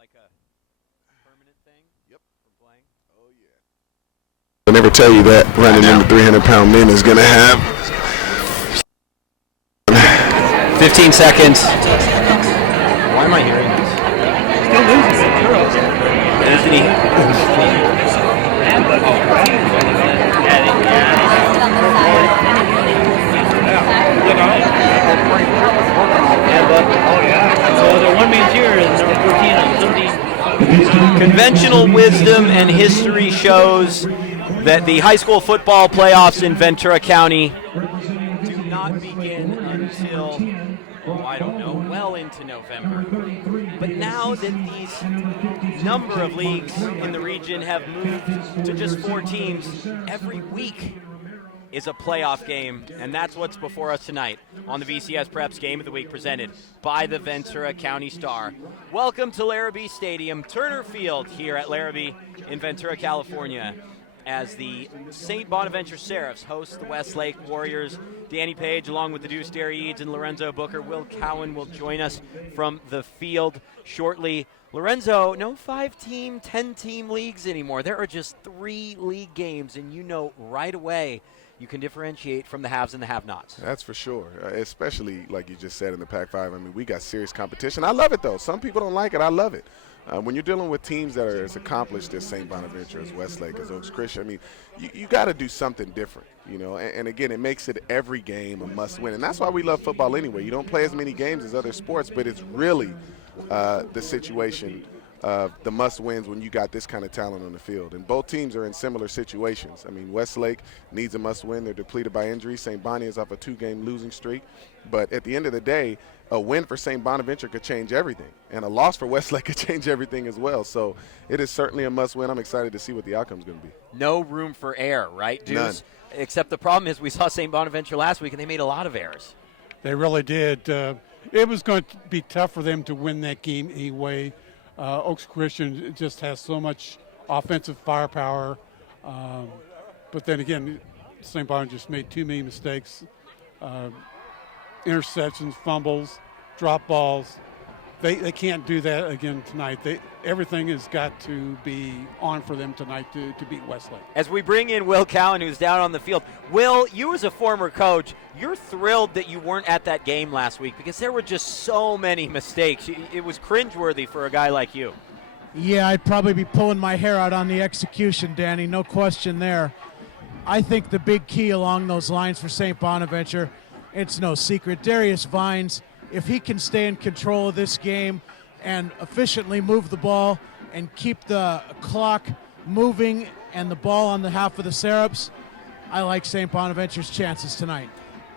like a permanent thing? Yep. From playing? Oh, yeah. I never tell you that running in the 300-pound men is going to have 15 seconds. Why am I hearing this? Still losing. Isn't he? So the one man's here is number 14 on 17. Conventional wisdom and history shows that the high school football playoffs in Ventura County do not begin until, I don't know, well into November. But now that these number of leagues in the region have moved to just 4 teams, every week is a playoff game, and that's what's before us tonight on the VCSPreps Game of the Week presented by the Ventura County Star. Welcome to Larrabee Stadium, Turner Field here at Larrabee in Ventura, California, as the St. Bonaventure Seraphs host the Westlake Warriors. Danny Page, along with the Deuce Derry Eads and Lorenzo Booker. Will Cowan will join us from the field shortly. Lorenzo, no 5-team, 10-team leagues anymore. There are just 3 league games, and you know right away you can differentiate from the haves and the have-nots. That's for sure, especially like you just said in the Pac-5. I mean, we got serious competition. I love it, though. Some people don't like it. I love it. When you're dealing with teams that are as accomplished as St. Bonaventure, as Westlake, as Oaks Christian, I mean, you got to do something different, you know. And again, it makes it every game a must-win. And that's why we love football anyway. You don't play as many games as other sports, but it's really the situation of the must-wins when you got this kind of talent on the field. And both teams are in similar situations. I mean, Westlake needs a must-win. They're depleted by injury. St. Bonnie is off a 2-game losing streak. But at the end of the day, a win for St. Bonaventure could change everything. And a loss for Westlake could change everything as well. So it is certainly a must-win. I'm excited to see what the outcome is going to be. No room for error, right, Deuce? None. Except the problem is we saw St. Bonaventure last week, and they made a lot of errors. They really did. It was going to be tough for them to win that game anyway. Oaks Christian just has so much offensive firepower. But then again, St. Bonaventure just made too many mistakes. Interceptions, fumbles, drop balls. They can't do that again tonight. Everything has got to be on for them tonight to beat Westlake. As we bring in Will Cowan, who's down on the field. Will, you as a former coach, you're thrilled that you weren't at that game last week because there were just so many mistakes. It was cringeworthy for a guy like you. Yeah, I'd probably be pulling my hair out on the execution, Danny, no question there. I think the big key along those lines for St. Bonaventure, it's no secret, Darius Vines, if he can stay in control of this game and efficiently move the ball and keep the clock moving and the ball on the half of the Seraphs, I like St. Bonaventure's chances tonight.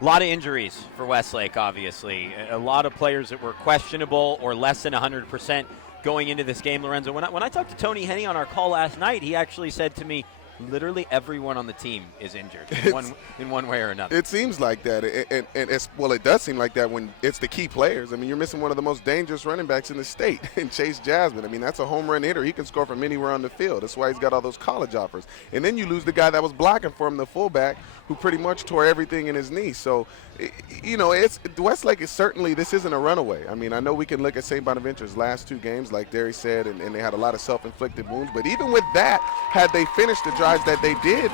A lot of injuries for Westlake, obviously. A lot of players that were questionable or less than 100% going into this game, Lorenzo. When I talked to Tony Henney on our call last night, he actually said to me, literally everyone on the team is injured in one way or another. It seems like that, and it does seem like that when it's the key players. I mean, you're missing one of the most dangerous running backs in the state, in Chase Jasmine. I mean, that's a home run hitter. He can score from anywhere on the field. That's why he's got all those college offers. And then you lose the guy that was blocking for him, the fullback, who pretty much tore everything in his knee. So, you know, Westlake is certainly, this isn't a runaway. I mean, I know we can look at St. Bonaventure's last 2 games, like Derry said, and they had a lot of self-inflicted wounds. But even with that, had they finished the drives that they did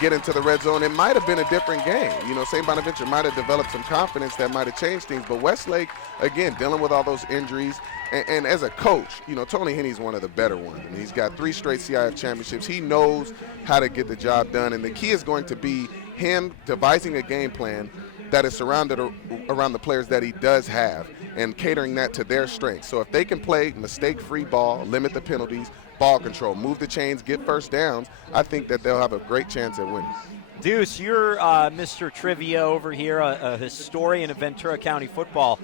get into the red zone, it might have been a different game. You know, St. Bonaventure might have developed some confidence that might have changed things. But Westlake, again, dealing with all those injuries. And as a coach, you know, Tony Henney's one of the better ones. I mean, he's got 3 straight CIF championships. He knows how to get the job done. And the key is going to be him devising a game plan that is surrounded around the players that he does have and catering that to their strengths. So if they can play mistake-free ball, limit the penalties, ball control, move the chains, get first downs, I think that they'll have a great chance at winning. Deuce, you're Mr. Trivia over here, a historian of Ventura County football.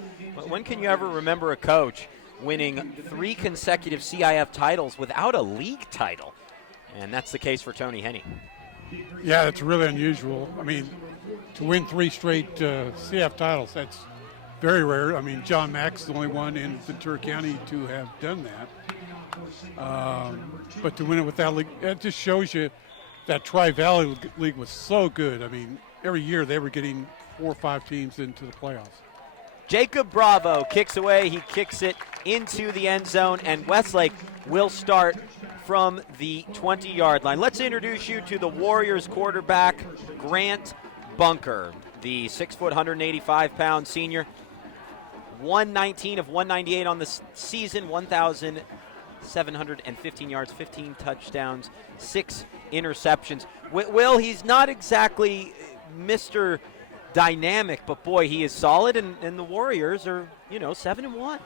When can you ever remember a coach winning 3 consecutive CIF titles without a league title? And that's the case for Tony Henney. Yeah, it's really unusual. I mean, to win 3 straight CF titles, that's very rare. I mean, John Mack's the only one in Ventura County to have done that. But to win it without league, it just shows you that Tri-Valley League was so good. I mean, every year they were getting 4 or 5 teams into the playoffs. Jacob Bravo kicks away. He kicks it into the end zone, and Westlake will start from the 20-yard line. Let's introduce you to the Warriors quarterback, Grant Bunker, the 6 foot, 185-pound senior. 119 of 198 on the season, 1,715 yards, 15 touchdowns, 6 interceptions. Will, he's not exactly Mr. Dynamic, but boy, he is solid, and the Warriors are, 7-1.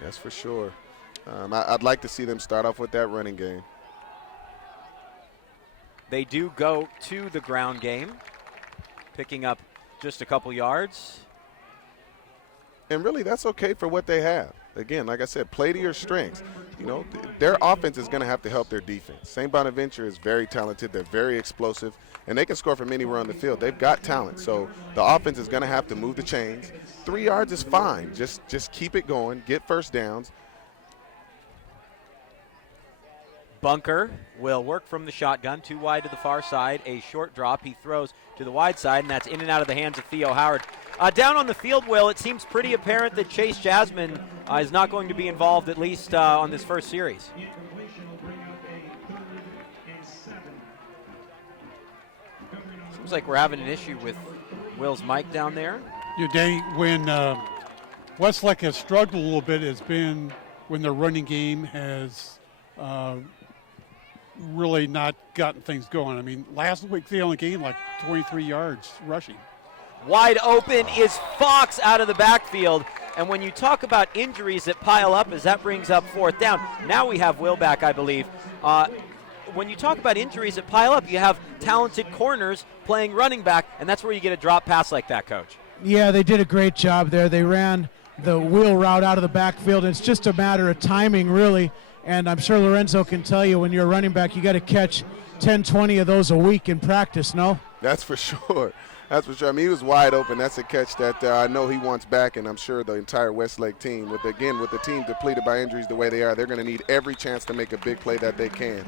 That's for sure. I'd like to see them start off with that running game. They do go to the ground game, picking up just a couple yards. And really, that's okay for what they have. Again, like I said, play to your strengths. Their offense is going to have to help their defense. St. Bonaventure is very talented. They're very explosive, and they can score from anywhere on the field. They've got talent. So the offense is going to have to move the chains. 3 yards is fine. Just keep it going, get first downs. Bunker will work from the shotgun, too wide to the far side, a short drop. He throws to the wide side, and that's in and out of the hands of Theo Howard. Down on the field, Will, it seems pretty apparent that Chase Jasmine is not going to be involved, at least on this first series. Seems like we're having an issue with Will's mic down there. Danny, when Westlake has struggled a little bit, has been when their running game has really not gotten things going. I mean, last week they only gained like 23 yards rushing. Wide open is Fox out of the backfield. And when you talk about injuries that pile up, as that brings up fourth down, now we have Will back, I believe. When you talk about injuries that pile up, you have talented corners playing running back, and that's where you get a drop pass like that, Coach. Yeah, they did a great job there. They ran the wheel route out of the backfield. It's just a matter of timing, really. And I'm sure Lorenzo can tell you, when you're a running back, you got to catch 10, 20 of those a week in practice, no? That's for sure. That's for sure. I mean, he was wide open. That's a catch that I know he wants back, and I'm sure the entire Westlake team, with the team depleted by injuries the way they are, they're going to need every chance to make a big play that they can.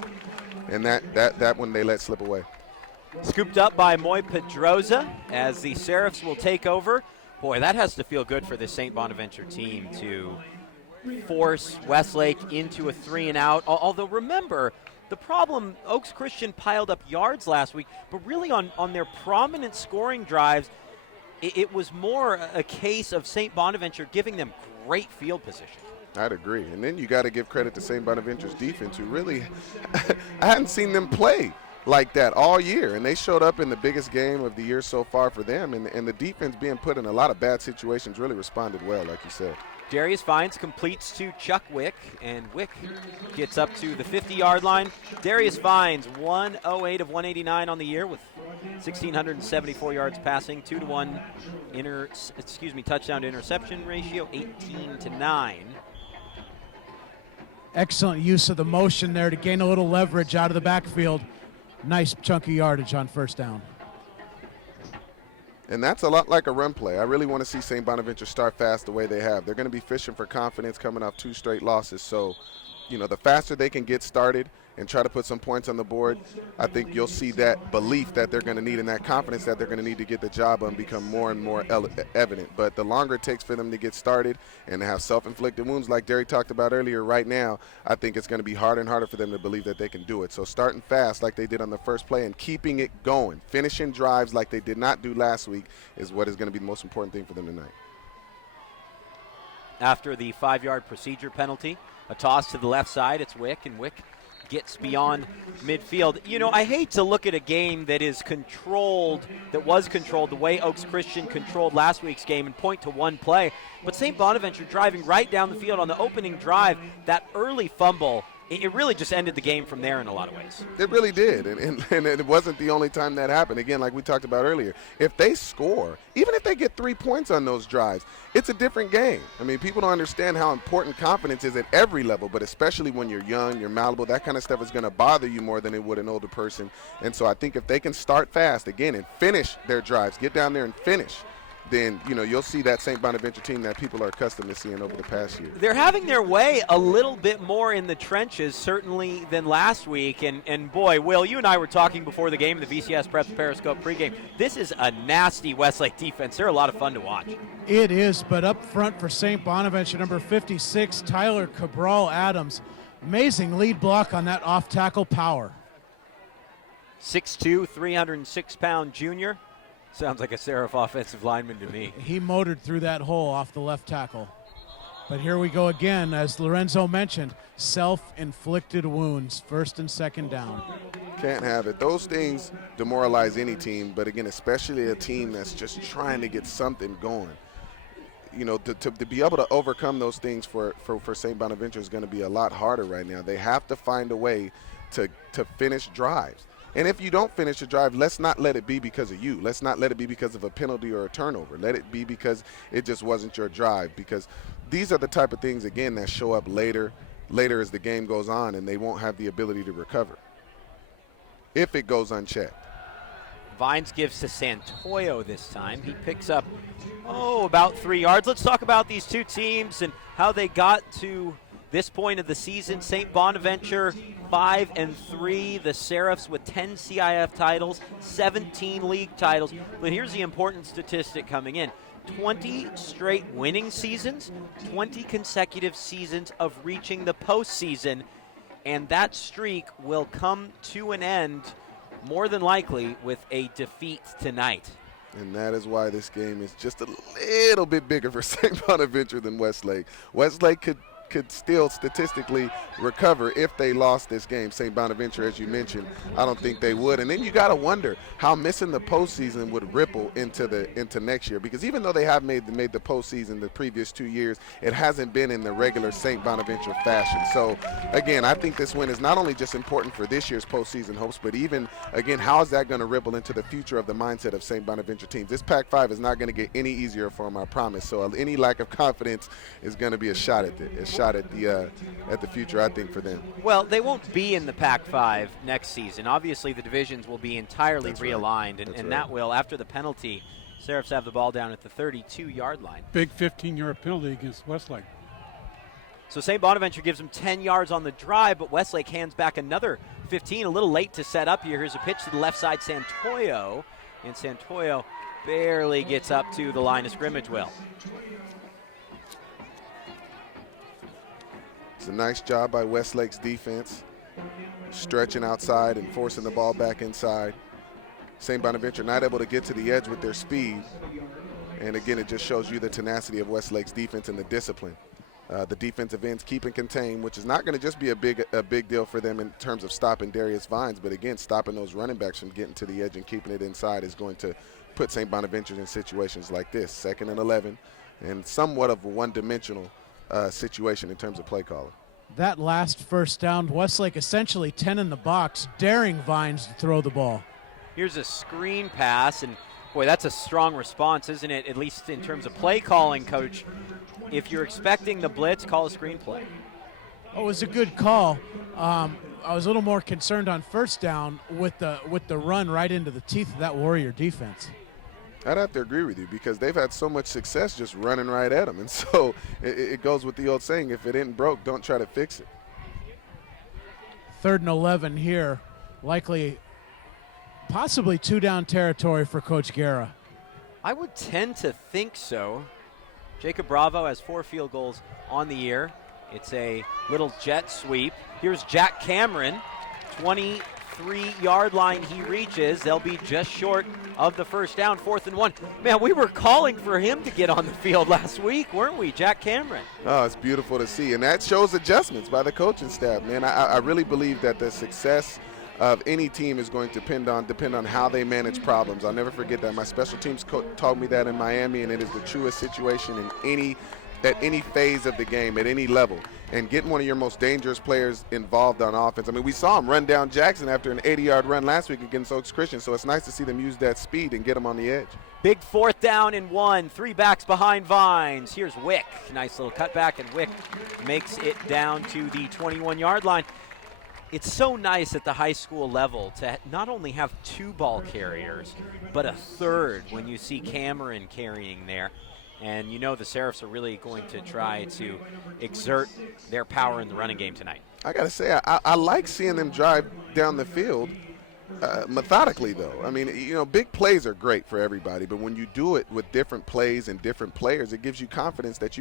And that one they let slip away. Scooped up by Moy Pedroza as the Seraphs will take over. Boy, that has to feel good for the St. Bonaventure team to force Westlake into a 3-and-out. Although, remember, the problem, Oaks Christian piled up yards last week, but really on their prominent scoring drives, it was more a case of St. Bonaventure giving them great field position. I'd agree. And then you got to give credit to St. Bonaventure's defense, who really I hadn't seen them play like that all year. And they showed up in the biggest game of the year so far for them. And the defense, being put in a lot of bad situations, really responded well, like you said. Darius Vines completes to Chuck Wick, and Wick gets up to the 50-yard line. Darius Vines, 108 of 189 on the year with 1,674 yards passing, 2-to-1 touchdown to interception ratio, 18-9. Excellent use of the motion there to gain a little leverage out of the backfield. Nice chunky yardage on first down. And that's a lot like a run play. I really want to see St. Bonaventure start fast the way they have. They're going to be fishing for confidence coming off 2 straight losses. So, the faster they can get started and try to put some points on the board, I think you'll see that belief that they're going to need and that confidence that they're going to need to get the job on become more and more evident. But the longer it takes for them to get started and to have self-inflicted wounds like Derek talked about earlier, right now, I think it's going to be harder and harder for them to believe that they can do it. So starting fast like they did on the first play and keeping it going, finishing drives like they did not do last week, is what is going to be the most important thing for them tonight. After the 5-yard procedure penalty, a toss to the left side, it's Wick, and Wick gets beyond midfield. I hate to look at a game that was controlled the way Oaks Christian controlled last week's game and point to one play, but St. Bonaventure driving right down the field on the opening drive, that early fumble, it really just ended the game from there in a lot of ways. It really did, and it wasn't the only time that happened. Again, like we talked about earlier, if they score, even if they get 3 points on those drives, it's a different game. I mean, people don't understand how important confidence is at every level, but especially when you're young, you're malleable, that kind of stuff is going to bother you more than it would an older person. And so I think if they can start fast, again, and finish their drives, get down there and finish, then you'll see that St. Bonaventure team that people are accustomed to seeing over the past year. They're having their way a little bit more in the trenches, certainly, than last week. And boy, Will, you and I were talking before the game in the VCSPreps Periscope pregame. This is a nasty Westlake defense. They're a lot of fun to watch. It is, but up front for St. Bonaventure, number 56, Tyler Cabral Adams. Amazing lead block on that off-tackle power. 6'2", 306-pound junior. Sounds like a Seraph offensive lineman to me. He motored through that hole off the left tackle. But here we go again, as Lorenzo mentioned, self-inflicted wounds, first and second down. Can't have it. Those things demoralize any team, but again, especially a team that's just trying to get something going. To be able to overcome those things for St. Bonaventure is going to be a lot harder right now. They have to find a way to finish drives. And if you don't finish the drive, let's not let it be because of you. Let's not let it be because of a penalty or a turnover. Let it be because it just wasn't your drive, because these are the type of things, again, that show up later as the game goes on, and they won't have the ability to recover if it goes unchecked. Vines gives to Santoyo this time. He picks up, about 3 yards. Let's talk about these two teams and how they got to this point of the season. St. Bonaventure 5-3, the Seraphs with 10 CIF titles, 17 league titles. But here's the important statistic coming in. 20 straight winning seasons, 20 consecutive seasons of reaching the postseason, and that streak will come to an end more than likely with a defeat tonight. And that is why this game is just a little bit bigger for St. Bonaventure than Westlake. Westlake could still statistically recover if they lost this game. St. Bonaventure, as you mentioned, I don't think they would. And then you got to wonder how missing the postseason would ripple into next year, because even though they have made the postseason the previous 2 years, it hasn't been in the regular St. Bonaventure fashion. So again, I think this win is not only just important for this year's postseason hopes, but even again, how is that going to ripple into the future of the mindset of St. Bonaventure teams? This Pac-5 is not going to get any easier for them, I promise. So any lack of confidence is going to be a shot at the future, I think, for them. Well, they won't be in the Pac-5 next season. Obviously, the divisions will be entirely realigned, and that will, after the penalty, Seraphs have the ball down at the 32-yard line. Big 15-yard penalty against Westlake. So St. Bonaventure gives them 10 yards on the drive, but Westlake hands back another 15. A little late to set up here. Here's a pitch to the left side, Santoyo, and Santoyo barely gets up to the line of scrimmage, Will. It's a nice job by Westlake's defense, stretching outside and forcing the ball back inside. St. Bonaventure not able to get to the edge with their speed. And again, it just shows you the tenacity of Westlake's defense and the discipline. The defensive ends keep and contain, which is not going to just be a big deal for them in terms of stopping Darius Vines, but again, stopping those running backs from getting to the edge and keeping it inside is going to put St. Bonaventure in situations like this, 2nd and 11, and somewhat of a one-dimensional situation in terms of play calling. That last first down, Westlake essentially 10 in the box, daring Vines to throw the ball. Here's a screen pass, and boy, that's a strong response, isn't it? At least in terms of play calling, Coach. If you're expecting the blitz, call a screen play. Oh, it was a good call. I was a little more concerned on first down with the run right into the teeth of that Warrior defense. I'd have to agree with you, because they've had so much success just running right at them. And so it goes with the old saying, if it ain't broke, don't try to fix it. 3rd and 11 here, likely possibly 2-down territory for Coach Guerra. I would tend to think so. Jacob Bravo has 4 field goals on the year. It's a little jet sweep. Here's Jack Cameron, 23-yard line he reaches. They'll be just short of the first down, 4th and 1. Man, we were calling for him to get on the field last week, weren't we, Jack Cameron? Oh, it's beautiful to see, and that shows adjustments by the coaching staff, man. I really believe that the success of any team is going to depend on how they manage problems. I'll never forget that. My special teams coach taught me that in Miami, and it is the truest situation at any phase of the game, at any level. And getting one of your most dangerous players involved on offense. I mean, we saw him run down Jackson after an 80-yard run last week against Oaks Christian, so it's nice to see them use that speed and get him on the edge. Big 4th down and 1, 3 backs behind Vines. Here's Wick. Nice little cutback, and Wick makes it down to the 21-yard line. It's so nice at the high school level to not only have 2 ball carriers, but a third when you see Cameron carrying there. And you know the Seraphs are really going to try to exert their power in the running game tonight. I got to say, I like seeing them drive down the field methodically, though. I mean, big plays are great for everybody, but when you do it with different plays and different players, it gives you confidence that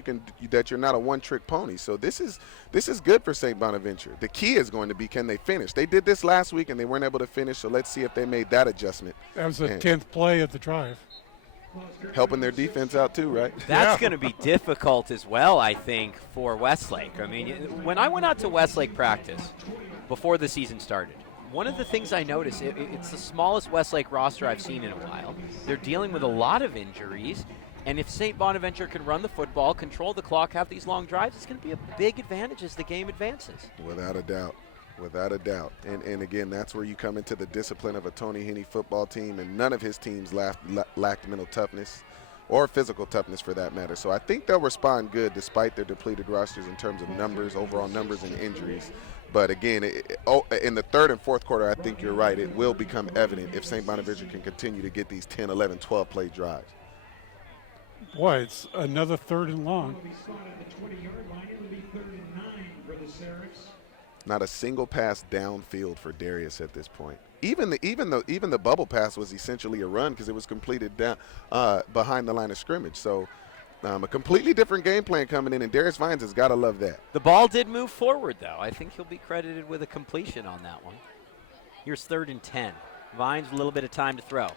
that you're not a one-trick pony. So this is good for St. Bonaventure. The key is going to be, can they finish? They did this last week and they weren't able to finish, so let's see if they made that adjustment. That was the 10th play of the drive. Helping their defense out too, right? That's going to be difficult as well, I think, for Westlake. I mean, when I went out to Westlake practice before the season started, one of the things I noticed, it's the smallest Westlake roster I've seen in a while. They're dealing with a lot of injuries, and if St. Bonaventure can run the football, control the clock, have these long drives, it's going to be a big advantage as the game advances. Without a doubt. Without a doubt. And again, that's where you come into the discipline of a Tony Henney football team, and none of his teams lacked mental toughness or physical toughness for that matter. So I think they'll respond good despite their depleted rosters in terms of numbers, overall numbers and injuries. But again, in the third and fourth quarter, I think you're right. It will become evident if St. Bonaventure can continue to get these 10, 11, 12-play drives. Boy, it's another 3rd and long. Not a single pass downfield for Darius at this point. Even the bubble pass was essentially a run because it was completed down behind the line of scrimmage. So a completely different game plan coming in, and Darius Vines has got to love that. The ball did move forward, though. I think he'll be credited with a completion on that one. Here's 3rd and 10. Vines with a little bit of time to throw.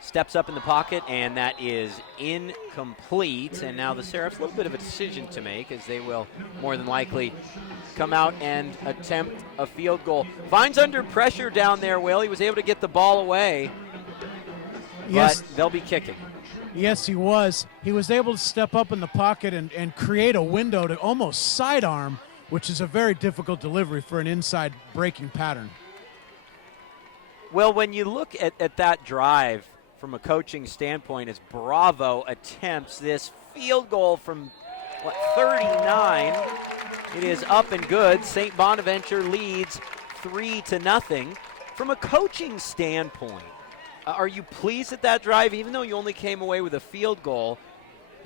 Steps up in the pocket, and that is incomplete. And now the Seraphs, a little bit of a decision to make, as they will more than likely come out and attempt a field goal. Vines under pressure down there, Will. He was able to get the ball away, Yes. but they'll be kicking. Yes, he was. He was able to step up in the pocket and create a window to almost sidearm, which is a very difficult delivery for an inside breaking pattern. Well, when you look at that drive from a coaching standpoint, as Bravo attempts this field goal from, 39, it is up and good. St. Bonaventure leads 3-0. From a coaching standpoint, are you pleased at that drive? Even though you only came away with a field goal,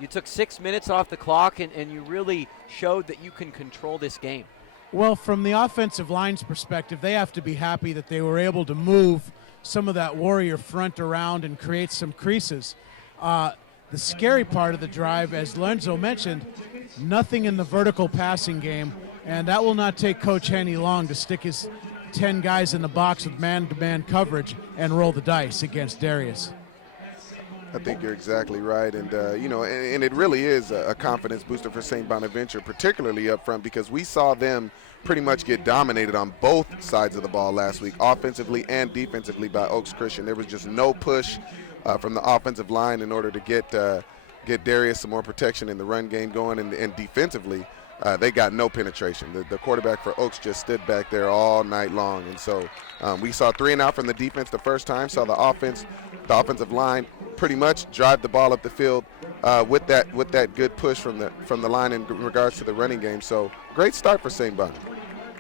you took 6 minutes off the clock, and you really showed that you can control this game. Well, from the offensive line's perspective, they have to be happy that they were able to move some of that Warrior front around and create some creases. The scary part of the drive, as Lorenzo mentioned, nothing in the vertical passing game, and that will not take Coach Henney long to stick his 10 guys in the box with man-to-man coverage and roll the dice against Darius. I think you're exactly right, and and it really is a confidence booster for St. Bonaventure, particularly up front, because we saw them pretty much get dominated on both sides of the ball last week, offensively and defensively by Oaks Christian. There was just no push from the offensive line in order to get Darius some more protection in the run game going, and defensively, they got no penetration. The quarterback for Oaks just stood back there all night long, and so we saw 3 and out from the defense the first time. Saw the offensive line pretty much drive the ball up the field with that good push from the line in regards to the running game. So great start for St. Bon.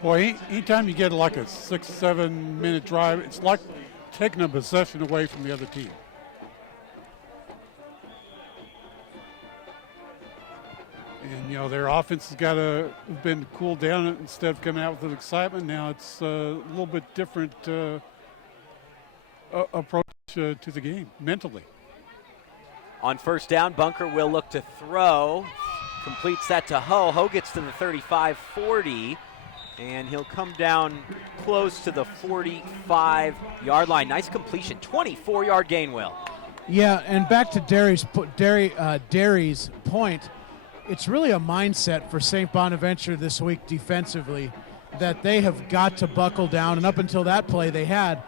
Boy, anytime you get like a 6-7 minute drive, it's like taking a possession away from the other team. And their offense has been cooled down instead of coming out with excitement. Now it's a little bit different approach to the game mentally. On first down, Bunker will look to throw. Completes that to Ho. Ho gets to the 35-40, and he'll come down close to the 45-yard line. Nice completion. 24-yard gain, Will. Yeah, and back to Derry's point, it's really a mindset for St. Bonaventure this week defensively that they have got to buckle down, and up until that play they have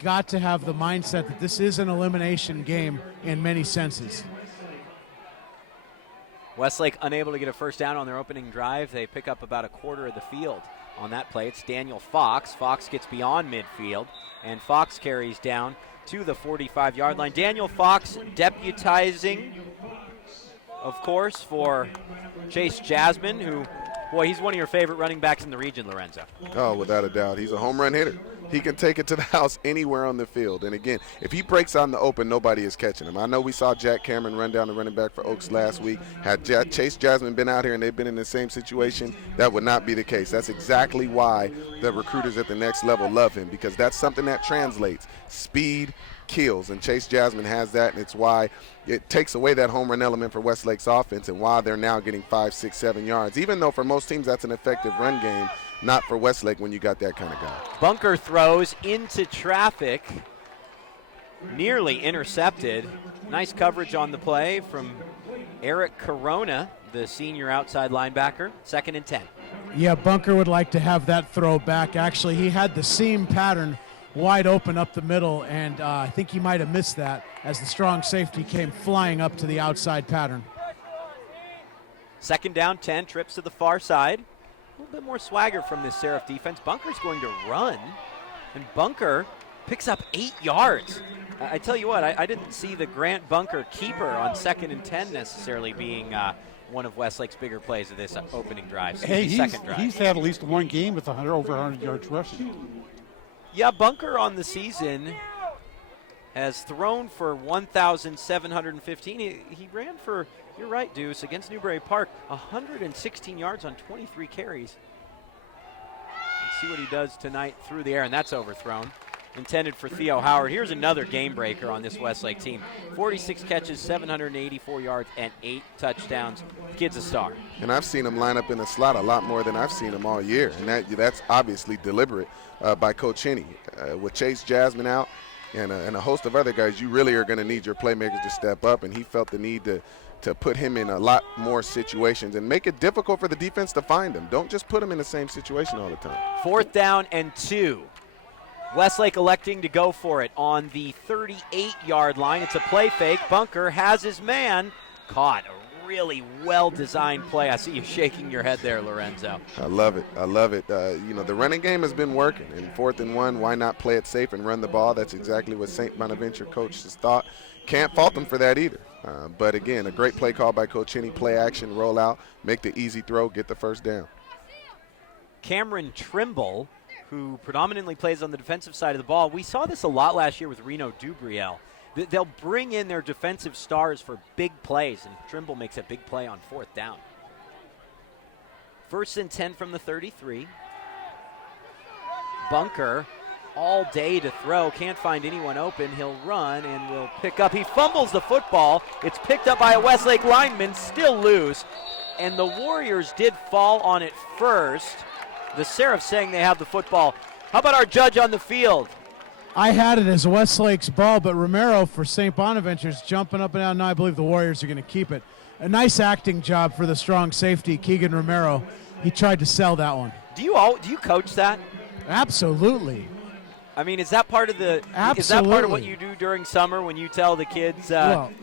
got to have the mindset that this is an elimination game in many senses. Westlake unable to get a first down on their opening drive. They pick up about a quarter of the field on that play. It's Daniel Fox. Fox gets beyond midfield, and Fox carries down to the 45-yard line. Daniel Fox deputizing, of course, for Chase Jasmine, who Boy, he's one of your favorite running backs in the region, Lorenzo. Oh, without a doubt. He's a home run hitter. He can take it to the house anywhere on the field. And, again, if he breaks out in the open, nobody is catching him. I know we saw Jack Cameron run down the running back for Oaks last week. Had Chase Jasmine been out here and they've been in the same situation, that would not be the case. That's exactly why the recruiters at the next level love him, because that's something that translates. Speed kills, and Chase Jasmine has that, and it's why it takes away that home run element for Westlake's offense and why they're now getting 5, 6, 7 yards, even though for most teams that's an effective run game. Not for Westlake when you got that kind of guy. Bunker throws into traffic, nearly intercepted. Nice coverage on the play from Eric Corona, the senior outside linebacker. 2nd and 10. Yeah, Bunker would like to have that throw back. Actually, he had the seam pattern wide open up the middle, and I think he might have missed that as the strong safety came flying up to the outside pattern. 2nd down, 10, trips to the far side. A little bit more swagger from this Seraph defense. Bunker's going to run, and Bunker picks up 8 yards. I tell you what, I didn't see the Grant Bunker keeper on 2nd and 10 necessarily being one of Westlake's bigger plays of this opening drive. Hey, drive. he's had at least one game with over 100 yards rushing. Yeah, Bunker on the season has thrown for 1,715. He ran for, you're right, Deuce, against Newbury Park, 116 yards on 23 carries. Let's see what he does tonight through the air, and that's overthrown. Intended for Theo Howard. Here's another game breaker on this Westlake team. 46 catches, 784 yards, and 8 touchdowns. The kid's a star. And I've seen him line up in the slot a lot more than I've seen him all year, and that's obviously deliberate by Coach Henney. With Chase Jasmine out and a host of other guys, you really are going to need your playmakers to step up, and he felt the need to put him in a lot more situations and make it difficult for the defense to find him. Don't just put him in the same situation all the time. 4th down and 2. Westlake electing to go for it on the 38-yard line. It's a play fake. Bunker has his man. Caught a really well-designed play. I see you shaking your head there, Lorenzo. I love it. I love it. The running game has been working. In 4th and 1, why not play it safe and run the ball? That's exactly what St. Bonaventure coaches thought. Can't fault them for that either. But, again, a great play call by Coach Henney. Play action, roll out, make the easy throw, get the first down. Cameron Trimble, who predominantly plays on the defensive side of the ball. We saw this a lot last year with Reno Dubriel. They'll bring in their defensive stars for big plays, and Trimble makes a big play on 4th down. 1st and 10 from the 33. Bunker all day to throw. Can't find anyone open. He'll run and will pick up. He fumbles the football. It's picked up by a Westlake lineman, still loose. And the Warriors did fall on it first. The Seraphs saying they have the football. How about our judge on the field? I had it as Westlake's ball, but Romero for St. Bonaventure's jumping up and down. Now I believe the Warriors are going to keep it. A nice acting job for the strong safety, Keegan Romero. He tried to sell that one. Do you coach that? Absolutely. I mean, is that part of the? Absolutely. Is that part of what you do during summer when you tell the kids,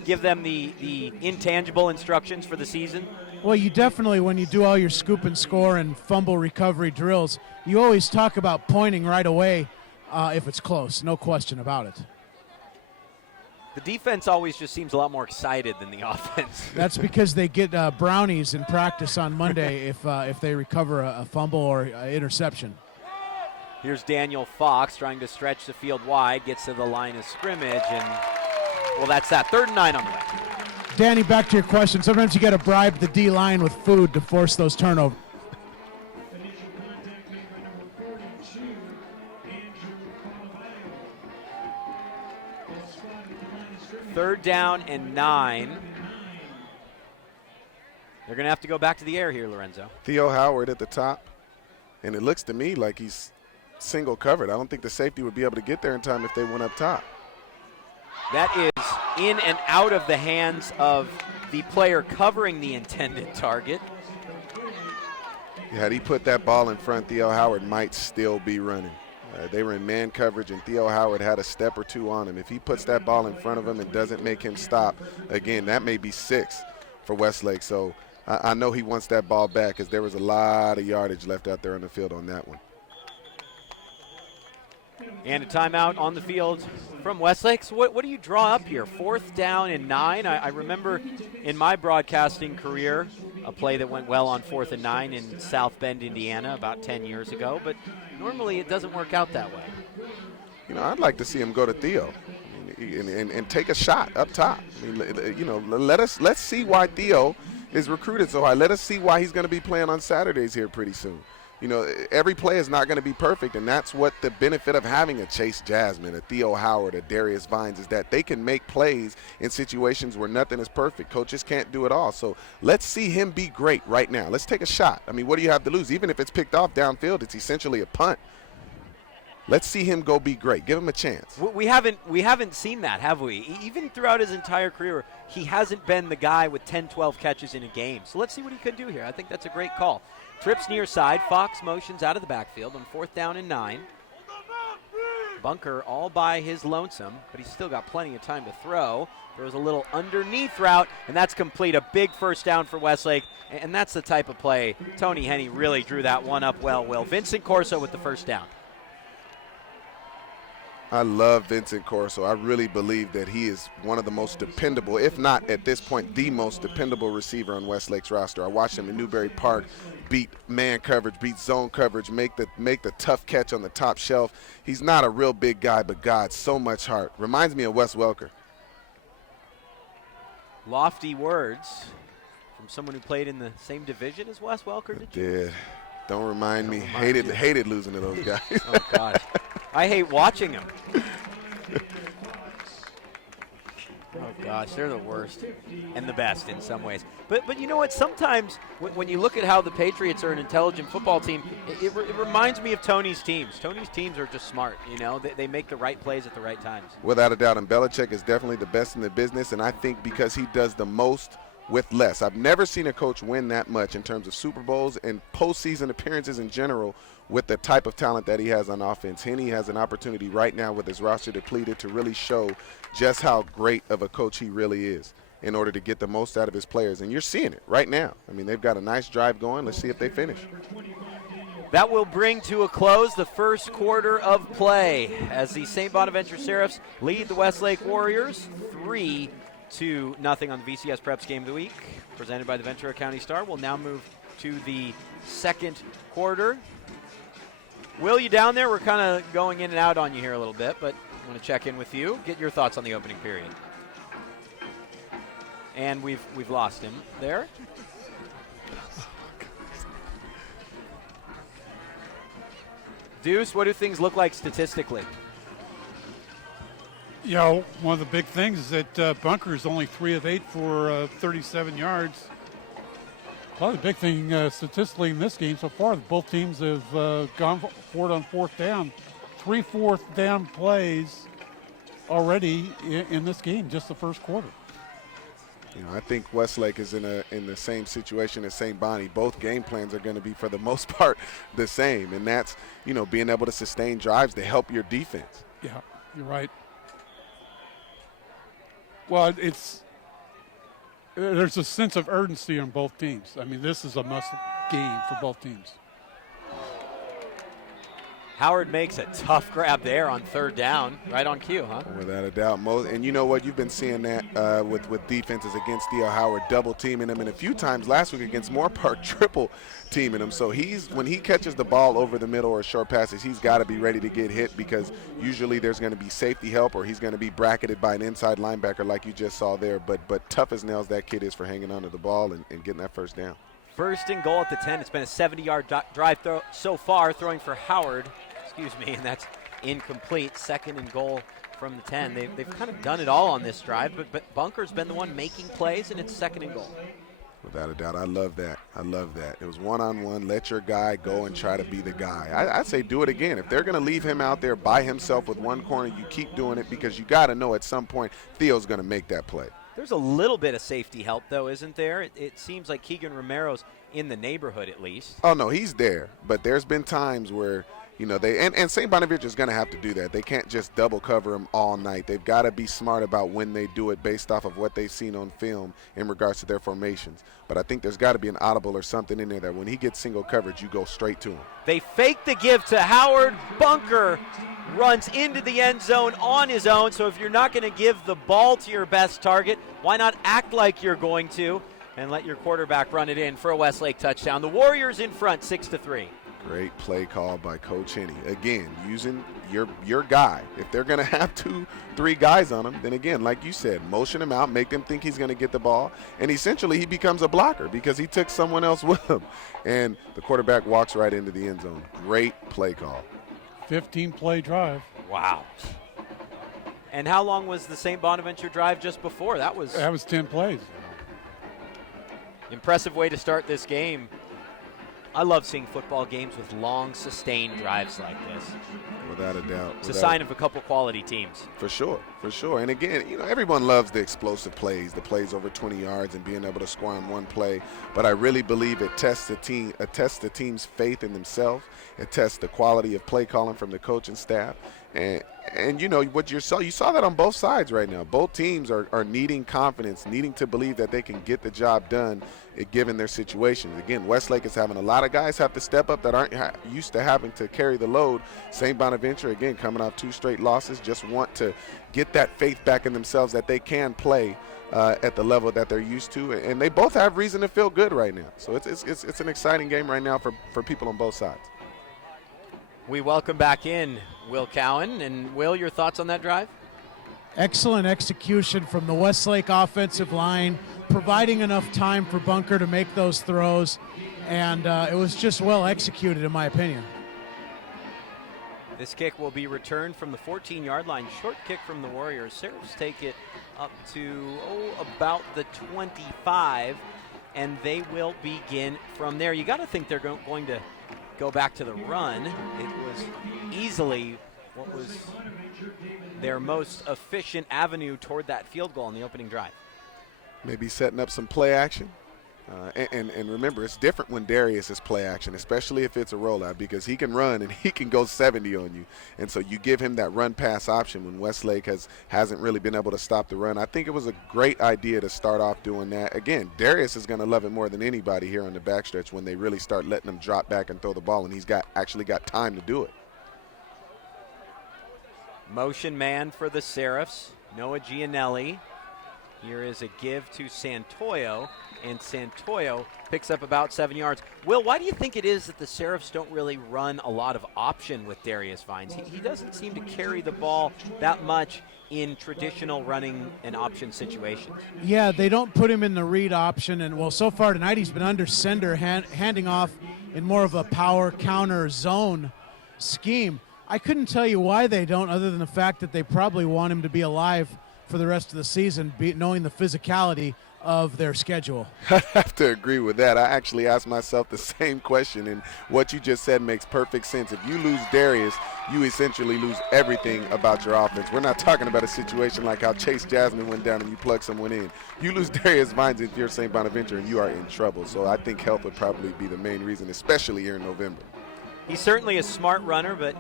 give them the intangible instructions for the season? Well, you definitely, when you do all your scoop and score and fumble recovery drills, you always talk about pointing right away if it's close. No question about it. The defense always just seems a lot more excited than the offense. That's because they get brownies in practice on Monday if they recover a fumble or interception. Here's Daniel Fox trying to stretch the field wide, gets to the line of scrimmage, and, well, that's that. 3rd and 9 on the way. Danny, back to your question. Sometimes you got to bribe the D-line with food to force those turnovers. Third down and 9. They're going to have to go back to the air here, Lorenzo. Theo Howard at the top, and it looks to me like he's single covered. I don't think the safety would be able to get there in time if they went up top. That is in and out of the hands of the player covering the intended target. Had he put that ball in front, Theo Howard might still be running. They were in man coverage, and Theo Howard had a step or two on him. If he puts that ball in front of him and doesn't make him stop, again, that may be 6 for Westlake. So I know he wants that ball back because there was a lot of yardage left out there on the field on that one. And a timeout on the field from Westlake. So what do you draw up here? 4th down and 9. I remember in my broadcasting career, a play that went well on 4th and 9 in South Bend, Indiana about 10 years ago, but normally it doesn't work out that way. I'd like to see him go to Theo and take a shot up top. Let's see why Theo is recruited so high. Let us see why he's going to be playing on Saturdays here pretty soon. Every play is not going to be perfect, and that's what the benefit of having a Chase Jasmine, a Theo Howard, a Darius Vines is that they can make plays in situations where nothing is perfect. Coaches can't do it all. So let's see him be great right now. Let's take a shot. What do you have to lose? Even if it's picked off downfield, it's essentially a punt. Let's see him go be great. Give him a chance. We haven't seen that, have we? Even throughout his entire career, he hasn't been the guy with 10, 12 catches in a game. So let's see what he could do here. I think that's a great call. Trips near side. Fox motions out of the backfield on 4th down and 9. Bunker all by his lonesome, but he's still got plenty of time to throw. Throws a little underneath route, and that's complete. A big first down for Westlake, and that's the type of play. Tony Henne really drew that one up well. Vincent Corso with the first down. I love Vincent Corso. I really believe that he is one of the most dependable, if not at this point, the most dependable receiver on Westlake's roster. I watched him in Newberry Park beat man coverage, beat zone coverage, make the tough catch on the top shelf. He's not a real big guy, but God, so much heart. Reminds me of Wes Welker. Lofty words from someone who played in the same division as Wes Welker, did you? Did. Don't remind me. Hated losing to those guys. Oh, gosh. I hate watching them. Oh, gosh, they're the worst and the best in some ways. But you know what? Sometimes when you look at how the Patriots are an intelligent football team, it reminds me of Tony's teams. Tony's teams are just smart, They make the right plays at the right times. Without a doubt, and Belichick is definitely the best in the business, and I think because he does the most with less. I've never seen a coach win that much in terms of Super Bowls and postseason appearances in general with the type of talent that he has on offense. Henne has an opportunity right now with his roster depleted to really show just how great of a coach he really is in order to get the most out of his players. And you're seeing it right now. They've got a nice drive going. Let's see if they finish. That will bring to a close the first quarter of play as the St. Bonaventure Seraphs lead the Westlake Warriors 3-0 on the VCSPreps Game of the Week, presented by the Ventura County Star. We'll now move to the second quarter. Will, you down there? We're kind of going in and out on you here a little bit, but I want to check in with you, get your thoughts on the opening period. And we've lost him there. Deuce, what do things look like statistically? One of the big things is that Bunker is only 3 of 8 for 37 yards. Probably the big thing statistically in this game so far, both teams have gone for it on 4th down. 3 4th down plays already in this game, just the first quarter. I think Westlake is in the same situation as St. Bonnie. Both game plans are going to be, for the most part, the same, and that's being able to sustain drives to help your defense. Yeah, you're right. Well, there's a sense of urgency on both teams. This is a must game for both teams. Howard makes a tough grab there on 3rd down, right on cue, huh? Without a doubt. And you know what? You've been seeing that with defenses against Theo Howard, double teaming him, and a few times last week against Moorpark, triple teaming him. So when he catches the ball over the middle or short passes, he's got to be ready to get hit because usually there's going to be safety help or he's going to be bracketed by an inside linebacker like you just saw there. But tough as nails that kid is for hanging onto the ball and getting that first down. First and goal at the 10. It's been a 70-yard drive so far, throwing for Howard. And that's incomplete. 2nd and goal from the 10. They've kind of done it all on this drive, but Bunker's been the one making plays, and it's 2nd and goal. Without a doubt. I love that. It was one-on-one. Let your guy go and try to be the guy. I'd say do it again. If they're going to leave him out there by himself with one corner, you keep doing it because you got to know at some point Theo's going to make that play. There's a little bit of safety help, though, isn't there? It seems like Keegan Romero's in the neighborhood at least. Oh, no, he's there. But there's been times where – and St. Bonaventure is going to have to do that. They can't just double cover him all night. They've got to be smart about when they do it based off of what they've seen on film in regards to their formations. But I think there's got to be an audible or something in there that when he gets single coverage, you go straight to him. They fake the give to Howard. Bunker runs into the end zone on his own. So if you're not going to give the ball to your best target, why not act like you're going to? and let your quarterback run it in for a Westlake touchdown. The Warriors in front, 6-3. Great play call by Coach Henney. Again, using your guy. If they're going to have 2-3 guys on him, then again, like you said, motion him out, make them think he's going to get the ball, and essentially he becomes a blocker because he took someone else with him. And the quarterback walks right into the end zone. Great play call. 15-play drive. Wow. And how long was the St. Bonaventure drive just before? That was 10 plays. Impressive way to start this game. I love seeing football games with long, sustained drives like this. Without a doubt. It's a sign of a couple quality teams. For sure. And again, everyone loves the explosive plays, the plays over 20 yards and being able to score on one play. But I really believe it tests the team's faith in themselves. It tests the quality of play calling from the coaching staff. And what you saw that on both sides right now. Both teams are needing confidence, needing to believe that they can get the job done given their situations. Again, Westlake is having a lot of guys have to step up that aren't used to having to carry the load. St. Bonaventure, again, coming off 2 straight losses, just want to get that faith back in themselves that they can play at the level that they're used to. And they both have reason to feel good right now. So it's an exciting game right now for people on both sides. We welcome back in Will Cowan. And Will, your thoughts on that drive? Excellent execution from the Westlake offensive line, providing enough time for Bunker to make those throws, and it was just well executed in my opinion. This kick will be returned from the 14-yard line. Short kick from the Warriors. Seraphs take it up to about the 25, and they will begin from there. You got to think they're going to go back to the run. It was easily what was their most efficient avenue toward that field goal in the opening drive. Maybe setting up some play action. And remember, it's different when Darius is play action, especially if it's a rollout, because he can run and he can go 70 on you. And so you give him that run-pass option when Westlake hasn't really been able to stop the run. I think it was a great idea to start off doing that. Again, Darius is going to love it more than anybody here on the backstretch when they really start letting him drop back and throw the ball, and he's actually got time to do it. Motion man for the Seraphs, Noah Gianelli. Here is a give to Santoyo, and Santoyo picks up about 7 yards. Will, why do you think it is that the Seraphs don't really run a lot of option with Darius Vines? He doesn't seem to carry the ball that much in traditional running and option situations. Yeah, they don't put him in the read option, and well, so far tonight he's been under center, handing off in more of a power counter zone scheme. I couldn't tell you why they don't, other than the fact that they probably want him to be alive for the rest of the season, knowing the physicality of their schedule. I have to agree with that. I actually asked myself the same question, and what you just said makes perfect sense. If you lose Darius, you essentially lose everything about your offense. We're not talking about a situation like how Chase Jasmine went down and you plug someone in. You lose Darius Vines if you're St. Bonaventure, and you are in trouble. So I think health would probably be the main reason, especially here in November. He's certainly a smart runner, but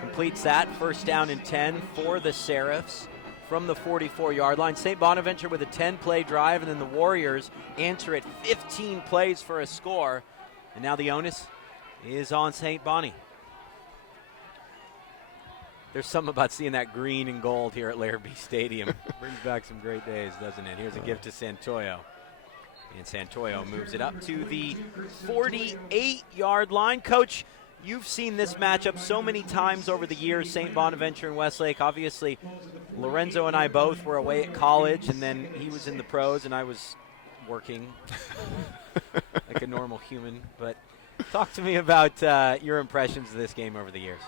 completes that. First down and 10 for the Seraphs from the 44-yard line. St. Bonaventure with a 10-play drive, and then the Warriors answer it 15 plays for a score. And now the onus is on St. Bonnie. There's something about seeing that green and gold here at Larrabee Stadium. Brings back some great days, doesn't it? Here's a give to Santoyo. And Santoyo moves it up to the 48-yard line. Coach, you've seen this matchup so many times over the years, St. Bonaventure and Westlake. Obviously, Lorenzo and I both were away at college, and then he was in the pros, and I was working like a normal human. But talk to me about your impressions of this game over the years.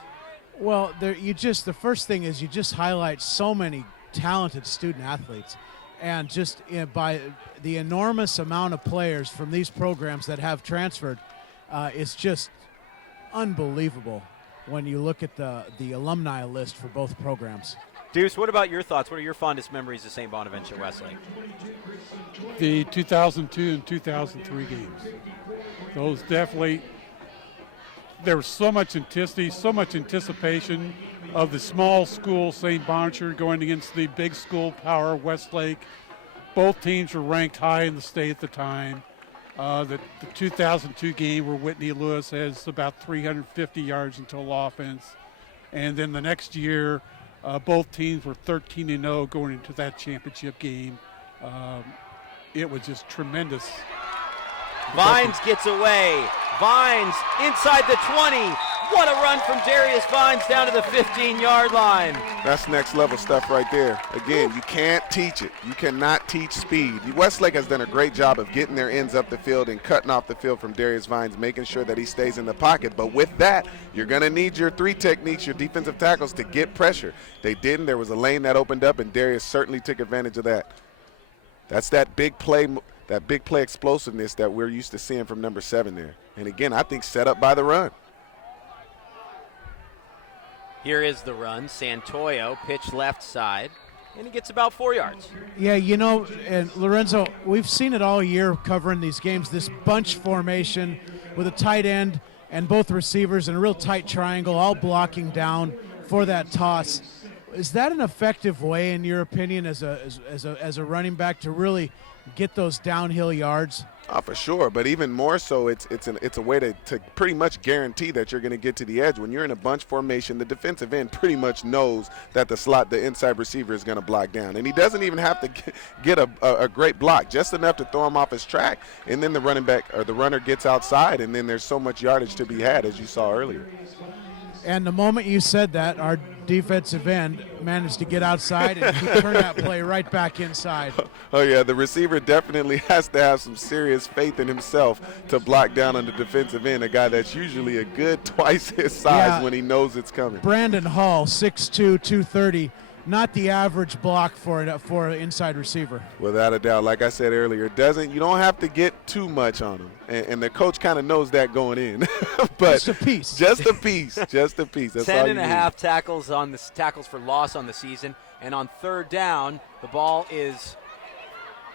Well, the first thing is you just highlight so many talented student athletes, and just by the enormous amount of players from these programs that have transferred, it's just unbelievable when you look at the alumni list for both programs. Deuce, what about your thoughts? What are your fondest memories of St. Bonaventure Westlake? The 2002 and 2003 games. Those definitely, there was so much intensity, so much anticipation of the small school St. Bonaventure going against the big school power Westlake. Both teams were ranked high in the state at the time. The 2002 game where Whitney Lewis has about 350 yards in total offense. And then the next year, both teams were 13-0 going into that championship game. it was just tremendous. Vines gets away. Vines inside the 20. What a run from Darius Vines down to the 15-yard line. That's next level stuff right there. Again, you can't teach it. You cannot teach speed. Westlake has done a great job of getting their ends up the field and cutting off the field from Darius Vines, making sure that he stays in the pocket. But with that, you're going to need your 3 techniques, your defensive tackles, to get pressure. They didn't. There was a lane that opened up, and Darius certainly took advantage of that. That's that big play explosiveness that we're used to seeing from number 7 there. And again, I think set up by the run. Here is the run. Santoyo, pitch left side, and he gets about 4 yards. Yeah, and Lorenzo, we've seen it all year covering these games, this bunch formation with a tight end and both receivers in a real tight triangle, all blocking down for that toss. Is that an effective way, in your opinion, as a running back to really get those downhill yards? For sure, but even more so, it's a way to pretty much guarantee that you're going to get to the edge. When you're in a bunch formation, the defensive end pretty much knows that the inside receiver is going to block down. And he doesn't even have to get a great block, just enough to throw him off his track. And then the running back or the runner gets outside, and then there's so much yardage to be had, as you saw earlier. And the moment you said that, our defensive end managed to get outside and he turned that play right back inside. Oh, yeah, the receiver definitely has to have some serious faith in himself to block down on the defensive end, a guy that's usually a good twice his size when he knows it's coming. Brandon Hall, 6'2", 230, not the average block for an inside receiver. Without a doubt. Like I said earlier, you don't have to get too much on him. And the coach kind of knows that going in. But just a piece. Just a piece. Just a piece. That's 10 all you and a need. half tackles for loss on the season. And on third down, the ball is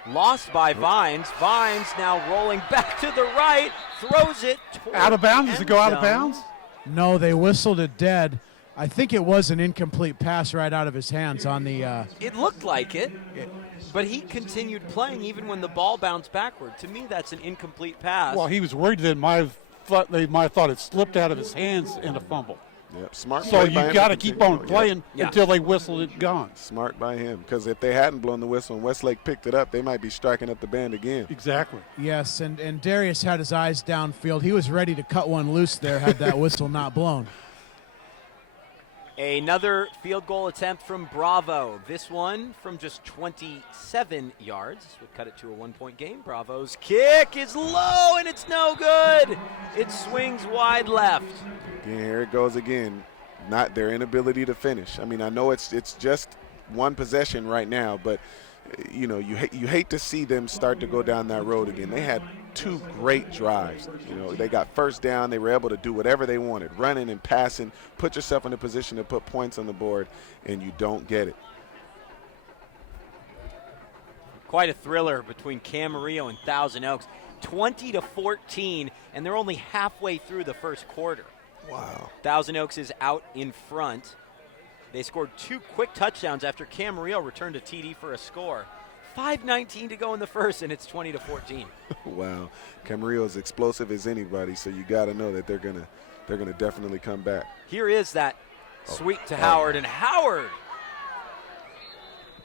lost by Vines. Vines now rolling back to the right, throws it toward Out of bounds? Does it go out of end bounds? No, they whistled it dead. I think it was an incomplete pass right out of his hands on the It looked like it, but he continued playing even when the ball bounced backward. To me, that's an incomplete pass. Well, he was worried that they might have thought it slipped out of his hands in a fumble. Yep, smart. So play by you him got to to keep continue. on playing until they whistle it gone. Smart by him, because if they hadn't blown the whistle and Westlake picked it up, they might be striking up the band again. Exactly. Yes, and Darius had his eyes downfield. He was ready to cut one loose there had that whistle not blown. Another field goal attempt from Bravo. This one from just 27 yards. This would cut it to a 1-point game. Bravo's kick is low, and it's no good. It swings wide left. Yeah, here it goes again. Not their inability to finish. I mean, I know it's just one possession right now, but you hate to see them start to go down that road again. They had 2 great drives. They got first down. They were able to do whatever they wanted, running and passing, put yourself in a position to put points on the board, and you don't get it. Quite a thriller between Camarillo and Thousand Oaks. 20-14, and they're only halfway through the first quarter. Wow. Thousand Oaks is out in front. They scored 2 quick touchdowns after Camarillo returned a TD for a score. 5:19 to go in the first, and it's 20-14. Wow. Camarillo is explosive as anybody, so you got to know that they're gonna definitely come back. Here is that sweep to Howard, and Howard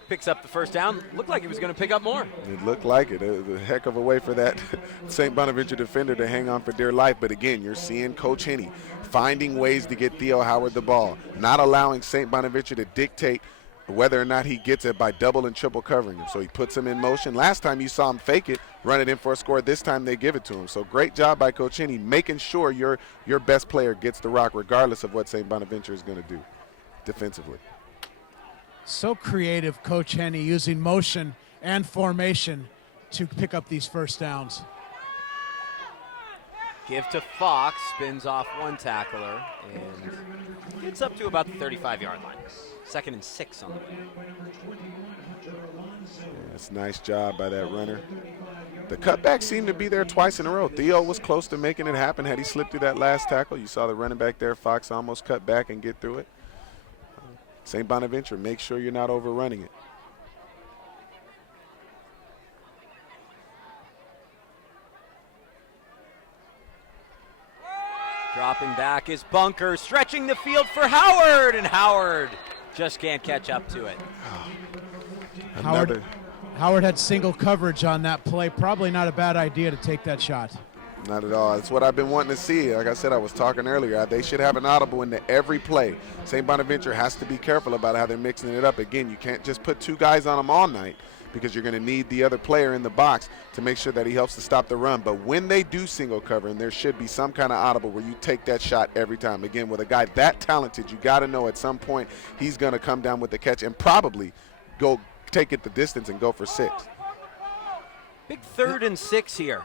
picks up the first down. Looked like he was going to pick up more. It looked like it. It was a heck of a way for that St. Bonaventure defender to hang on for dear life. But again, you're seeing Coach Henney finding ways to get Theo Howard the ball, not allowing St. Bonaventure to dictate whether or not he gets it by double and triple covering him. So he puts him in motion. Last time you saw him fake it, run it in for a score. This time they give it to him. So great job by Coach Henney making sure your best player gets the rock regardless of what St. Bonaventure is going to do defensively. So creative, Coach Henney, using motion and formation to pick up these first downs. Give to Fox, spins off one tackler, and gets up to about the 35-yard line. 2nd and 6 on the way. That's a nice job by that runner. The cutback seemed to be there twice in a row. Theo was close to making it happen. Had he slipped through that last tackle, you saw the running back there, Fox, almost cut back and get through it. St. Bonaventure, make sure you're not overrunning it. Dropping back is Bunker, stretching the field for Howard, and Howard just can't catch up to it. Howard had single coverage on that play. Probably not a bad idea to take that shot. Not at all. That's what I've been wanting to see. Like I said, I was talking earlier. They should have an audible into every play. St. Bonaventure has to be careful about how they're mixing it up. Again, you can't just put 2 guys on them all night because you're going to need the other player in the box to make sure that he helps to stop the run. But when they do single cover, and there should be some kind of audible where you take that shot every time. Again, with a guy that talented, you got to know at some point he's going to come down with the catch and probably go take it the distance and go for 6. Big 3rd and 6 here.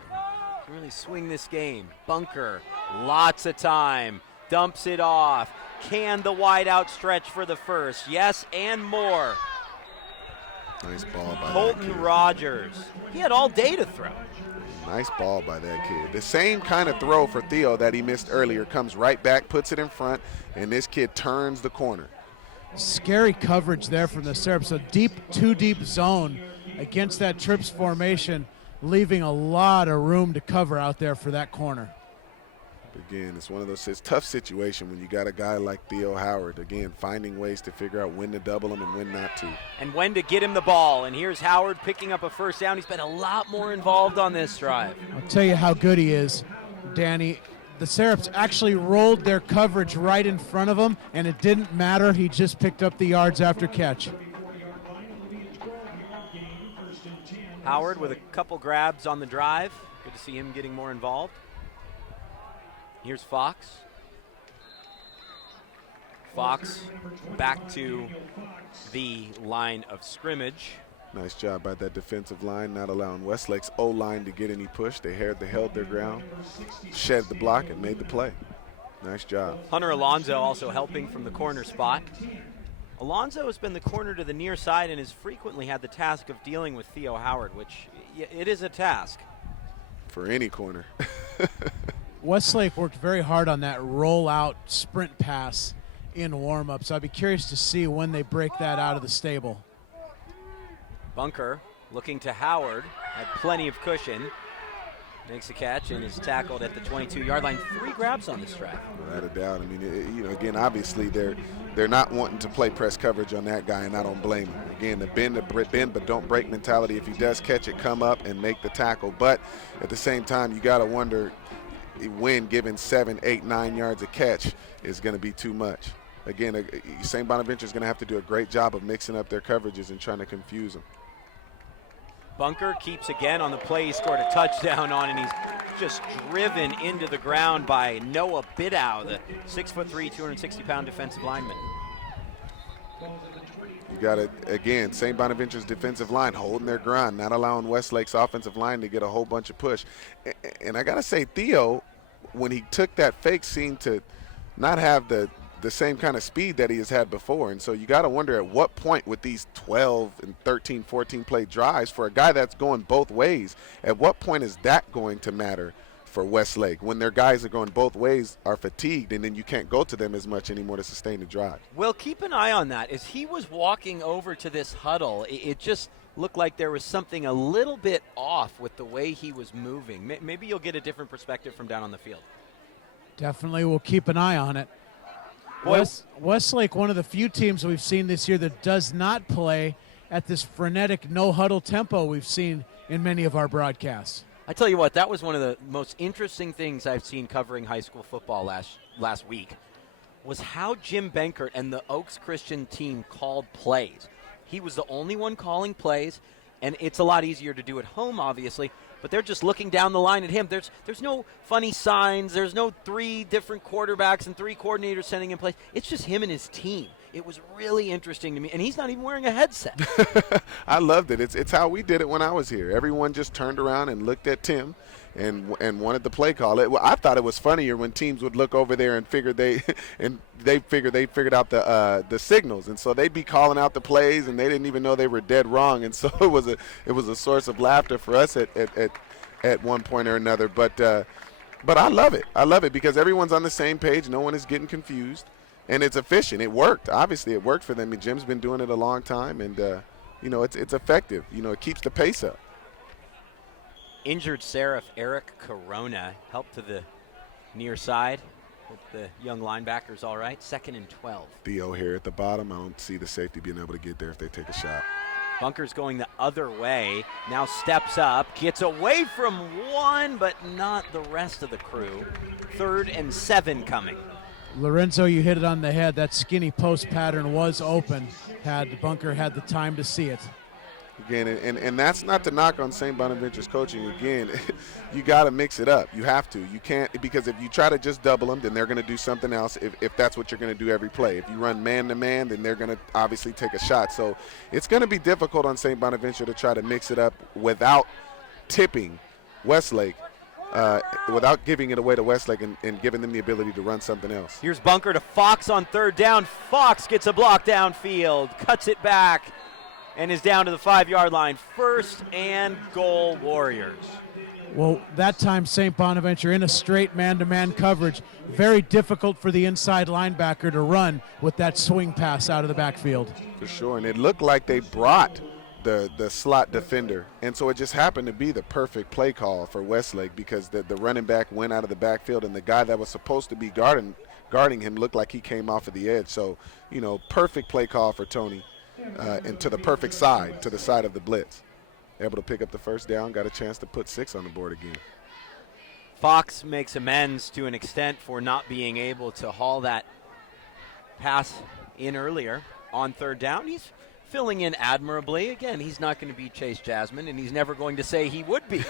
Really swing this game. Bunker, lots of time, dumps it off. Can the wide out stretch for the first? Yes, and more. Nice ball by Colton Rogers. He had all day to throw. Nice ball by that kid. The same kind of throw for Theo that he missed earlier comes right back, puts it in front, and this kid turns the corner. Scary coverage there from the Serbs. A deep, too deep zone against that trips formation, leaving a lot of room to cover out there for that corner. Again, it's one of those, it's a tough situation when you got a guy like Theo Howard, again, finding ways to figure out when to double him and when not to. And when to get him the ball. And here's Howard picking up a first down. He's been a lot more involved on this drive. I'll tell you how good he is, Danny. The Serbs actually rolled their coverage right in front of him, and it didn't matter. He just picked up the yards after catch. Howard with a couple grabs on the drive. Good to see him getting more involved. Here's Fox. Fox back to the line of scrimmage. Nice job by that defensive line, not allowing Westlake's O-line to get any push. They held their ground, shed the block, and made the play. Nice job. Hunter Alonso also helping from the corner spot. Alonso has been the corner to the near side and has frequently had the task of dealing with Theo Howard, which it is a task. For any corner. Westlake worked very hard on that rollout sprint pass in warm-ups. I'd be curious to see when they break that out of the stable. Bunker looking to Howard, had plenty of cushion. Makes a catch and is tackled at the 22-yard line. 3 grabs on this drive. Without a doubt. I mean, again, obviously they're not wanting to play press coverage on that guy, and I don't blame him. Again, the bend but don't break mentality. If he does catch it, come up and make the tackle. But at the same time, you got to wonder when given 7, 8, 9 yards a catch is going to be too much. Again, St. Bonaventure is going to have to do a great job of mixing up their coverages and trying to confuse them. Bunker keeps again on the play he scored a touchdown on, and he's just driven into the ground by Noah Bidow, the 6'3", 260-pound defensive lineman. You got it again. St. Bonaventure's defensive line holding their ground, not allowing Westlake's offensive line to get a whole bunch of push. And I got to say, Theo, when he took that fake, seemed to not have the same kind of speed that he has had before. And so you got to wonder at what point with these 12 and 13, 14 play drives for a guy that's going both ways, at what point is that going to matter for Westlake when their guys are going both ways, are fatigued, and then you can't go to them as much anymore to sustain the drive? Well, keep an eye on that. As he was walking over to this huddle, it just looked like there was something a little bit off with the way he was moving. Maybe you'll get a different perspective from down on the field. Definitely, we'll keep an eye on it. Westlake, one of the few teams we've seen this year that does not play at this frenetic no-huddle tempo we've seen in many of our broadcasts. I tell you what, that was one of the most interesting things I've seen covering high school football last week, was how Jim Benkert and the Oaks Christian team called plays. He was the only one calling plays, and it's a lot easier to do at home, obviously, but they're just looking down the line at him. There's no funny signs. There's no 3 different quarterbacks and 3 coordinators sending him plays. It's just him and his team. It was really interesting to me, and he's not even wearing a headset. I loved it. It's how we did it when I was here. Everyone just turned around and looked at Tim and wanted the play call. I thought it was funnier when teams would look over there and figure they figured out the signals, and so they'd be calling out the plays, and they didn't even know they were dead wrong. And so it was a source of laughter for us at one point or another. But I love it. I love it because everyone's on the same page. No one is getting confused. And it's efficient. It worked. Obviously, it worked for them. I mean, Jim's been doing it a long time, and it's effective. It keeps the pace up. Injured Seraph Eric Corona helped to the near side. Hope the young linebackers all right. 2nd and 12. Theo here at the bottom. I don't see the safety being able to get there if they take a shot. Bunker's going the other way, now steps up, gets away from one, but not the rest of the crew. 3rd and 7 coming. Lorenzo, you hit it on the head. That skinny post pattern was open. Bunker had the time to see it. Again, and that's not to knock on St. Bonaventure's coaching. Again, you got to mix it up. You have to. You can't, because if you try to just double them, then they're going to do something else if that's what you're going to do every play. If you run man-to-man, then they're going to obviously take a shot. So it's going to be difficult on St. Bonaventure to try to mix it up without tipping Westlake, without giving it away to Westlake and giving them the ability to run something else. Here's Bunker to Fox on 3rd down. Fox gets a block downfield, cuts it back, and is down to the 5-yard line. 1st and goal, Warriors. Well, that time St. Bonaventure in a straight man-to-man coverage. Very difficult for the inside linebacker to run with that swing pass out of the backfield. For sure, and it looked like they brought the slot defender, and so it just happened to be the perfect play call for Westlake, because the running back went out of the backfield, and the guy that was supposed to be guarding him looked like he came off of the edge. So, perfect play call for Tony. And to the perfect side, to the side of the blitz. Able to pick up the 1st down, got a chance to put 6 on the board again. Fox makes amends to an extent for not being able to haul that pass in earlier on 3rd down. He's filling in admirably. Again, he's not going to be Chase Jasmine, and he's never going to say he would be.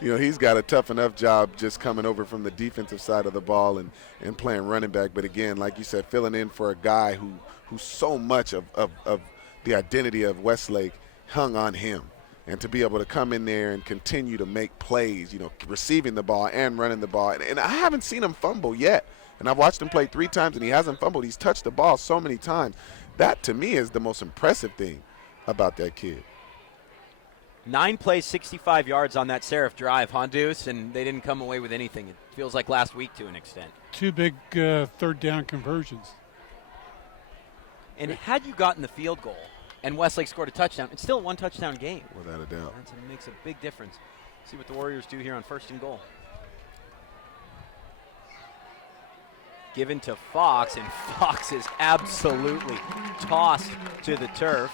He's got a tough enough job just coming over from the defensive side of the ball and playing running back. But again, like you said, filling in for a guy who so much of the identity of Westlake hung on him. And to be able to come in there and continue to make plays, receiving the ball and running the ball. And I haven't seen him fumble yet. And I've watched him play 3 times, and he hasn't fumbled. He's touched the ball so many times. That, to me, is the most impressive thing about that kid. 9 plays, 65 yards on that Seraph drive, Deuce? And they didn't come away with anything. It feels like last week to an extent. 2 big 3rd down conversions. And had you gotten the field goal and Westlake scored a touchdown, it's still a 1-touchdown game. Without a doubt. That makes a big difference. See what the Warriors do here on 1st and goal. Given to Fox, and Fox is absolutely tossed to the turf.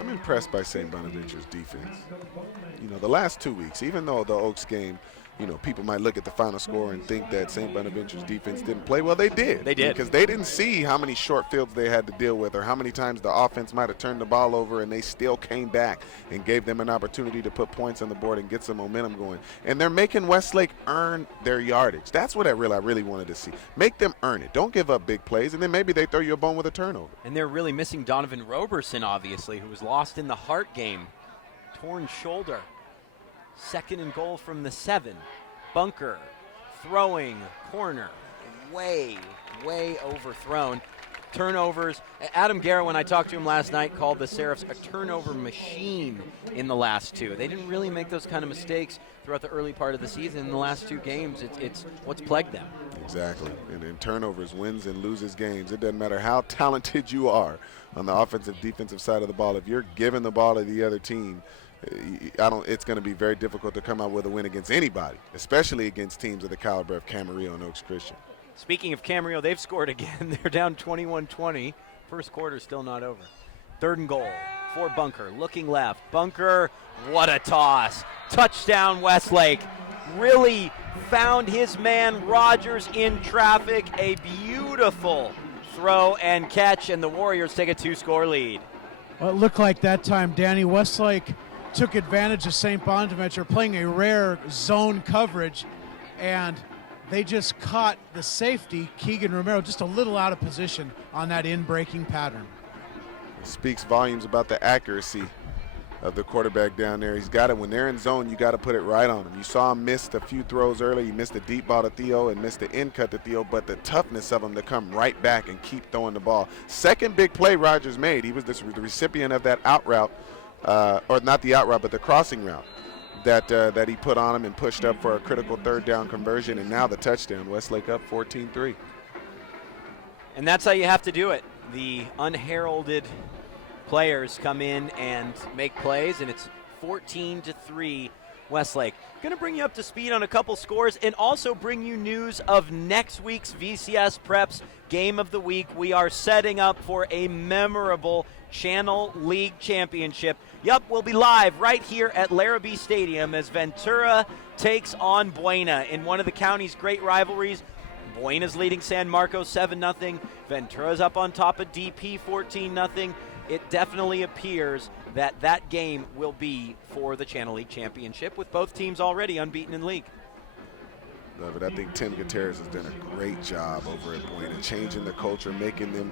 I'm impressed by St. Bonaventure's defense. The last 2 weeks, even though the Oaks game, people might look at the final score and think that St. Bonaventure's defense didn't play. Well, they did. They did. Because they didn't see how many short fields they had to deal with, or how many times the offense might have turned the ball over, and they still came back and gave them an opportunity to put points on the board and get some momentum going. And they're making Westlake earn their yardage. That's what I really wanted to see. Make them earn it. Don't give up big plays, and then maybe they throw you a bone with a turnover. And they're really missing Donovan Roberson, obviously, who was lost in the Hart game. Torn shoulder. 2nd and goal from the 7. Bunker throwing, corner, way overthrown. Turnovers. Adam Guerra, when I talked to him last night, called the Seraphs a turnover machine in the last 2. They didn't really make those kind of mistakes throughout the early part of the season. In the last 2 games, it's what's plagued them. Exactly. And turnovers wins and loses games. It doesn't matter how talented you are on the offensive, defensive side of the ball. If you're giving the ball to the other team, it's going to be very difficult to come out with a win against anybody, especially against teams of the caliber of Camarillo and Oaks Christian. Speaking of Camarillo, they've scored again. They're down 21-20. First quarter still not over. 3rd and goal for Bunker. Looking left. Bunker, what a toss. Touchdown, Westlake. Really found his man Rogers in traffic. A beautiful throw and catch, and the Warriors take a 2-score lead. Well, it looked like that time Danny Westlake took advantage of St. Bonaventure playing a rare zone coverage, and they just caught the safety, Keegan Romero, just a little out of position on that in-breaking pattern. It speaks volumes about the accuracy of the quarterback down there. He's got it. When they're in zone, you got to put it right on him. You saw him miss a few throws early. He missed a deep ball to Theo and missed the end cut to Theo, but the toughness of him to come right back and keep throwing the ball. Second big play Rogers made. He was the recipient of that out route, or not the out route, but the crossing route that he put on him and pushed up for a critical 3rd down conversion, and now the touchdown. Westlake up 14-3. And that's how you have to do it. The unheralded players come in and make plays, and it's 14-3 Westlake. Going to bring you up to speed on a couple scores and also bring you news of next week's VCSPreps Game of the Week. We are setting up for a memorable Channel League Championship. Yup, we'll be live right here at Larrabee Stadium as Ventura takes on Buena in one of the county's great rivalries. Buena's leading San Marcos 7-0. Ventura's up on top of DP 14-0. It definitely appears that that game will be for the Channel League Championship, with both teams already unbeaten in league. Love it. I think Tim Gutierrez has done a great job over at Buena, changing the culture, making them,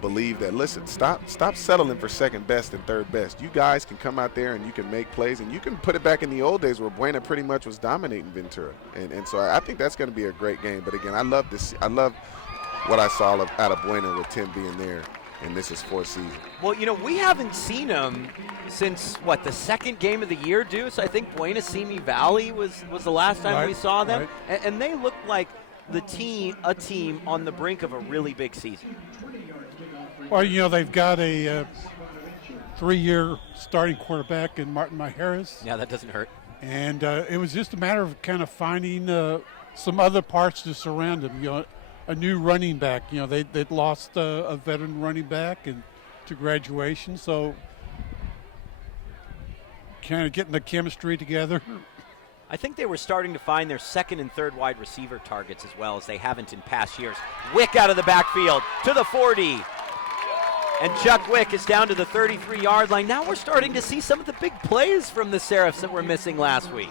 believe that, listen, stop settling for second best and third best. You guys can come out there and you can make plays, and you can put it back in the old days where Buena pretty much was dominating Ventura. And so I think that's going to be a great game. But again, I love what I saw out of Buena with Tim being there. And this is fourth season. Well, we haven't seen them since, the second game of the year, Deuce? I think Buena Simi Valley was the last time we saw them. Right. And they looked like a team on the brink of a really big season. Well, they've got a 3-year starting quarterback in Martin Majerus. Yeah, that doesn't hurt. And it was just a matter of kind of finding some other parts to surround him, a new running back. They'd lost a veteran running back to graduation, so kind of getting the chemistry together. I think they were starting to find their second and third wide receiver targets as well as they haven't in past years. Wick out of the backfield to the 40. And Chuck Wick is down to the 33-yard line. Now we're starting to see some of the big plays from the Seraphs that were missing last week.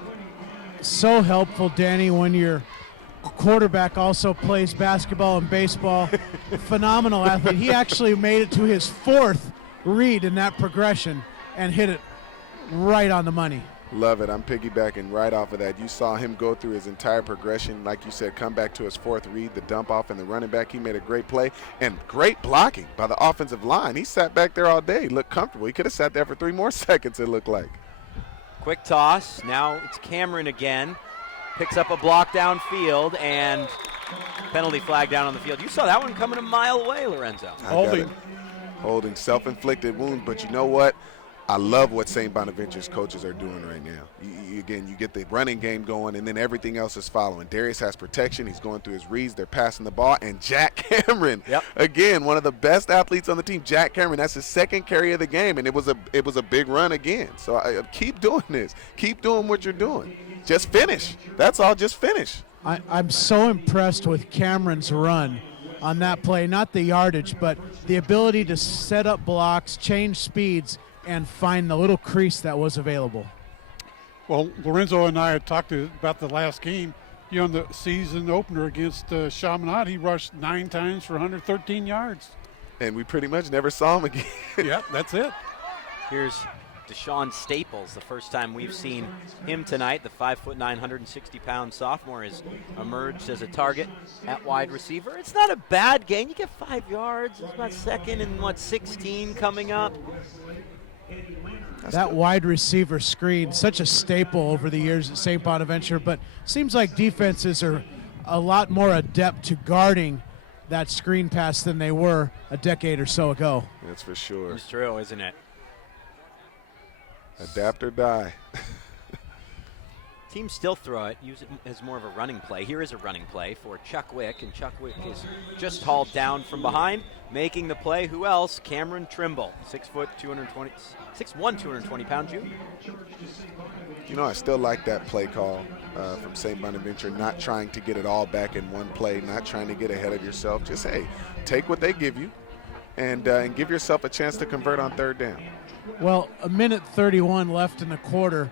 So helpful, Danny, when your quarterback also plays basketball and baseball. Phenomenal athlete. He actually made it to his fourth read in that progression and hit it right on the money. Love it. I'm piggybacking right off of that. You saw him go through his entire progression. Like you said, come back to his fourth read, the dump off and the running back. He made a great play and great blocking by the offensive line. He sat back there all day, looked comfortable. He could have sat there for 3 more seconds, it looked like. Quick toss. Now it's Cameron again. Picks up a block downfield and penalty flag down on the field. You saw that one coming a mile away, Lorenzo. Holding self-inflicted wound, but you know what? I love what St. Bonaventure's coaches are doing right now. You get the running game going, and then everything else is following. Darius has protection. He's going through his reads. They're passing the ball. And Jack Cameron, again, one of the best athletes on the team. Jack Cameron, that's his second carry of the game, and it was a big run again. So I keep doing this. Keep doing what you're doing. Just finish. That's all. Just finish. I'm so impressed with Cameron's run on that play. Not the yardage, but the ability to set up blocks, change speeds, and find the little crease that was available. Well, Lorenzo and I had talked about the last game. In the season opener against Chaminade, he rushed 9 times for 113 yards. And we pretty much never saw him again. Yeah, that's it. Here's Deshaun Staples, the first time we've seen him tonight. The 5'9", 160-pound sophomore has emerged as a target at wide receiver. It's not a bad game. You get 5 yards. It's about second and 16 coming up. That wide receiver screen, such a staple over the years at St. Bonaventure, but seems like defenses are a lot more adept to guarding that screen pass than they were a decade or so ago. That's for sure. It's true, isn't it? Adapt or die. Teams still throw it, use it as more of a running play. Here is a running play for Chuck Wick, and Chuck Wick is just hauled down from behind, making the play. Who else? Cameron Trimble, 6'1", 220-pound junior. I still like that play call from St. Bonaventure, not trying to get it all back in one play, not trying to get ahead of yourself. Just, hey, take what they give you and give yourself a chance to convert on third down. Well, 1:31 left in the quarter.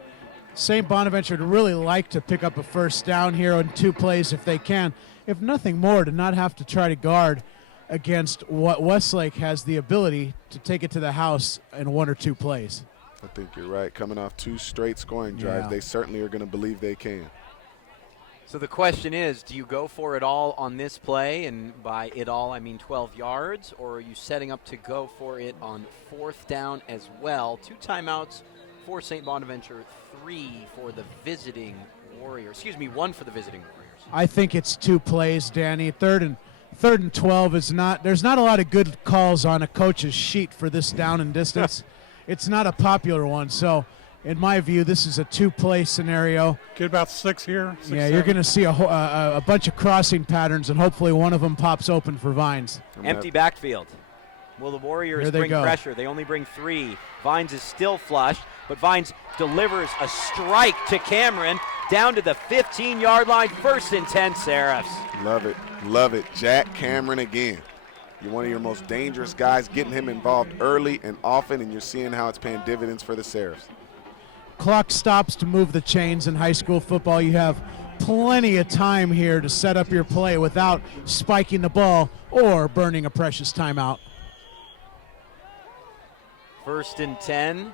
St. Bonaventure would really like to pick up a first down here on 2 plays if they can. If nothing more, to not have to try to guard against what Westlake has the ability to take it to the house in 1 or 2 plays. I think you're right. Coming off 2 straight scoring drives, They certainly are going to believe they can. So the question is, do you go for it all on this play? And by it all, I mean 12 yards. Or are you setting up to go for it on 4th down as well? 2 timeouts for St. Bonaventure, 3 for the visiting Warriors. 1 for the visiting Warriors. I think it's 2 plays, Danny. Third and 12 is not. There's not a lot of good calls on a coach's sheet for this down and distance. It's not a popular one. So in my view, this is a two-play scenario. Get about 6 here. Six, Yeah, you're seven. going to see a bunch of crossing patterns, and hopefully one of them pops open for Vines. Empty backfield. Will the Warriors Here they bring go. pressure? They only bring 3. Vines is still flushed, but Vines delivers a strike to Cameron down to the 15-yard line. 1st and 10, Seraphs. Love it. Love it. Jack Cameron again. You're one of your most dangerous guys, getting him involved early and often, and you're seeing how it's paying dividends for the Seraphs. Clock stops to move the chains in high school football. You have plenty of time here to set up your play without spiking the ball or burning a precious timeout. 1st and 10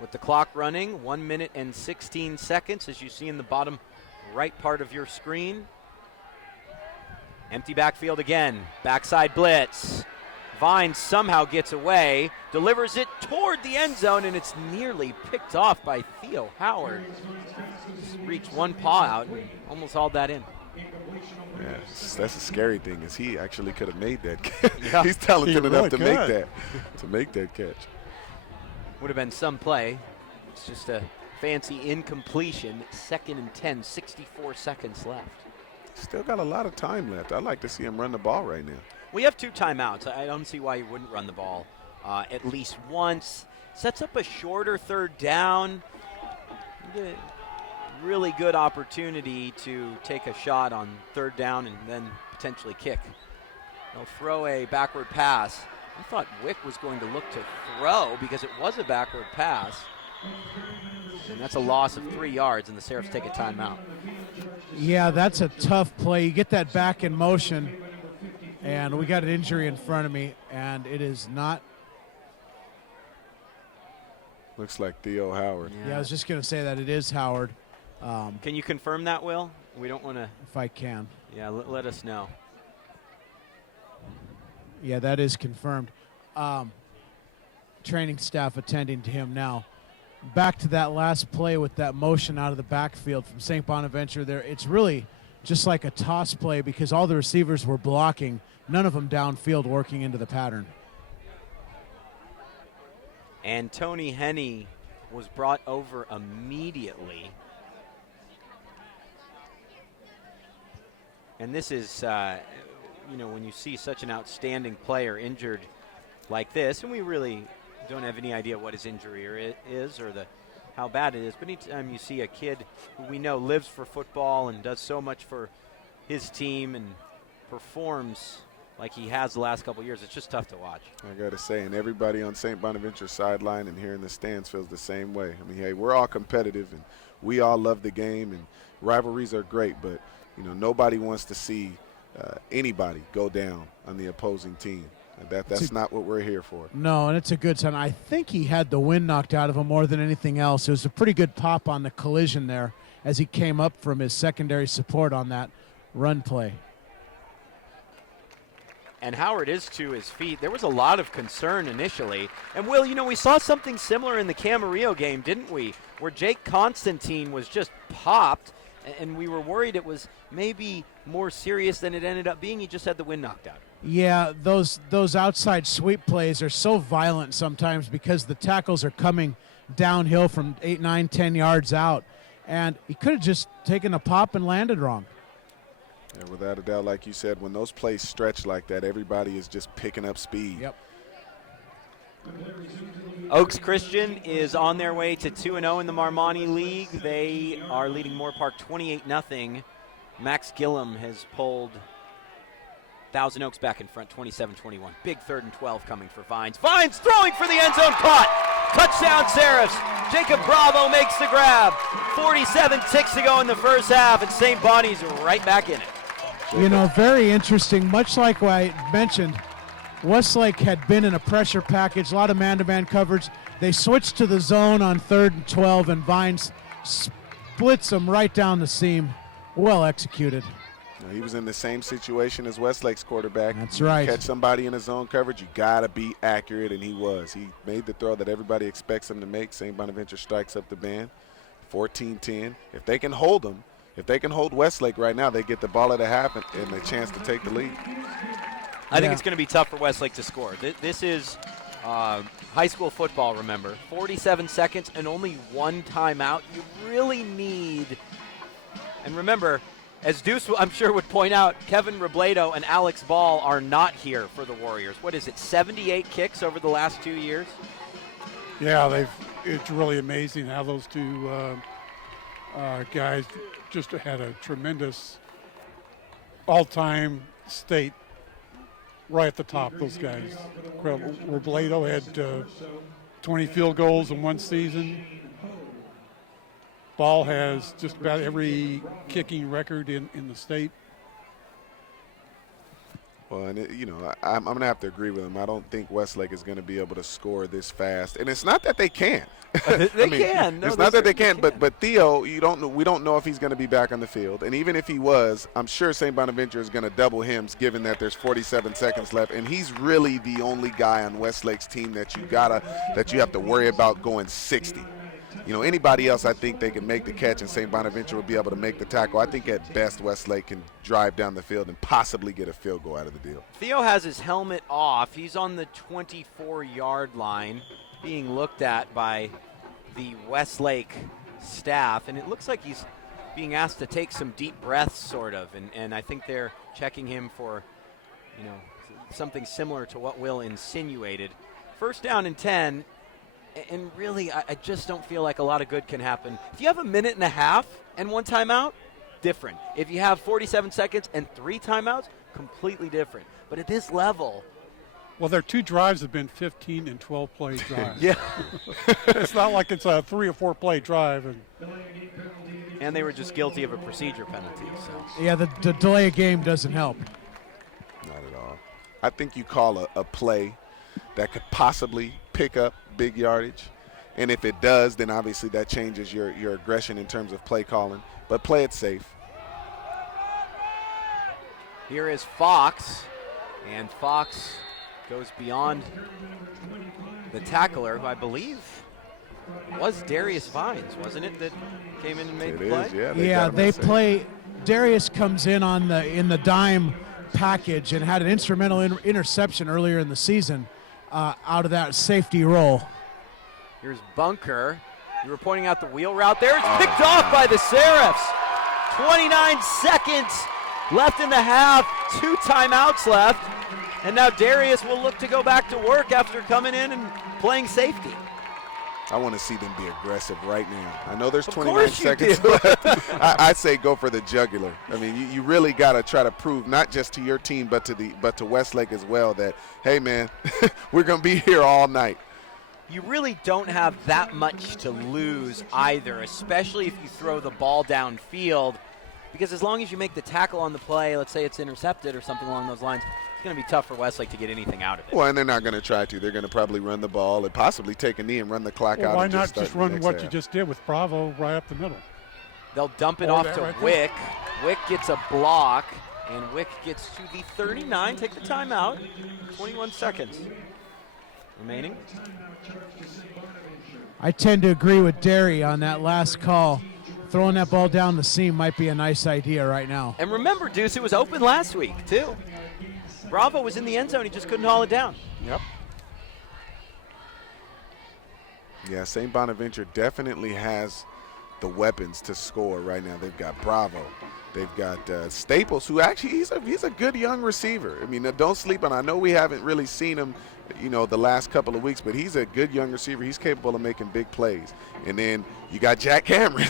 with the clock running. 1 minute and 16 seconds, as you see in the bottom right part of your screen. Empty backfield again. Backside blitz. Vines somehow gets away, delivers it toward the end zone, and it's nearly picked off by Theo Howard. Just reached one paw out and almost hauled that in. Yeah, that's a scary thing, is he actually could have made that catch. Yeah. He's talented He enough really to could. make that catch. Would have been some play. It's just a fancy incompletion. 2nd and 10, 64 seconds left. Still got a lot of time left. I'd like to see him run the ball right now. We have 2 timeouts. I don't see why you wouldn't run the ball at least once. Sets up a shorter 3rd down. You get a really good opportunity to take a shot on 3rd down and then potentially kick. They'll throw a backward pass. I thought Wick was going to look to throw because it was a backward pass. And that's a loss of 3 yards, and the Seraphs take a timeout. Yeah, that's a tough play. You get that back in motion, and we got an injury in front of me, and it is not. Looks like Theo Howard. Yeah, I was just going to say that it is Howard. Can you confirm that, Will? We don't want to. If I can. Yeah, let us know. Yeah, that is confirmed. Training staff attending to him now. Back to that last play with that motion out of the backfield from St. Bonaventure there. It's really just like a toss play because all the receivers were blocking, none of them downfield working into the pattern. And Tony Henney was brought over immediately. And this is, when you see such an outstanding player injured like this, and we really don't have any idea what his injury is or how bad it is, but anytime you see a kid who we know lives for football and does so much for his team and performs like he has the last couple of years, it's just tough to watch. I got to say, and everybody on St. Bonaventure's sideline and here in the stands feels the same way. I mean, hey, we're all competitive and we all love the game, and rivalries are great, but nobody wants to see anybody go down on the opposing team. That's not what we're here for. No, and it's a good sign. I think he had the wind knocked out of him more than anything else. It was a pretty good pop on the collision there as he came up from his secondary support on that run play. And Howard is to his feet. There was a lot of concern initially. And, Will, we saw something similar in the Camarillo game, didn't we, where Jake Constantine was just popped, and we were worried it was maybe more serious than it ended up being. He just had the wind knocked out. Yeah, those outside sweep plays are so violent sometimes because the tackles are coming downhill from 8, 9, 10 yards out. And he could have just taken a pop and landed wrong. Yeah, without a doubt, like you said, when those plays stretch like that, everybody is just picking up speed. Yep. Oaks Christian is on their way to 2-0 in the Marmani League. They are leading Moore Park 28-0. Max Gillum has pulled Thousand Oaks back in front, 27-21. Big 3rd and 12 coming for Vines. Vines throwing for the end zone, caught. Touchdown, Seraphs. Jacob Bravo makes the grab. 47 ticks to go in the first half, and St. Bonnie's right back in it. Very interesting. Much like what I mentioned, Westlake had been in a pressure package, a lot of man-to-man coverage. They switched to the zone on 3rd and 12, and Vines splits them right down the seam. Well executed. He was in the same situation as Westlake's quarterback. That's right. Catch somebody in a zone coverage, you got to be accurate, and he was. He made the throw that everybody expects him to make. St. Bonaventure strikes up the band, 14-10. If they can hold them, if they can hold Westlake right now, they get the ball at a half and a chance to take the lead. I think it's going to be tough for Westlake to score. This is High school football, remember, 47 seconds and only one timeout. You really need, and remember, as Deuce, I'm sure, would point out, Kevin Robledo and Alex Ball are not here for the Warriors. What is it, 78 kicks over the last 2 years? Yeah, it's really amazing how those two guys just had a tremendous all-time state right at the top, those guys. Incredible. Robledo had 20 field goals in one season. Ball has just about every kicking record in the state. Well, and I'm going to have to agree with him. I don't think Westlake is going to be able to score this fast. And it's not that they can't. They can. No, it's not that they can't, but Theo, we don't know if he's going to be back on the field. And even if he was, I'm sure St. Bonaventure is going to double him, given that there's 47 seconds left. And he's really the only guy on Westlake's team that you have to worry about going 60. Anybody else, I think they can make the catch, and St. Bonaventure will be able to make the tackle. I think at best Westlake can drive down the field and possibly get a field goal out of the deal. Theo has his helmet off. He's on the 24-yard line being looked at by the Westlake staff, and it looks like he's being asked to take some deep breaths, sort of, and I think they're checking him for, something similar to what Will insinuated. First down and 10. And really, I just don't feel like a lot of good can happen. If you have a minute and a half and one timeout, different. If you have 47 seconds and 3 timeouts, completely different. But at this level. Well, their 2 drives have been 15 and 12-play drives. Yeah. It's not like it's a 3 or 4-play drive. And they were just guilty of a procedure penalty. So. Yeah, the delay of game doesn't help. Not at all. I think you call a play that could possibly pick up big yardage, and if it does, then obviously that changes your aggression in terms of play calling, but play it safe. Here is Fox, and Fox goes beyond the tackler, who I believe was Darius Vines, wasn't it, that came in and made the play? Yeah, they play. Darius comes in in the dime package and had an instrumental interception earlier in the season. Out of that safety role. Here's Bunker. You were pointing out the wheel route there. It's picked off by the Seraphs. 29 seconds left in the half. 2 timeouts left. And now Darius will look to go back to work after coming in and playing safety. I want to see them be aggressive right now. I know there's Of 29 seconds left. I say go for the jugular. I mean, you really got to try to prove not just to your team but to Westlake as well that, hey, man, we're going to be here all night. You really don't have that much to lose either, especially if you throw the ball downfield, because as long as you make the tackle on the play, let's say it's intercepted or something along those lines, it's going to be tough for Westlake to get anything out of it. Well, and they're not going to try to. They're going to probably run the ball and possibly take a knee and run the clock out. Why not just run what you just did with Bravo right up the middle? They'll dump it off to Wick. Wick gets a block, and Wick gets to the 39. Take the timeout. 21 seconds remaining. I tend to agree with Derry on that last call. Throwing that ball down the seam might be a nice idea right now. And remember, Deuce, it was open last week, too. Bravo was in the end zone. He just couldn't haul it down. Yep. Yeah, St. Bonaventure definitely has the weapons to score right now. They've got Bravo. They've got Staples, who actually he's a good young receiver. I mean, don't sleep on. I know we haven't really seen him, the last couple of weeks, but he's a good young receiver. He's capable of making big plays. And then you got Jack Cameron,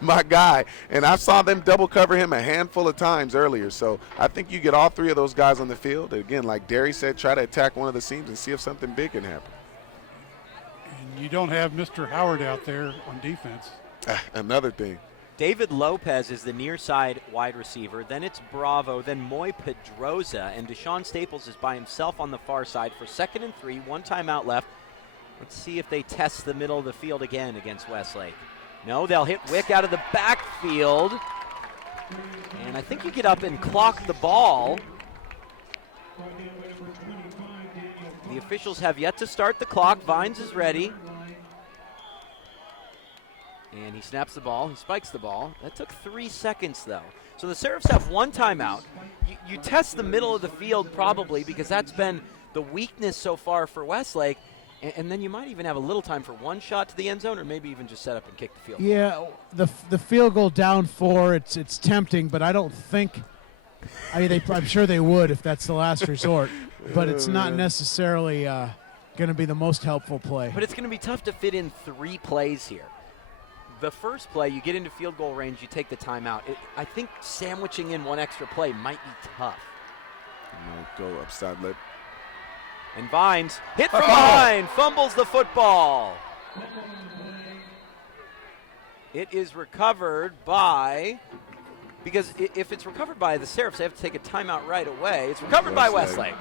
my guy. And I saw them double cover him a handful of times earlier. So I think you get all 3 of those guys on the field. And again, like Derry said, try to attack one of the seams and see if something big can happen. And you don't have Mr. Howard out there on defense. Another thing. David Lopez is the near side wide receiver. Then it's Bravo. Then Moy Pedroza. And Deshaun Staples is by himself on the far side for 2nd and 3. 1 timeout left. Let's see if they test the middle of the field again against Westlake. No, they'll hit Wick out of the backfield. And I think you get up and clock the ball. The officials have yet to start the clock. Vines is ready. And he snaps the ball. He spikes the ball. That took 3 seconds, though. So the Seraphs have 1 timeout. You test the middle of the field probably because that's been the weakness so far for Westlake. And then you might even have a little time for one shot to the end zone, or maybe even just set up and kick the field goal. Yeah, the field goal down 4, it's tempting, but I don't think. I'm sure they would if that's the last resort, but it's not necessarily going to be the most helpful play. But it's going to be tough to fit in 3 plays here. The first play, you get into field goal range, you take the timeout. I think sandwiching in one extra play might be tough. Might go upside lip. And Vines, hit from behind, fumbles the football. It is recovered by, because if it's recovered by the Seraphs, they have to take a timeout right away. It's recovered by Westlake.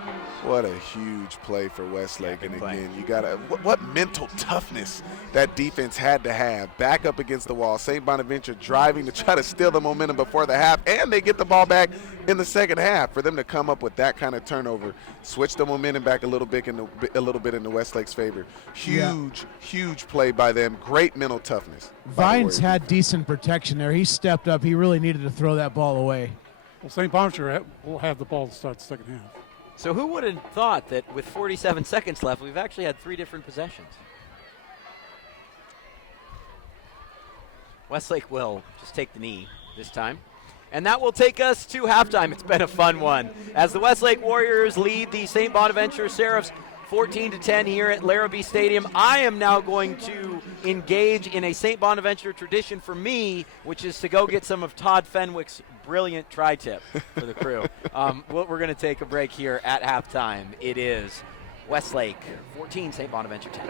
What a huge play for Westlake. And again, you got to, what mental toughness that defense had to have. Back up against the wall. St. Bonaventure driving to try to steal the momentum before the half, and they get the ball back in the second half. For them to come up with that kind of turnover, switch the momentum back a little bit in the Westlake's favor. Huge play by them. Great mental toughness. Vines had decent protection there. He stepped up. He really needed to throw that ball away. Well, St. Bonaventure will have the ball to start the second half. So who would have thought that with 47 seconds left, we've actually had 3 different possessions? Westlake will just take the knee this time. And that will take us to halftime. It's been a fun one. As the Westlake Warriors lead the St. Bonaventure Seraphs 14-10 here at Larrabee Stadium. I am now going to engage in a St. Bonaventure tradition for me, which is to go get some of Todd Fenwick's brilliant tri-tip for the crew. We're going to take a break here at halftime. It is Westlake 14, St. Bonaventure 10.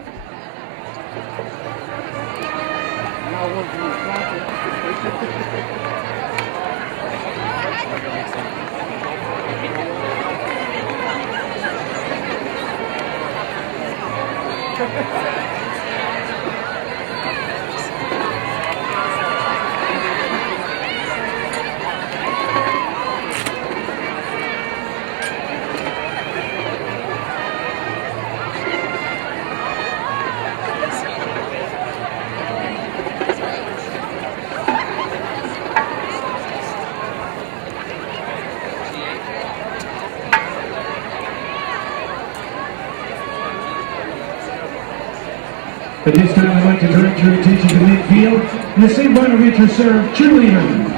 At this time, I'd like to direct your attention to midfield. The St. Bonaventure serve cheerleaders.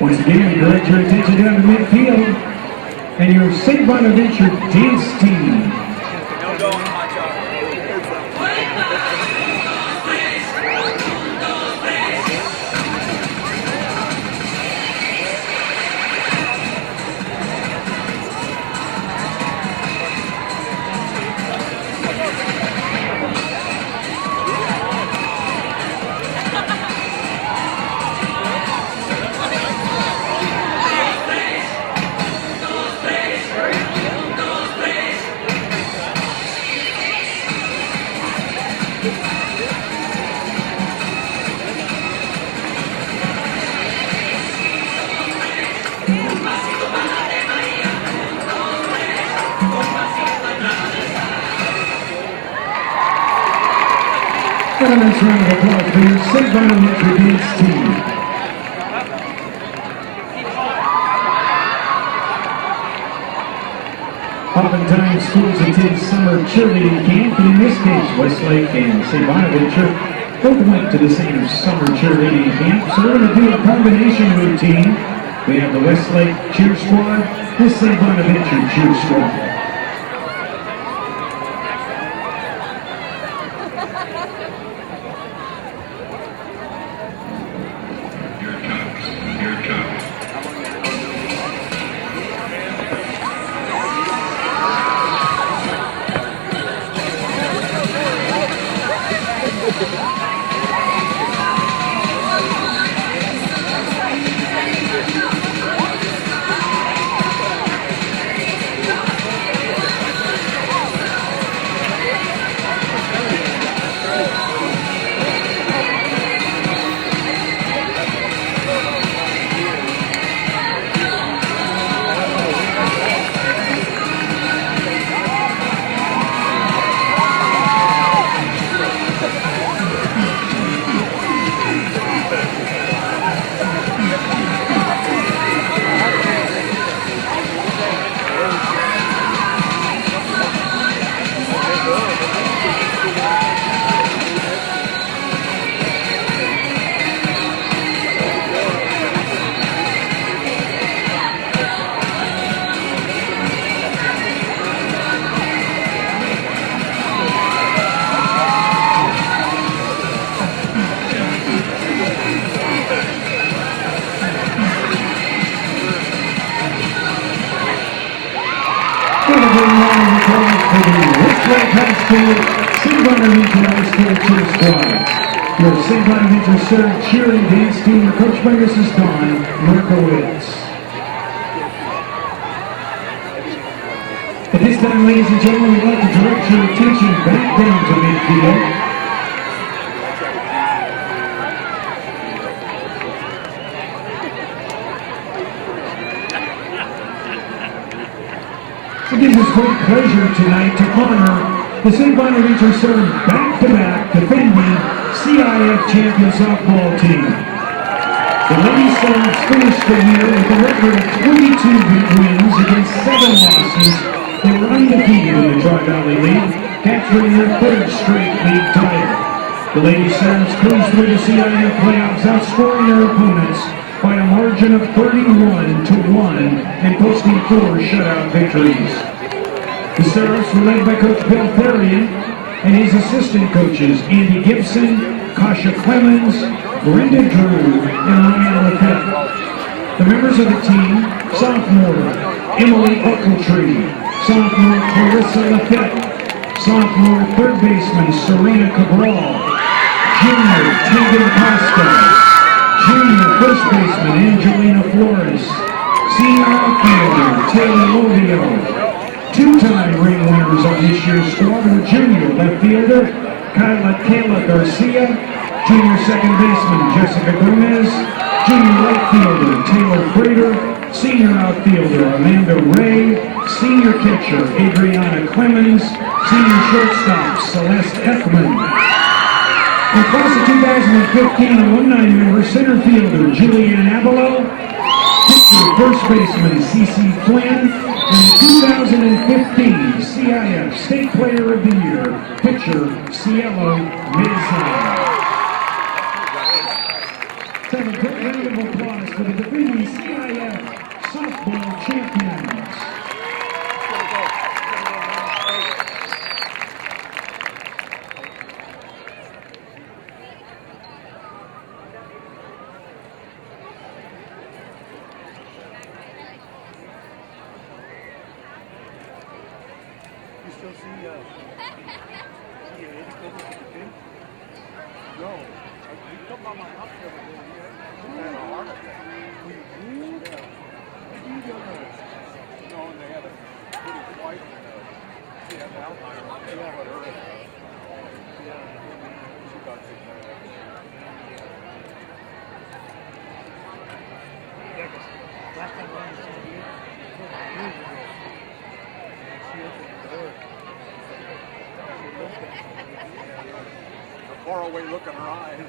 Once again, direct your attention down to midfield and your St. Bonaventure dance team. And a nice round of applause for your St. Bonaventure dance team. Oftentimes, schools attend summer cheerleading camp, and in this case, Westlake and St. Bonaventure both went to the same summer cheerleading camp. So we're going to do a combination routine. We have the Westlake cheer squad, the St. Bonaventure cheer squad. Westlake High School, St. Bonaventure High School cheer squads. Your St. Bonaventure served cheer and dance team are coached by Mrs. Dawn Markowitz. At this time, ladies and gentlemen, we'd like to direct your attention back down to midfield. It gives us great pleasure tonight to honor the St. Bonaventure served back-to-back defending CIF champion softball team. The Lady Stars finished the year with a record of 22 wins against 7 losses. They were undefeated in the Tri-Valley League, capturing their 3rd straight league title. The Lady Stars cruised through the CIF playoffs, outscoring their opponents by a margin of 31-1 and posting 4 shutout victories. The Stars were led by Coach Bill Therian and his assistant coaches Andy Gibson, Kasha Clemens, Brenda Drew, and Ryan Lafette. The members of the team: sophomore Emily Ochiltree, sophomore Clarissa Lafette, sophomore third baseman Serena Cabral, junior Tegan Costa, junior first baseman Angelina Flores, senior outfielder Taylor Lovio. Two-time ring winners on this year's squad were junior left fielder Kayla Garcia, junior second baseman Jessica Gomez, junior right fielder Taylor Frater, senior outfielder Amanda Ray, senior catcher Adriana Clemens, senior shortstop Celeste Ekman. In class of 2015 alumni member center fielder Julianne Abelo, pitcher first baseman Cece Flynn, and the 2015 CIF State Player of the Year, pitcher Cielo Mesa. Let's have a great round of applause for the defending CIF softball champions. faraway look in her eyes.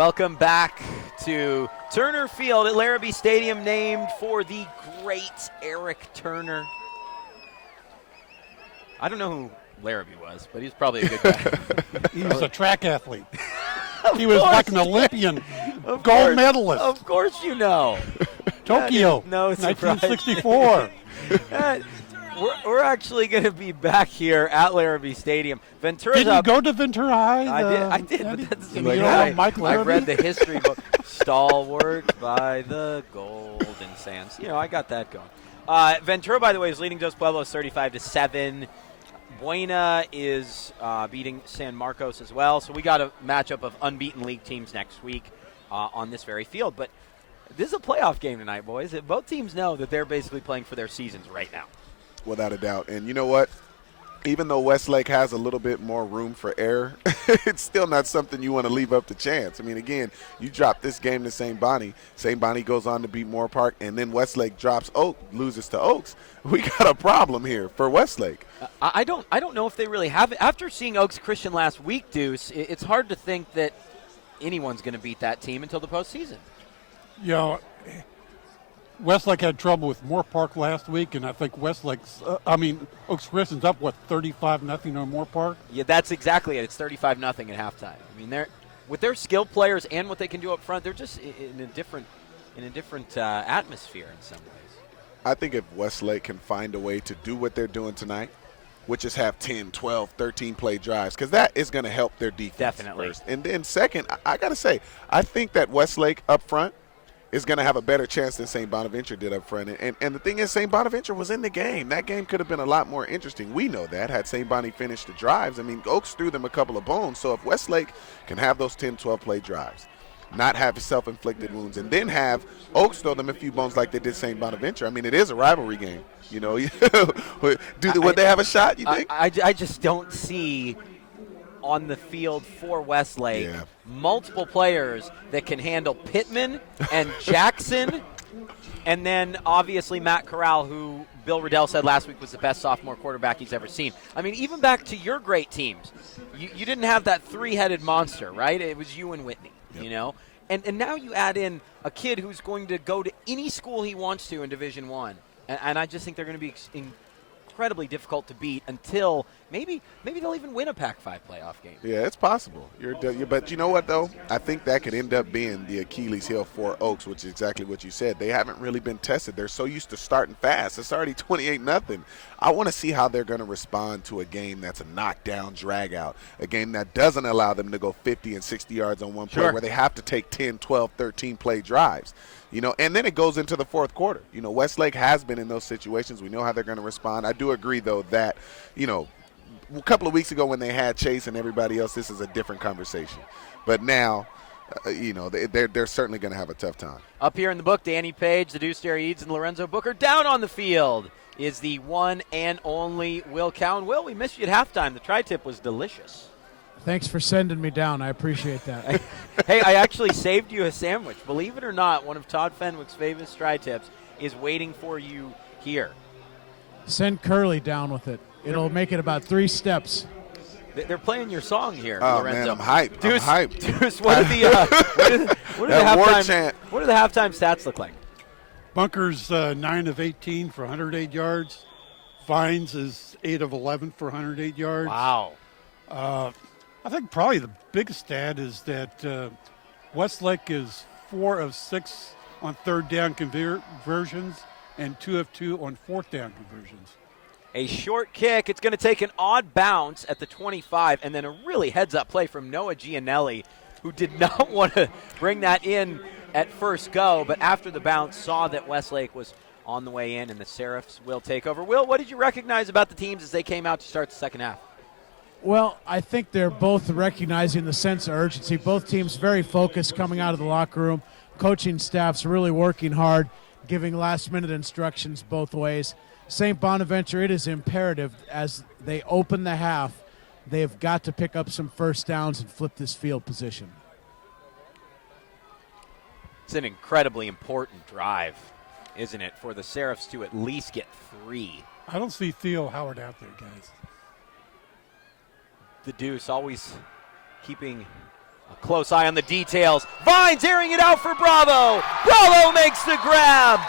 Welcome back to Turner Field at Larrabee Stadium, named for the great Eric Turner. I don't know who Larrabee was, but he's probably a good guy. He was a track athlete. He was like an Olympian, Of gold course. medalist. Of course you know. Tokyo, No surprise. 1964. We're actually going to be back here at Larrabee Stadium. Ventura's Did you up. go to Ventura High? I did, but that's You like know Mike I Larrabee? read the history book. Stalwart by the Golden Sands. I got that going. Ventura, by the way, is leading Dos Pueblos 35-7. Buena is beating San Marcos as well. So we got a matchup of unbeaten league teams next week on this very field. But this is a playoff game tonight, boys. Both teams know that they're basically playing for their seasons right now. Without a doubt. And you know what? Even though Westlake has a little bit more room for error, it's still not something you want to leave up to chance. I mean, again, you drop this game to St. Bonnie. St. Bonnie goes on to beat Moore Park, and then Westlake loses to Oaks. We got a problem here for Westlake. I don't know if they really have it. After seeing Oaks Christian last week, Deuce, it's hard to think that anyone's going to beat that team until the postseason. Westlake had trouble with Moore Park last week, and I think Oaks Christian's up, 35-0 on Moore Park? Yeah, that's exactly it. It's 35-0 at halftime. I mean, they're with their skilled players and what they can do up front, they're just in a different atmosphere in some ways. I think if Westlake can find a way to do what they're doing tonight, which is have 10, 12, 13 play drives, because that is going to help their defense. Definitely. First. And then second, I got to say, I think that Westlake up front is going to have a better chance than St. Bonaventure did up front. And the thing is, St. Bonaventure was in the game. That game could have been a lot more interesting. We know that had St. Bonnie finished the drives. I mean, Oaks threw them a couple of bones. So if Westlake can have those 10, 12 play drives, not have self-inflicted wounds, and then have Oaks throw them a few bones like they did St. Bonaventure, I mean, it is a rivalry game. Would they have a shot, you think? I just don't see on the field for Westlake multiple players that can handle Pittman and Jackson, and then obviously Matt Corral, who Bill Riddell said last week was the best sophomore quarterback he's ever seen. I mean, even back to your great teams, you didn't have that three-headed monster, right? It was you and Whitney, And now you add in a kid who's going to go to any school he wants to in Division I, and I just think they're going to be incredibly difficult to beat until maybe they'll even win a Pac-5 playoff game. Yeah, it's possible. But you know what, though? I think that could end up being the Achilles heel for Oaks, which is exactly what you said. They haven't really been tested. They're so used to starting fast. It's already 28-0. I want to see how they're going to respond to a game that's a knockdown, drag-out, a game that doesn't allow them to go 50 and 60 yards on one play, where they have to take 10, 12, 13 play drives. And then it goes into the fourth quarter. Westlake has been in those situations. We know how they're going to respond. I do agree, though, that, a couple of weeks ago when they had Chase and everybody else, this is a different conversation. But now, they're certainly going to have a tough time. Up here in the book, Danny Page, the Deuce Derry Eads, and Lorenzo Booker. Down on the field is the one and only Will Cowan. Will, we missed you at halftime. The tri-tip was delicious. Thanks for sending me down. I appreciate that. Hey, I actually saved you a sandwich. Believe it or not, one of Todd Fenwick's famous tri-tips is waiting for you here. Send Curly down with it. It'll make it about 3 steps. They're playing your song here, Oh, Lorenzo. man, I'm hyped. Deuce, I'm hyped. Deuce, what do the halftime stats look like? Bunker's 9 of 18 for 108 yards. Vines is 8 of 11 for 108 yards. Wow. I think probably the biggest stat is that Westlake is 4 of 6 on third down conversions and 2 of 2 on fourth down conversions. A short kick. It's going to take an odd bounce at the 25, and then a really heads-up play from Noah Gianelli, who did not want to bring that in at first go, but after the bounce saw that Westlake was on the way in, and the Seraphs will take over. Will, what did you recognize about the teams as they came out to start the second half? Well, I think they're both recognizing the sense of urgency. Both teams very focused coming out of the locker room. Coaching staff's really working hard, giving last-minute instructions both ways. St. Bonaventure, it is imperative as they open the half, they have got to pick up some first downs and flip this field position. It's an incredibly important drive, isn't it, for the Seraphs to at least get 3. I don't see Theo Howard out there, guys. The Deuce always keeping A close eye on the details. Vines airing it out for Bravo. Bravo makes the grab.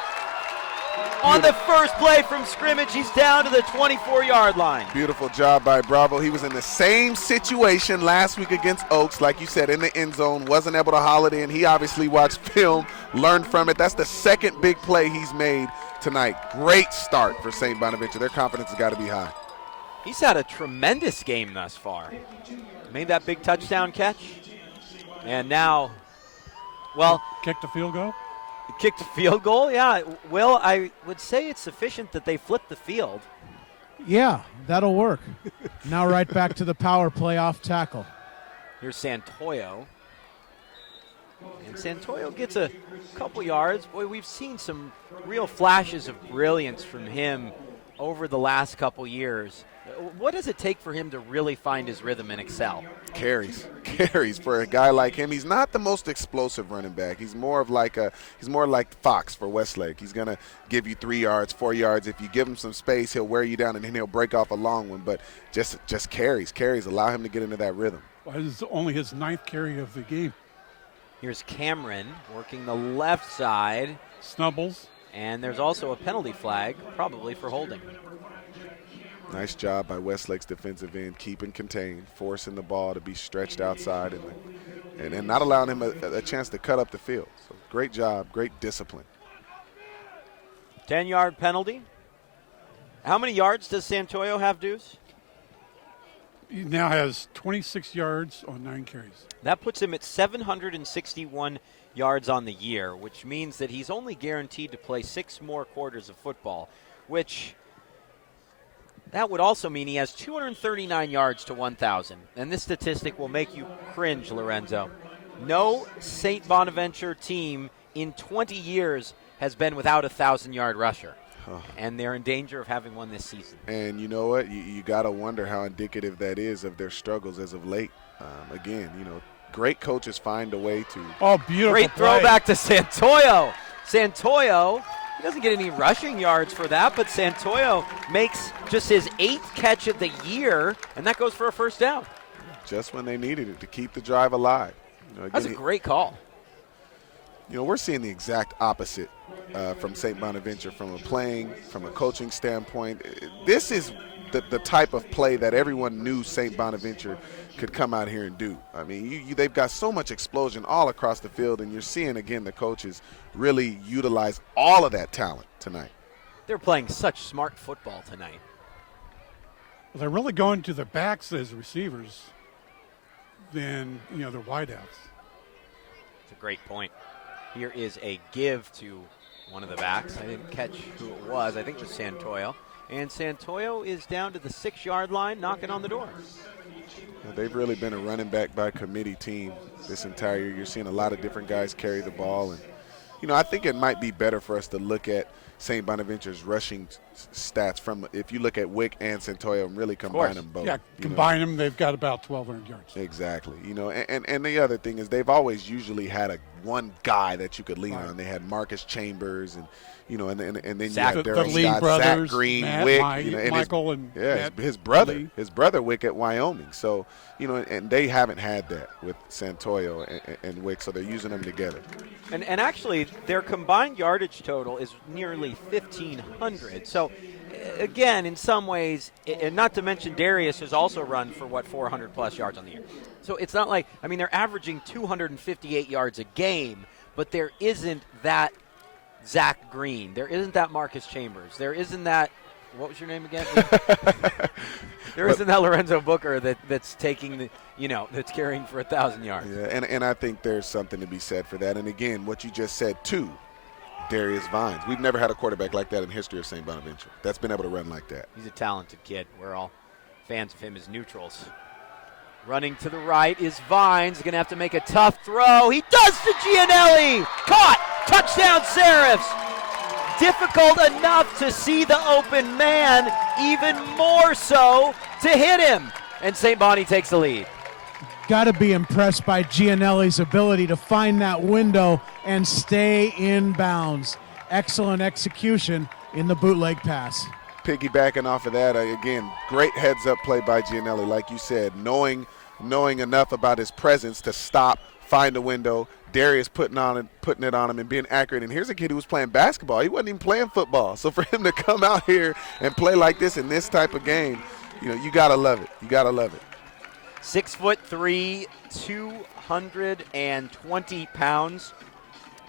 On the first play from scrimmage, he's down to the 24-yard line. Beautiful job by Bravo. He was in the same situation last week against Oaks, like you said, in the end zone, wasn't able to haul it in. He obviously watched film, learned from it. That's the second big play he's made tonight. Great start for St. Bonaventure. Their confidence has got to be high. He's had a tremendous game thus far. Made that big touchdown catch. And now, well, Kicked the field goal? kicked a field goal. Yeah, Will, I would say it's sufficient that they flipped the field. Yeah, that'll work. Now right back to the power play off tackle. Here's Santoyo. And Santoyo gets a couple yards. Boy, we've seen some real flashes of brilliance from him over the last couple years. What does it take for him to really find his rhythm and excel? Carries for a guy like him. He's not the most explosive running back. He's more like Fox for Westlake. He's gonna give you 3 yards, 4 yards. If you give him some space, he'll wear you down and then he'll break off a long one. But just carries allow him to get into that rhythm. Well, this is only his 9th carry of the game. Here's Cameron working the left side. Snubbles. And there's also a penalty flag, probably for holding. Nice job by Westlake's defensive end, keeping contained, forcing the ball to be stretched outside and not allowing him a chance to cut up the field. So great job, great discipline. 10-yard penalty. How many yards does Santoyo have, Deuce? He now has 26 yards on 9 carries. That puts him at 761 yards on the year, which means that he's only guaranteed to play 6 more quarters of football, which that would also mean he has 239 yards to 1,000. And this statistic will make you cringe, Lorenzo. No St. Bonaventure team in 20 years has been without a 1,000-yard rusher. And they're in danger of having one this season. And you know what? You got to wonder how indicative that is of their struggles as of late. Again, great coaches find a way to. Oh, beautiful Great play. throwback to Santoyo. Santoyo, he doesn't get any rushing yards for that, but Santoyo makes just his 8th catch of the year, and that goes for a first down. Just when they needed it to keep the drive alive. That's a great call. We're seeing the exact opposite from St. Bonaventure from a coaching standpoint. This is the type of play that everyone knew St. Bonaventure could come out here and do. I mean, they've got so much explosion all across the field, and you're seeing, again, the coaches really utilize all of that talent tonight. They're playing such smart football tonight. Well, they're really going to the backs as receivers than, their wideouts. It's a great point. Here is a give to one of the backs. I didn't catch who it was. I think it was Santoyo. And Santoyo is down to the 6-yard line, knocking on the door. They've really been a running back by committee team this entire year. You're seeing a lot of different guys carry the ball. And, I think it might be better for us to look at St. Bonaventure's rushing stats from if you look at Wick and Santoyo and really combine them both. Yeah, combine them, they've got about 1,200 yards. Exactly. And the other thing is they've always usually had one guy that you could lean on. They had Marcus Chambers and and then Zach, you have Daryl Lee Scott, brothers, Zach Green, Matt, Wick, Michael and Matt his brother, Lee. his brother Wick at Wyoming. So and they haven't had that with Santoyo and Wick, so they're using them together. And actually, their combined yardage total is nearly 1,500. So, again, in some ways, and not to mention Darius has also run for, 400-plus yards on the year. So it's not like, they're averaging 258 yards a game, but there isn't that Zach Green. There isn't that Marcus Chambers. There isn't that, what was your name again? There isn't that Lorenzo Booker that's taking that's carrying for 1,000 yards. Yeah, and I think there's something to be said for that. And again, what you just said too, Darius Vines. We've never had a quarterback like that in the history of St. Bonaventure that's been able to run like that. He's a talented kid. We're all fans of him as neutrals. Running to the right is Vines. Going to have to make a tough throw. He does to Gianelli. Caught. Touchdown, Serifs. Difficult enough to see the open man, even more so to hit him. And St. Bonnie takes the lead. Got to be impressed by Gianelli's ability to find that window and stay in bounds. Excellent execution in the bootleg pass. Piggybacking off of that, again, great heads-up play by Gianelli, like you said, knowing knowing enough about his presence to stop, find a window. Darius putting it on him and being accurate. And here's a kid who was playing basketball. He wasn't even playing football. So for him to come out here and play like this in this type of game, you got to love it. You got to love it. 6'3", 220 pounds.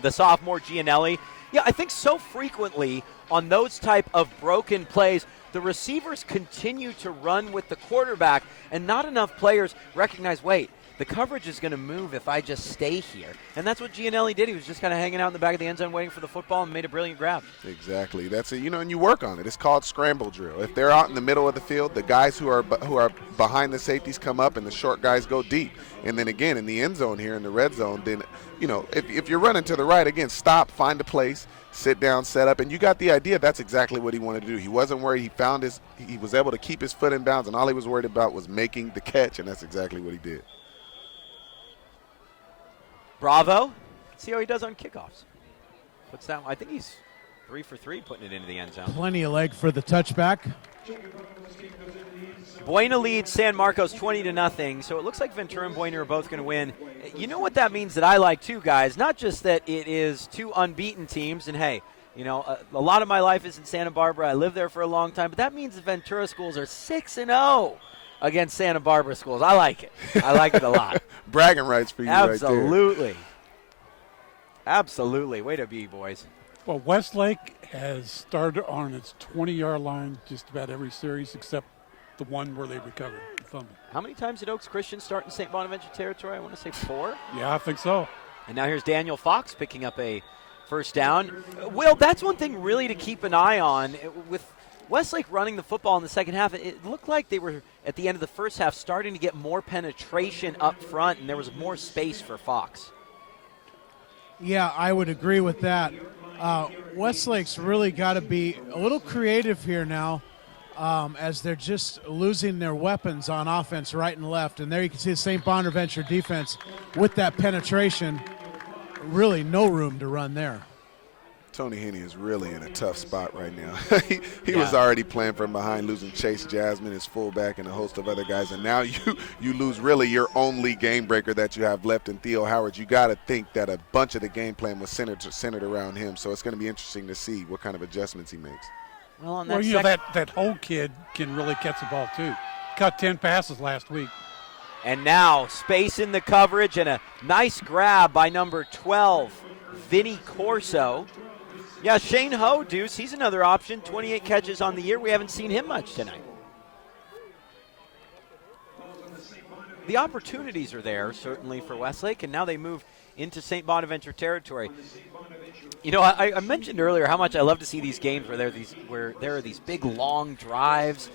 The sophomore Gianelli. Yeah, I think so frequently on those type of broken plays, the receivers continue to run with the quarterback, and not enough players recognize, wait, the coverage is going to move if I just stay here. And that's what Gianelli did. He was just kind of hanging out in the back of the end zone waiting for the football and made a brilliant grab. Exactly. That's it. And you work on it. It's called scramble drill. If they're out in the middle of the field, the guys who are behind the safeties come up and the short guys go deep. And then again, in the end zone here in the red zone, then, if you're running to the right, again, stop, find a place, sit down, set up, and you got the idea that's exactly what he wanted to do. He wasn't worried. He was able to keep his foot in bounds, and all he was worried about was making the catch, and that's exactly what he did. Bravo. Let's see how he does on kickoffs. Puts that. I think he's 3 for 3 putting it into the end zone. Plenty of leg for the touchback. Buena leads San Marcos 20-0, so it looks like Ventura and Buena are both going to win. You know what that means that I like too, guys? Not just that it is two unbeaten teams, and hey, a lot of my life is in Santa Barbara. I lived there for a long time, but that means the Ventura schools are 6-0 against Santa Barbara schools. I like it. I like it a lot. Bragging rights for you Absolutely. right there. Absolutely. Way to be, boys. Well, Westlake has started on its 20-yard line just about every series except the one where they recovered the fumble. How many times did Oaks Christian start in St. Bonaventure territory? I want to say 4. Yeah, I think so. And now here's Daniel Fox picking up a first down. Will, that's one thing really to keep an eye on. With Westlake running the football in the second half, it looked like they were, at the end of the first half, starting to get more penetration up front, and there was more space for Fox. Yeah, I would agree with that. Westlake's really got to be a little creative here now, as they're just losing their weapons on offense right and left. And there you can see the St. Bonaventure defense with that penetration. Really no room to run there. Tony Henney is really in a tough spot right now. he was already playing from behind, losing Chase Jasmine, his fullback, and a host of other guys. And now you lose really your only game breaker that you have left in Theo Howard. You got to think that a bunch of the game plan was centered around him. So it's going to be interesting to see what kind of adjustments he makes. Well, on that whole kid can really catch the ball too. Cut 10 passes last week. And now space in the coverage and a nice grab by number 12, Vinny Corso. Yeah, Shane Ho, Deuce, he's another option. 28 catches on the year. We haven't seen him much tonight. The opportunities are there, certainly, for Westlake, and now they move into St. Bonaventure territory. I mentioned earlier how much I love to see these games where there are these big, long drives,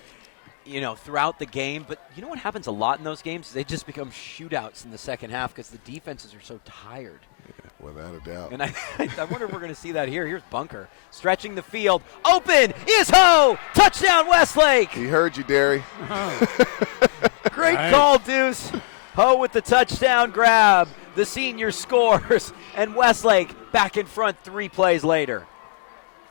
throughout the game. But you know what happens a lot in those games? They just become shootouts in the second half because the defenses are so tired. Without a doubt. And I wonder if we're going to see that here. Here's Bunker stretching the field. Open is Ho! Touchdown, Westlake! He heard you, Derry. Great call, Deuce. Ho with the touchdown grab. The senior scores. And Westlake back in front 3 plays later.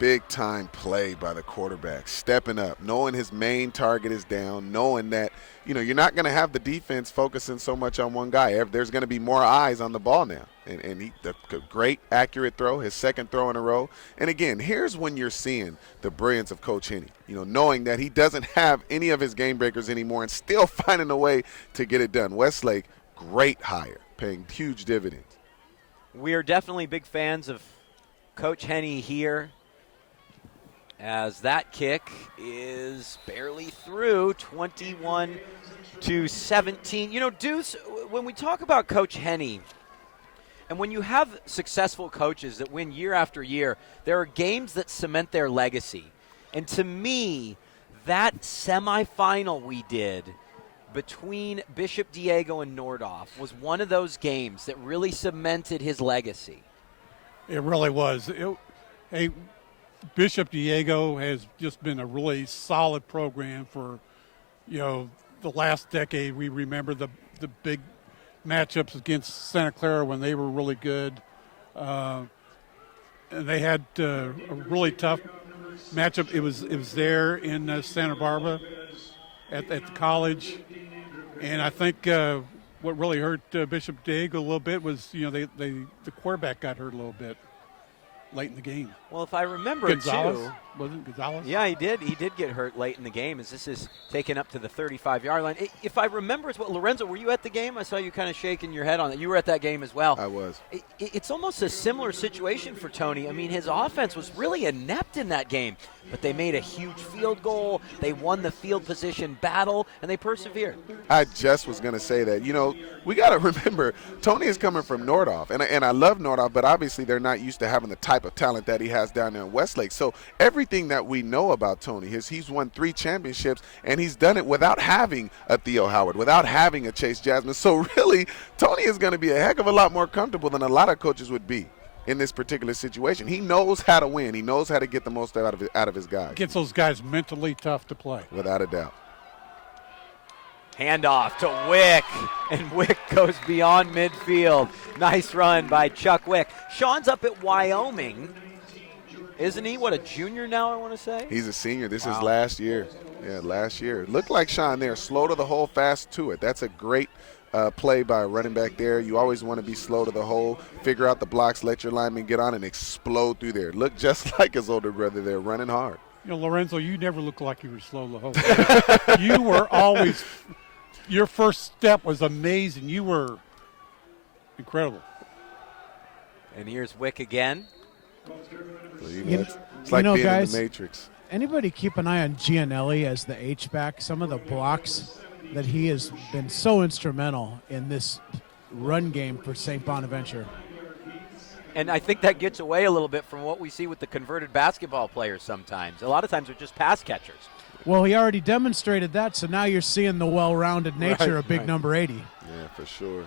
Big time play by the quarterback, stepping up, knowing his main target is down, knowing that, you're not going to have the defense focusing so much on one guy. There's going to be more eyes on the ball now. And the great accurate throw, his second throw in a row. And again, here's when you're seeing the brilliance of Coach Henney, knowing that he doesn't have any of his game breakers anymore and still finding a way to get it done. Westlake, great hire, paying huge dividends. We are definitely big fans of Coach Henney here, as that kick is barely through, 21-17. Deuce, when we talk about Coach Henney, and when you have successful coaches that win year after year, there are games that cement their legacy. And to me, that semifinal we did between Bishop Diego and Nordhoff was one of those games that really cemented his legacy. It really was. Bishop Diego has just been a really solid program for, the last decade. We remember the big matchups against Santa Clara when they were really good. And they had a really tough matchup. It was there in Santa Barbara at the college. And I think what really hurt Bishop Dig a little bit was, the quarterback got hurt a little bit late in the game. Well, if I remember Gonzalez, too. wasn't it Gonzalez? Yeah, he did. He did get hurt late in the game as this is taken up to the 35-yard line. If I remember, it's what Lorenzo, were you at the game? I saw you kind of shaking your head on it. You were at that game as well. I was. It's almost a similar situation for Tony. I mean, his offense was really inept in that game, but they made a huge field goal. They won the field position battle, and they persevered. I just was going to say that. We got to remember, Tony is coming from Nordhoff, and I love Nordhoff, but obviously they're not used to having the type of talent that he has down there in Westlake. So everything that we know about Tony is he's won 3 championships, and he's done it without having a Theo Howard, without having a Chase Jasmine. So really, Tony is going to be a heck of a lot more comfortable than a lot of coaches would be in this particular situation. He knows how to win. He knows how to get the most out of his guys. Gets those guys mentally tough to play. Without a doubt. Handoff to Wick, and Wick goes beyond midfield. Nice run by Chuck Wick. Sean's up at Wyoming, isn't he? What, a junior now, I want to say? He's a senior. This is last year. Yeah, last year. Looked like Sean there. Slow to the hole, fast to it. That's a great play by a running back there. You always want to be slow to the hole, figure out the blocks, let your lineman get on and explode through there. Look just like his older brother there, running hard. Lorenzo, you never looked like you were slow to the hole. You were always – your first step was amazing. You were incredible. And here's Wick again. It's like being guys, in the Matrix. Anybody keep an eye on Gianelli as the H-back? Some of the blocks that he has been so instrumental in this run game for St. Bonaventure. And I think that gets away a little bit from what we see with the converted basketball players sometimes. A lot of times they're just pass catchers. Well, he already demonstrated that, so now you're seeing the well-rounded nature of big number 80. Yeah, for sure.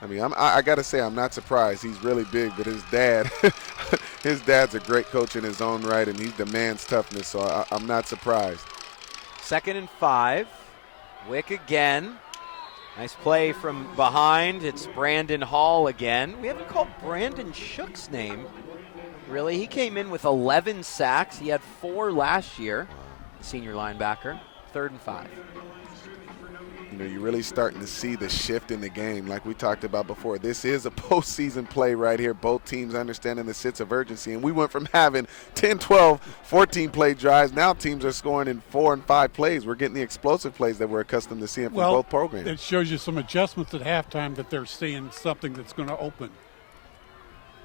I mean, I got to say, I'm not surprised. He's really big, but his dad's a great coach in his own right, and he demands toughness, so I'm not surprised. 2nd and 5. Wick again. Nice play from behind. It's Brandon Hall again. We haven't called Brandon Shook's name, really. He came in with 11 sacks. He had 4 last year, senior linebacker. 3rd and 5. You're really starting to see the shift in the game like we talked about before. This is a postseason play right here. Both teams understanding the sense of urgency. And we went from having 10, 12, 14-play drives. Now teams are scoring in 4 and 5 plays. We're getting the explosive plays that we're accustomed to seeing from both programs. It shows you some adjustments at halftime that they're seeing something that's going to open.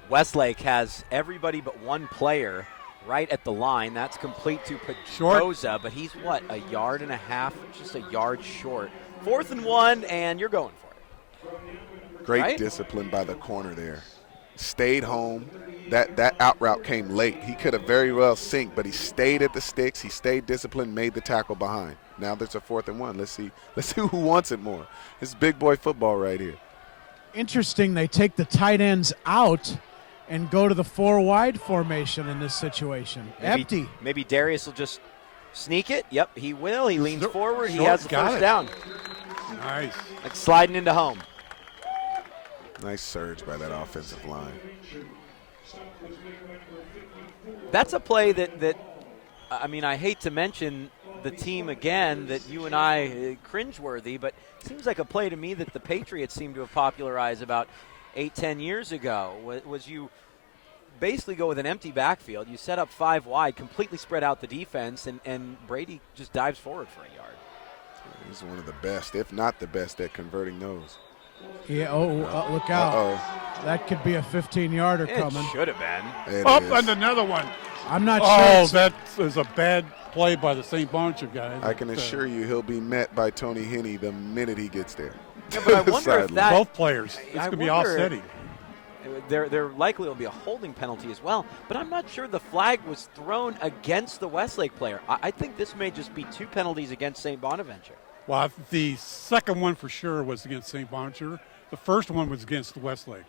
Westlake has everybody but one player right at the line. That's complete to Pedroza, but he's, a yard and a half, just a yard short. 4th and 1, and you're going for it. Great discipline by the corner there. Stayed home. That out route came late. He could have very well synced, but he stayed at the sticks. He stayed disciplined, made the tackle behind. Now there's a 4th and 1. Let's see who wants it more. It's big boy football right here. Interesting, they take the tight ends out and go to the 4 wide formation in this situation. Empty. Maybe Darius will just sneak it. Yep, he will. He leans forward. He has the first down. Nice. Like sliding into home. Nice surge by that offensive line. That's a play that I mean, I hate to mention the team again that you and I cringeworthy, but it seems like a play to me that the Patriots seem to have popularized about 8-10 years ago. Was you basically go with an empty backfield, you set up 5 wide, completely spread out the defense, and Brady just dives forward for a yard. He's one of the best, if not the best, at converting those. Yeah, look out. That could be a 15-yarder coming. It should have been. And another one. I'm not sure. Oh, that is a bad play by the St. Bonaventure guys. I can assure you he'll be met by Tony Henney the minute he gets there. Yeah, but I wonder if that... Both players. It's going to be offsetting. There likely will be a holding penalty as well, but I'm not sure the flag was thrown against the Westlake player. I think this may just be 2 penalties against St. Bonaventure. Well, the second one for sure was against St. Bonaventure. The first one was against the Westlake.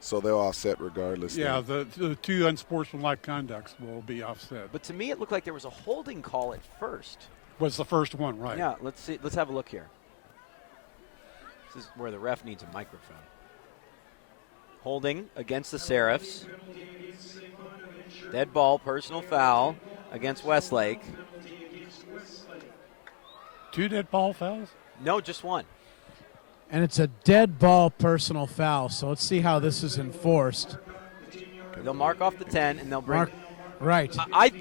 So they'll offset regardless. Yeah, the 2 unsportsmanlike conducts will be offset. But to me, it looked like there was a holding call at first. Was the first one, right? Yeah, let's see. Let's have a look here. This is where the ref needs a microphone. Holding against the Seraphs. Dead ball, personal foul against Westlake. 2 dead ball fouls? No, just 1. And it's a dead ball personal foul, so let's see how this is enforced. They'll mark off the 10, and they'll bring. Right.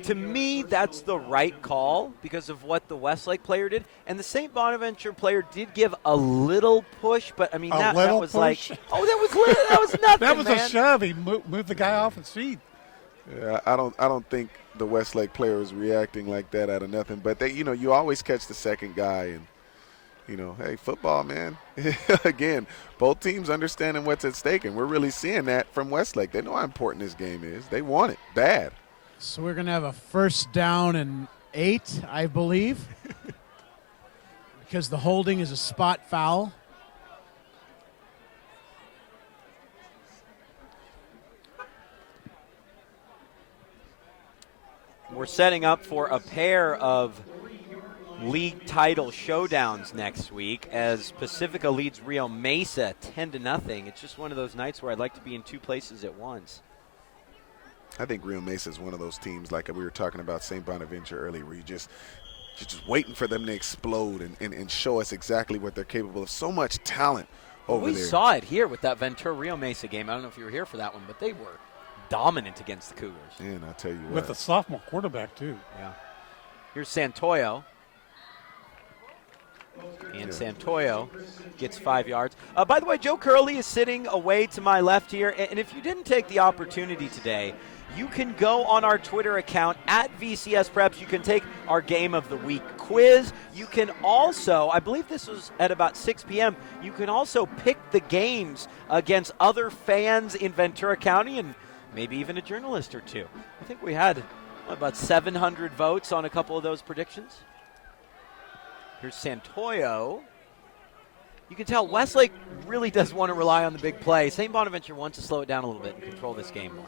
To me, that's the right call because of what the Westlake player did. And the St. Bonaventure player did give a little push, but, I mean, that was push? like, oh, that was nothing, That was man. a shove. He moved the guy off his feet. Yeah, I don't think the Westlake player was reacting like that out of nothing. But they, you always catch the second guy, and hey, football, man. Again, both teams understanding what's at stake, and we're really seeing that from Westlake. They know how important this game is. They want it bad. So we're going to have a 1st down and 8, I believe, because the holding is a spot foul. We're setting up for a pair of league title showdowns next week as Pacifica leads Rio Mesa 10-0. It's just one of those nights where I'd like to be in 2 places at once. I think Rio Mesa is one of those teams, like we were talking about St. Bonaventure earlier, where you're just waiting for them to explode and show us exactly what they're capable of. So much talent over there. We saw it here with that Ventura Rio Mesa game. I don't know if you were here for that one, but they were dominant against the Cougars. And I'll tell you what. With a sophomore quarterback, too. Yeah. Here's Santoyo. And Santoyo gets 5 yards. By the way, Joe Curley is sitting away to my left here. And if you didn't take the opportunity today, you can go on our Twitter account at VCSPreps. You can take our Game of the Week quiz. You can also, I believe this was at about 6 p.m., you can also pick the games against other fans in Ventura County and maybe even a journalist or two. I think we had about 700 votes on a couple of those predictions. Here's Santoyo. You can tell Westlake really does want to rely on the big play. St. Bonaventure wants to slow it down a little bit and control this game more.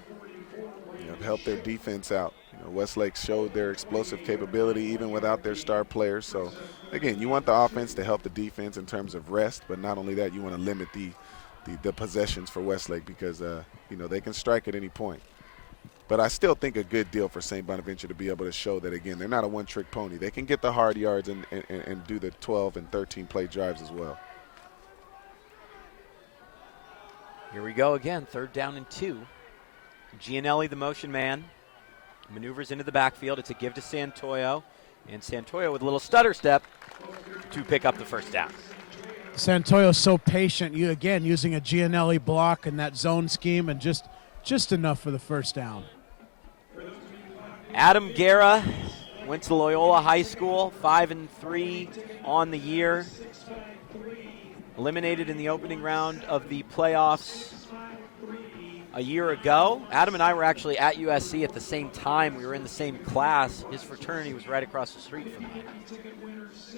Help their defense out. Westlake showed their explosive capability even without their star players. So, again, you want the offense to help the defense in terms of rest, but not only that, you want to limit the possessions for Westlake because, they can strike at any point. But I still think a good deal for St. Bonaventure to be able to show that, again, they're not a one-trick pony. They can get the hard yards and do the 12 and 13-play drives as well. Here we go again, 3rd down and 2. Gianelli, the motion man, maneuvers into the backfield. It's a give to Santoyo. And Santoyo with a little stutter step to pick up the 1st down. Santoyo's so patient. You again using a Gianelli block in that zone scheme and just enough for the 1st down. Adam Guerra went to Loyola High School, 5-3 on the year. Eliminated in the opening round of the playoffs a year ago. Adam and I were actually at USC at the same time. We were in the same class. His fraternity was right across the street from me.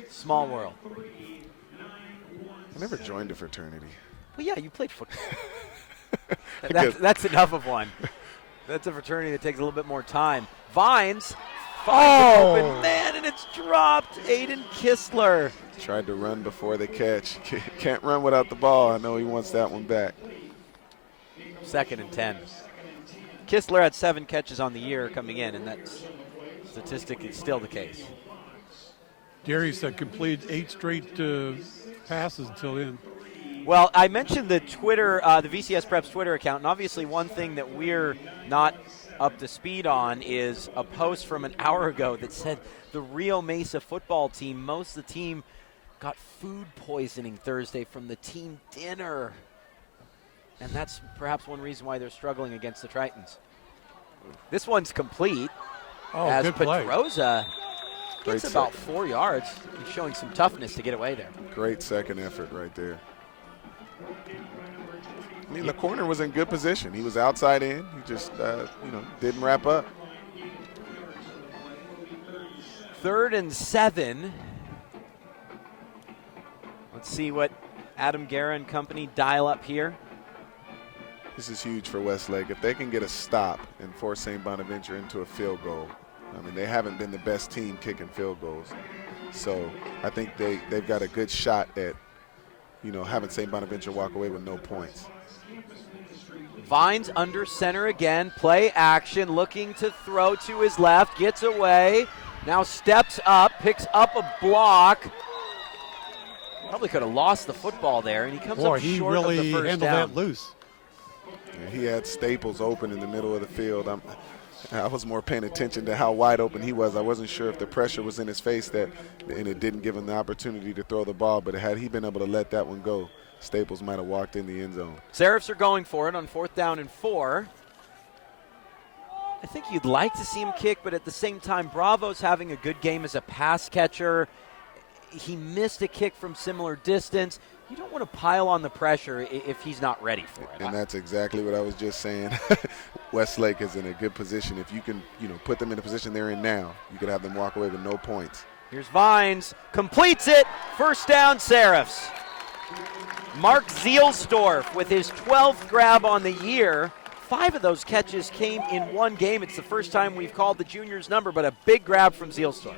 Small world. I never joined a fraternity. Well, yeah, you played football. That's enough of one. That's a fraternity that takes a little bit more time. Vines finds an open man, and it's dropped. Aiden Kistler. Tried to run before the catch. Can't run without the ball. I know he wants that one back. 2nd and 10. Kistler had 7 catches on the year coming in, and that statistic is still the case. Darius had completed 8 straight passes until then. Well, I mentioned the Twitter, the VCSPreps Twitter account, and obviously one thing that we're not up to speed on is a post from an hour ago that said the Rio Mesa football team, most of the team got food poisoning Thursday from the team dinner. And that's perhaps one reason why they're struggling against the Tritons. This one's complete. As good play. Pedroza Great gets about 4 yards. He's showing some toughness to get away there. Great second effort right there. I mean, the corner was in good position. He was outside in. He just, didn't wrap up. 3rd and 7. Let's see what Adam Guerra and company dial up here. This is huge for Westlake. If they can get a stop and force St. Bonaventure into a field goal, I mean, they haven't been the best team kicking field goals. So I think they've got a good shot at, having St. Bonaventure walk away with no points. Vines under center again. Play action, looking to throw to his left. Gets away. Now steps up, picks up a block. Probably could have lost the football there, and he comes Boy, up he short really of the first handled down. that loose. And he had Staples open in the middle of the field. I was more paying attention to how wide open he was. I wasn't sure if the pressure was in his face and it didn't give him the opportunity to throw the ball. But had he been able to let that one go, Staples might have walked in the end zone. Serifs are going for it on 4th down and 4. I think you'd like to see him kick, but at the same time, Bravo's having a good game as a pass catcher. He missed a kick from similar distance. You don't want to pile on the pressure if he's not ready for it. And that's exactly what I was just saying. Westlake is in a good position. If you can, put them in the position they're in now, you could have them walk away with no points. Here's Vines, completes it, 1st down, Serifs. Mark Zielsdorf with his 12th grab on the year. 5 of those catches came in one game. It's the first time we've called the juniors number, but a big grab from Zielsdorf.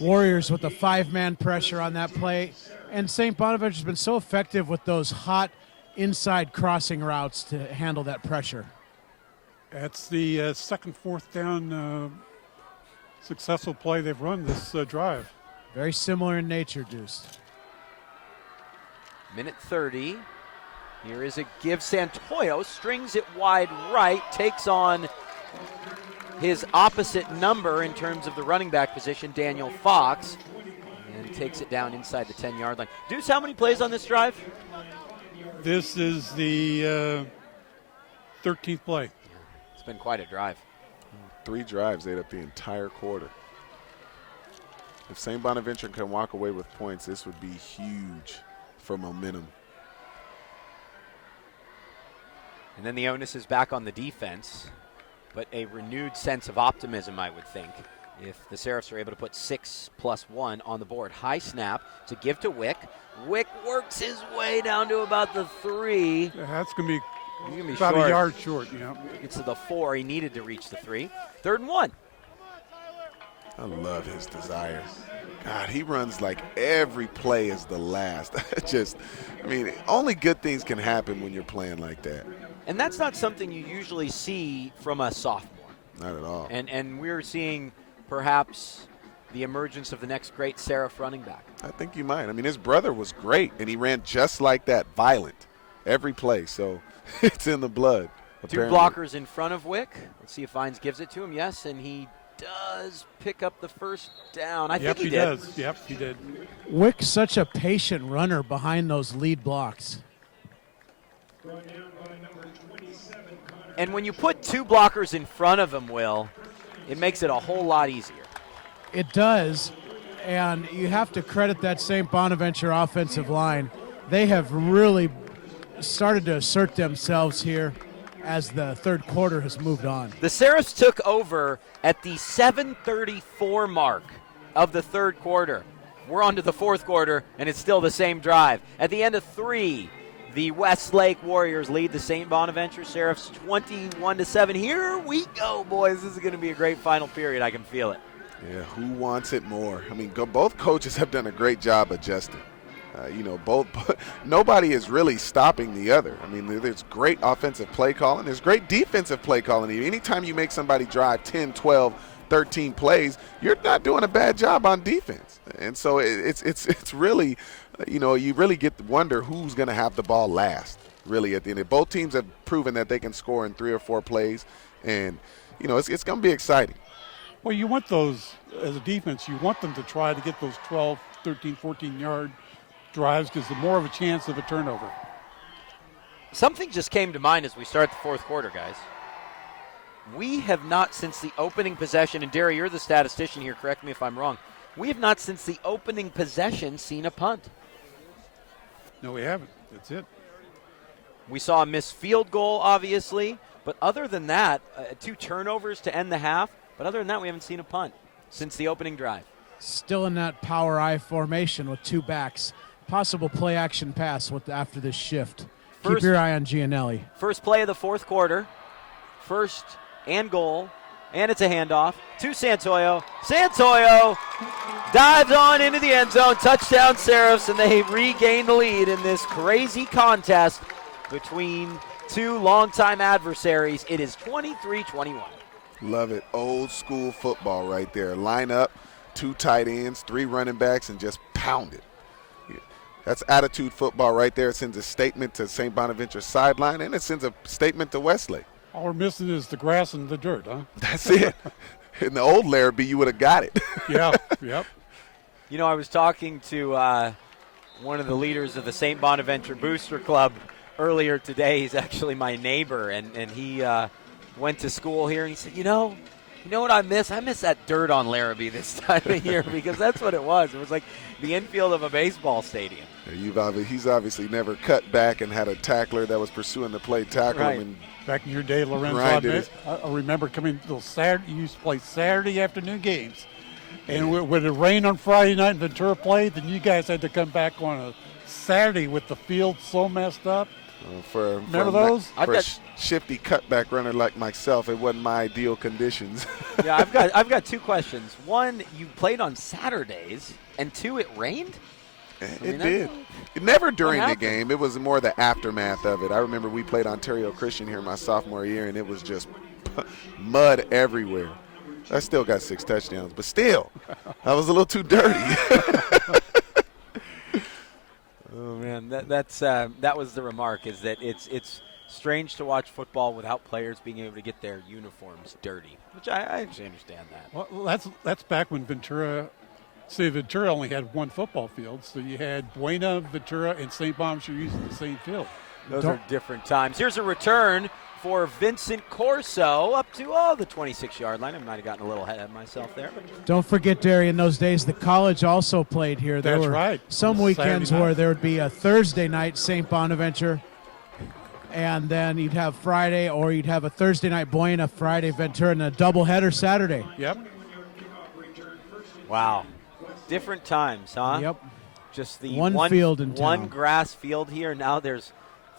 Warriors with the 5-man pressure on that play. And St. Bonaventure's been so effective with those hot inside crossing routes to handle that pressure. That's the second 4th down successful play they've run this drive. Very similar in nature, Deuce. Minute 30. Here is a give. Santoyo strings it wide right, takes on his opposite number in terms of the running back position, Daniel Fox, and takes it down inside the 10-yard line. Deuce, how many plays on this drive? This is the 13th play. It's been quite a drive. 3 drives ate up the entire quarter. If St. Bonaventure can walk away with points, this would be huge for momentum. And then the onus is back on the defense, but a renewed sense of optimism, I would think, if the Serifs are able to put 6+1 on the board. High snap to give to Wick. Wick works his way down to about the 3. Yeah, that's going to be Be about short. a yard short, Gets to the 4. He needed to reach the 3. 3rd and 1. I love his desire. God, he runs like every play is the last. Only good things can happen when you're playing like that. And that's not something you usually see from a sophomore. Not at all. And we're seeing perhaps the emergence of the next great Serif running back. I think you might. His brother was great, and he ran just like that, violent, every play. So it's in the blood. Apparently. 2 blockers in front of Wick. Let's see if Vines gives it to him. Yes, and he does pick up the 1st down. I think he did. Does. Yep, he did. Wick's such a patient runner behind those lead blocks. And when you put 2 blockers in front of him, Will, it makes it a whole lot easier. It does, and you have to credit that St. Bonaventure offensive line. They have really started to assert themselves here as the 3rd quarter has moved on. The Serifs took over at the 7:34 mark of the 3rd quarter. We're on to the 4th quarter, and it's still the same drive. At the end of 3, the Westlake Warriors lead the St. Bonaventure Serifs 21-7. Here we go, boys. This is going to be a great final period. I can feel it. Yeah, who wants it more? Both coaches have done a great job adjusting. Nobody is really stopping the other. There's great offensive play calling. There's great defensive play calling. Anytime you make somebody drive 10, 12, 13 plays, you're not doing a bad job on defense. And so it's really, you really get to wonder who's going to have the ball last, really, at the end. Both teams have proven that they can score in 3 or 4 plays, and, it's going to be exciting. Well, you want those, as a defense, you want them to try to get those 12, 13, 14-yard drives because the more of a chance of a turnover. Something just came to mind as we start the 4th quarter, guys. We have not, since the opening possession, and Derry, you're the statistician here, correct me if I'm wrong, we have not since the opening possession seen a punt. No, we haven't. That's it. We saw a missed field goal, obviously, but other than that, 2 turnovers to end the half, but other than that, we haven't seen a punt since the opening drive. Still in that power I formation with 2 backs. Possible play action pass after this shift. Keep your eye on Gianelli. First play of the 4th quarter. 1st and goal. And it's a handoff to Santoyo. Santoyo dives on into the end zone. Touchdown Serifs, and they regain the lead in this crazy contest between 2 longtime adversaries. It is 23-21. Love it. Old school football right there. Line up, 2 tight ends, 3 running backs, and just pound it. That's attitude football right there. It sends a statement to St. Bonaventure sideline, and it sends a statement to Westlake. All we're missing is the grass and the dirt, huh? That's it. In the old Larrabee, you would have got it. Yeah, yep. You know, I was talking to one of the leaders of the St. Bonaventure Booster Club earlier today. He's actually my neighbor, and he went to school here, and he said, you know what I miss? I miss that dirt on Larrabee this time of year, because that's what it was. It was like the infield of a baseball stadium. He's obviously never cut back and had a tackler that was pursuing the play tackle Right. him. And Back in your day, Lorenzo, I remember coming to Saturday. You used to play Saturday afternoon games. And when it rained on Friday night and Ventura played, then you guys had to come back on a Saturday with the field so messed up. Remember those? For a shifty cutback runner like myself, it wasn't my ideal conditions. Yeah, I've got two questions. One, you played on Saturdays, and two, it rained? It did. Never during the happened? game. It was more the aftermath of it. I remember we played Ontario Christian here my sophomore year, and it was just mud everywhere. I still got 6 touchdowns, but still, I was a little too dirty. Oh man, that was the remark. Is that it's strange to watch football without players being able to get their uniforms dirty, which I actually understand that. Well, that's back when Ventura only had one football field, so you had Buena, Ventura, and St. Bonaventure using the same field. Those are different times. Here's a return for Vincent Corso up to the 26-yard line. I might have gotten a little ahead of myself there. But Don't forget, Derry, in those days, the college also played here. There That's were right. some weekends Saturday night. where there would be a Thursday night St. Bonaventure, and then you'd have Friday, or you'd have a Thursday night Buena, Friday Ventura, and a doubleheader Saturday. Yep. wow, different times, huh? Yep. Just the One field in one town. grass field here. Now there's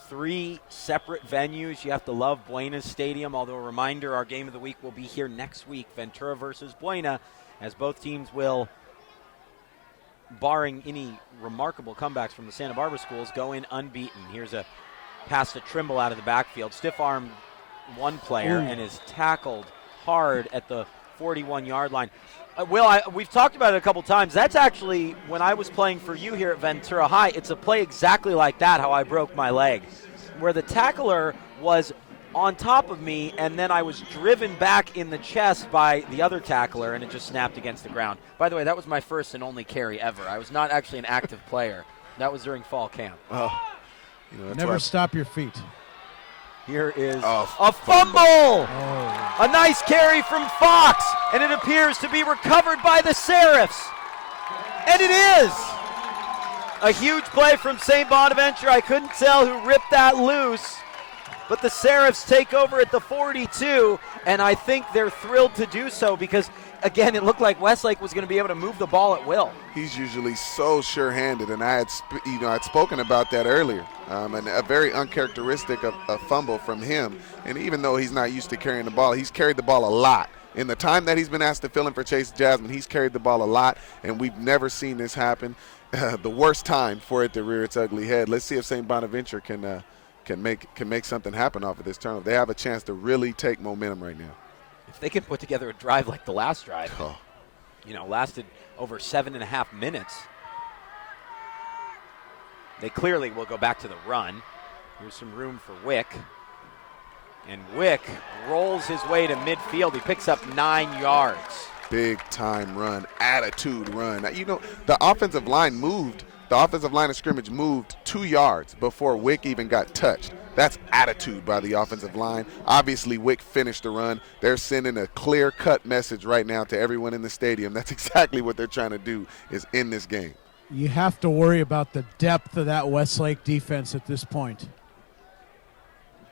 3 separate venues. You have to love Buena's Stadium, although a reminder, our game of the week will be here next week, Ventura versus Buena, as both teams will, barring any remarkable comebacks from the Santa Barbara schools, go in unbeaten. Here's a pass to Trimble out of the backfield. Stiff-armed one player and is tackled hard at the 41-yard line. Will, we've talked about it a couple times. That's actually, when I was playing for you here at Ventura High, it's a play exactly like that, how I broke my leg, where the tackler was on top of me, and then I was driven back in the chest by the other tackler, and it just snapped against the ground. By the way, that was my first and only carry ever. I was not actually an active player. That was during fall camp. Oh, Never stop your feet. Here is Oh, a fumble! A nice carry from Fox, and it appears to be recovered by the Seraphs. And it is! A huge play from St. Bonaventure. I couldn't tell who ripped that loose, but the Seraphs take over at the 42, and I think they're thrilled to do so because, again, it looked like Westlake was going to be able to move the ball at will. He's usually so sure-handed, and I'd spoken about that earlier. And a very uncharacteristic of a fumble from him. And even though he's not used to carrying the ball, he's carried the ball a lot. In the time that he's been asked to fill in for Chase Jasmine, he's carried the ball a lot, and we've never seen this happen. The worst time for it to rear its ugly head. Let's see if St. Bonaventure can make something happen off of this turnover. They have a chance to really take momentum right now. If they can put together a drive like the last drive, Oh. lasted over 7.5 minutes, they clearly will go back to the run. Here's some room for Wick. And Wick rolls his way to midfield. He picks up 9 yards. Big time run, attitude run. The offensive line moved. The offensive line of scrimmage moved 2 yards before Wick even got touched. That's attitude by the offensive line. Obviously, Wick finished the run. They're sending a clear-cut message right now to everyone in the stadium. That's exactly what they're trying to do is end this game. You have to worry about the depth of that Westlake defense at this point.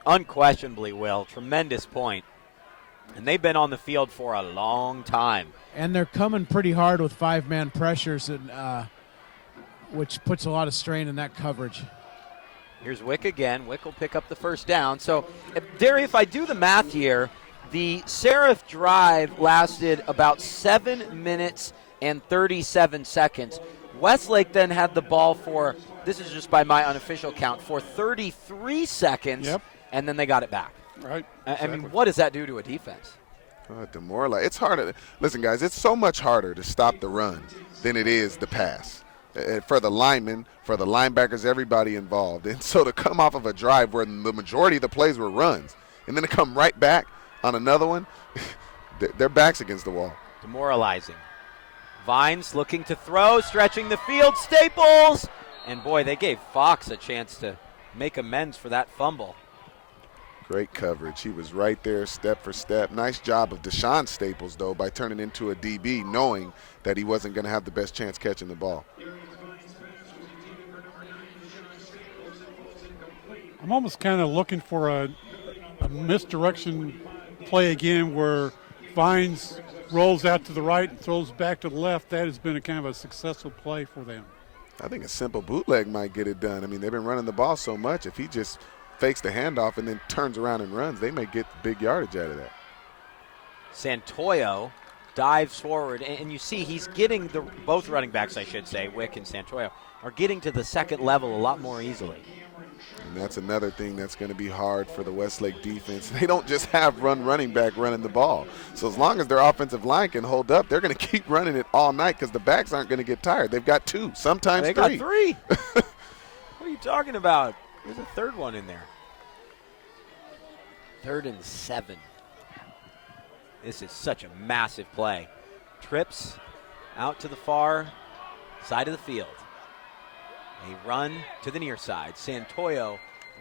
Unquestionably, Will. Tremendous point. And they've been on the field for a long time. And they're coming pretty hard with 5-man pressures, and which puts a lot of strain in that coverage. Here's Wick again. Wick will pick up the first down. So, Derry, if I do the math here, the Seraph drive lasted about 7 minutes and 37 seconds. Westlake then had the ball for, this is just by my unofficial count, for 33 seconds, and then they got it back. Right. I mean, what does that do to a defense? Demoralize. It's harder. Listen, guys, it's so much harder to stop the run than it is the pass. for the linemen, for the linebackers, everybody involved. And so to come off of a drive where the majority of the plays were runs, and then to come right back on another one, their backs against the wall. Demoralizing. Vines looking to throw, stretching the field. Staples! And boy, they gave Fox a chance to make amends for that fumble. Great coverage. He was right there step for step. Nice job of Deshaun Staples, though, by turning into a DB, knowing that he wasn't going to have the best chance catching the ball. I'm almost kind of looking for a misdirection play again where Vines rolls out to the right and throws back to the left. That has been a kind of a successful play for them. I think a simple bootleg might get it done. I mean, they've been running the ball so much. If he just fakes the handoff and then turns around and runs, they may get big yardage out of that. Santoyo dives forward, and you see he's getting both running backs, I should say, Wick and Santoyo, are getting to the second level a lot more easily. And that's another thing that's going to be hard for the Westlake defense. They don't just have running back running the ball. So as long as their offensive line can hold up, they're going to keep running it all night because the backs aren't going to get tired. They've got two, sometimes they three. Got three. What are you talking about? There's a third one in there. 3rd and 7. This is such a massive play. Trips out to the far side of the field. A run to the near side. Santoyo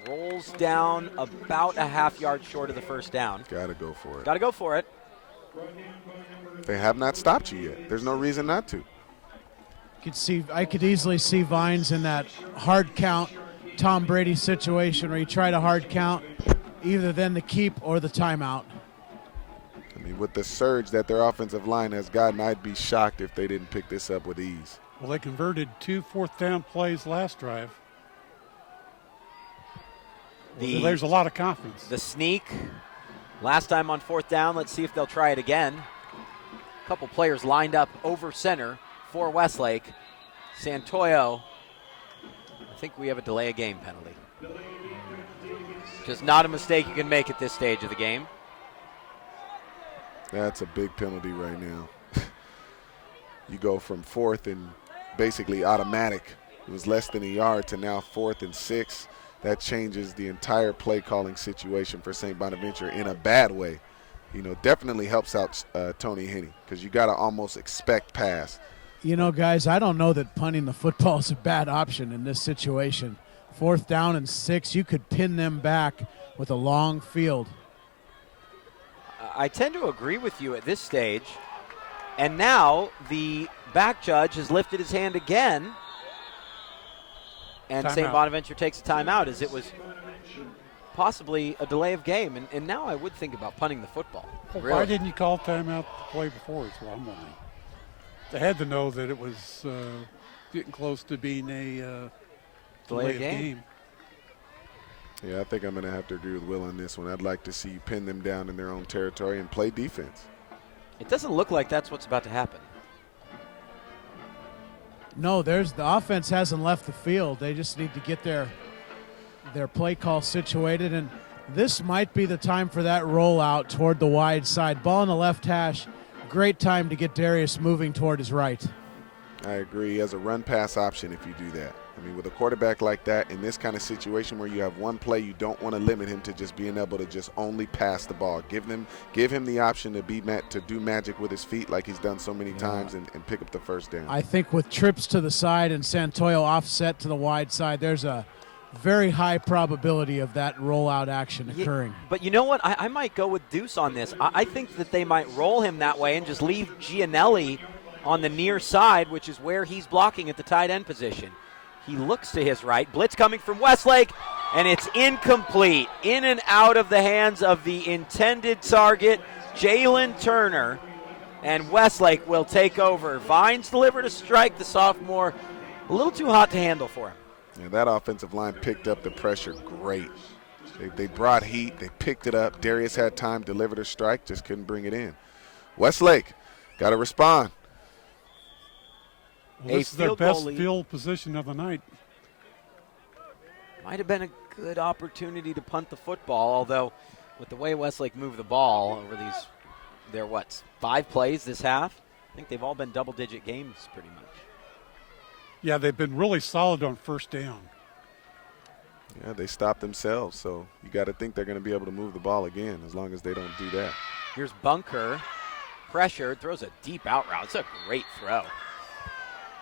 rolls down about a half yard short of the first down. Got to go for it. Got to go for it. They have not stopped you yet. There's no reason not to. I could easily see Vines in that hard count Tom Brady situation where you try to hard count either then the keep or the timeout. I mean, with the surge that their offensive line has gotten, I'd be shocked if they didn't pick this up with ease. Well, they converted 2 fourth-down plays last drive. There's a lot of confidence. The sneak last time on 4th down. Let's see if they'll try it again. A couple players lined up over center for Westlake. Santoyo, I think we have a delay of game penalty. Just not a mistake you can make at this stage of the game. That's a big penalty right now. You go from 4th and basically automatic. It was less than a yard to now 4th and 6. That changes the entire play calling situation for St. Bonaventure in a bad way. You know, definitely helps out Tony Henney because you got to almost expect pass. You know, guys, I don't know that punting the football is a bad option in this situation. 4th down and 6, you could pin them back with a long field. I tend to agree with you at this stage. And now the back judge has lifted his hand again. And St. Bonaventure takes a timeout as it was possibly a delay of game. And now I would think about punting the football. Well, really. Why didn't you call timeout the play before is what I'm wondering. They had to know that it was getting close to being a delay of game. Yeah, I think I'm going to have to agree with Will on this one. I'd like to see you pin them down in their own territory and play defense. It doesn't look like that's what's about to happen. No, the offense hasn't left the field. They just need to get their play call situated, and this might be the time for that rollout toward the wide side. Ball in the left hash, great time to get Darius moving toward his right. I agree. As a run-pass option if you do that. I mean, with a quarterback like that, in this kind of situation where you have one play, you don't want to limit him to just being able to just only pass the ball. Give him the option to do magic with his feet like he's done so many times and pick up the first down. I think with trips to the side and Santoyo offset to the wide side, there's a very high probability of that rollout action occurring. But you know what? I might go with Deuce on this. I think that they might roll him that way and just leave Gianelli on the near side, which is where he's blocking at the tight end position. He looks to his right. Blitz coming from Westlake, and it's incomplete. In and out of the hands of the intended target, Jalen Turner, and Westlake will take over. Vines delivered a strike, the sophomore, a little too hot to handle for him. Yeah, that offensive line picked up the pressure great. They brought heat. They picked it up. Darius had time, delivered a strike, just couldn't bring it in. Westlake got to respond. Well, this is their best field position of the night. Might have been a good opportunity to punt the football, although with the way Westlake moved the ball over their 5 plays this half, I think they've all been double-digit games pretty much. Yeah, they've been really solid on first down. Yeah, they stopped themselves, so you got to think they're going to be able to move the ball again as long as they don't do that. Here's Bunker. Pressure, throws a deep out route. It's a great throw.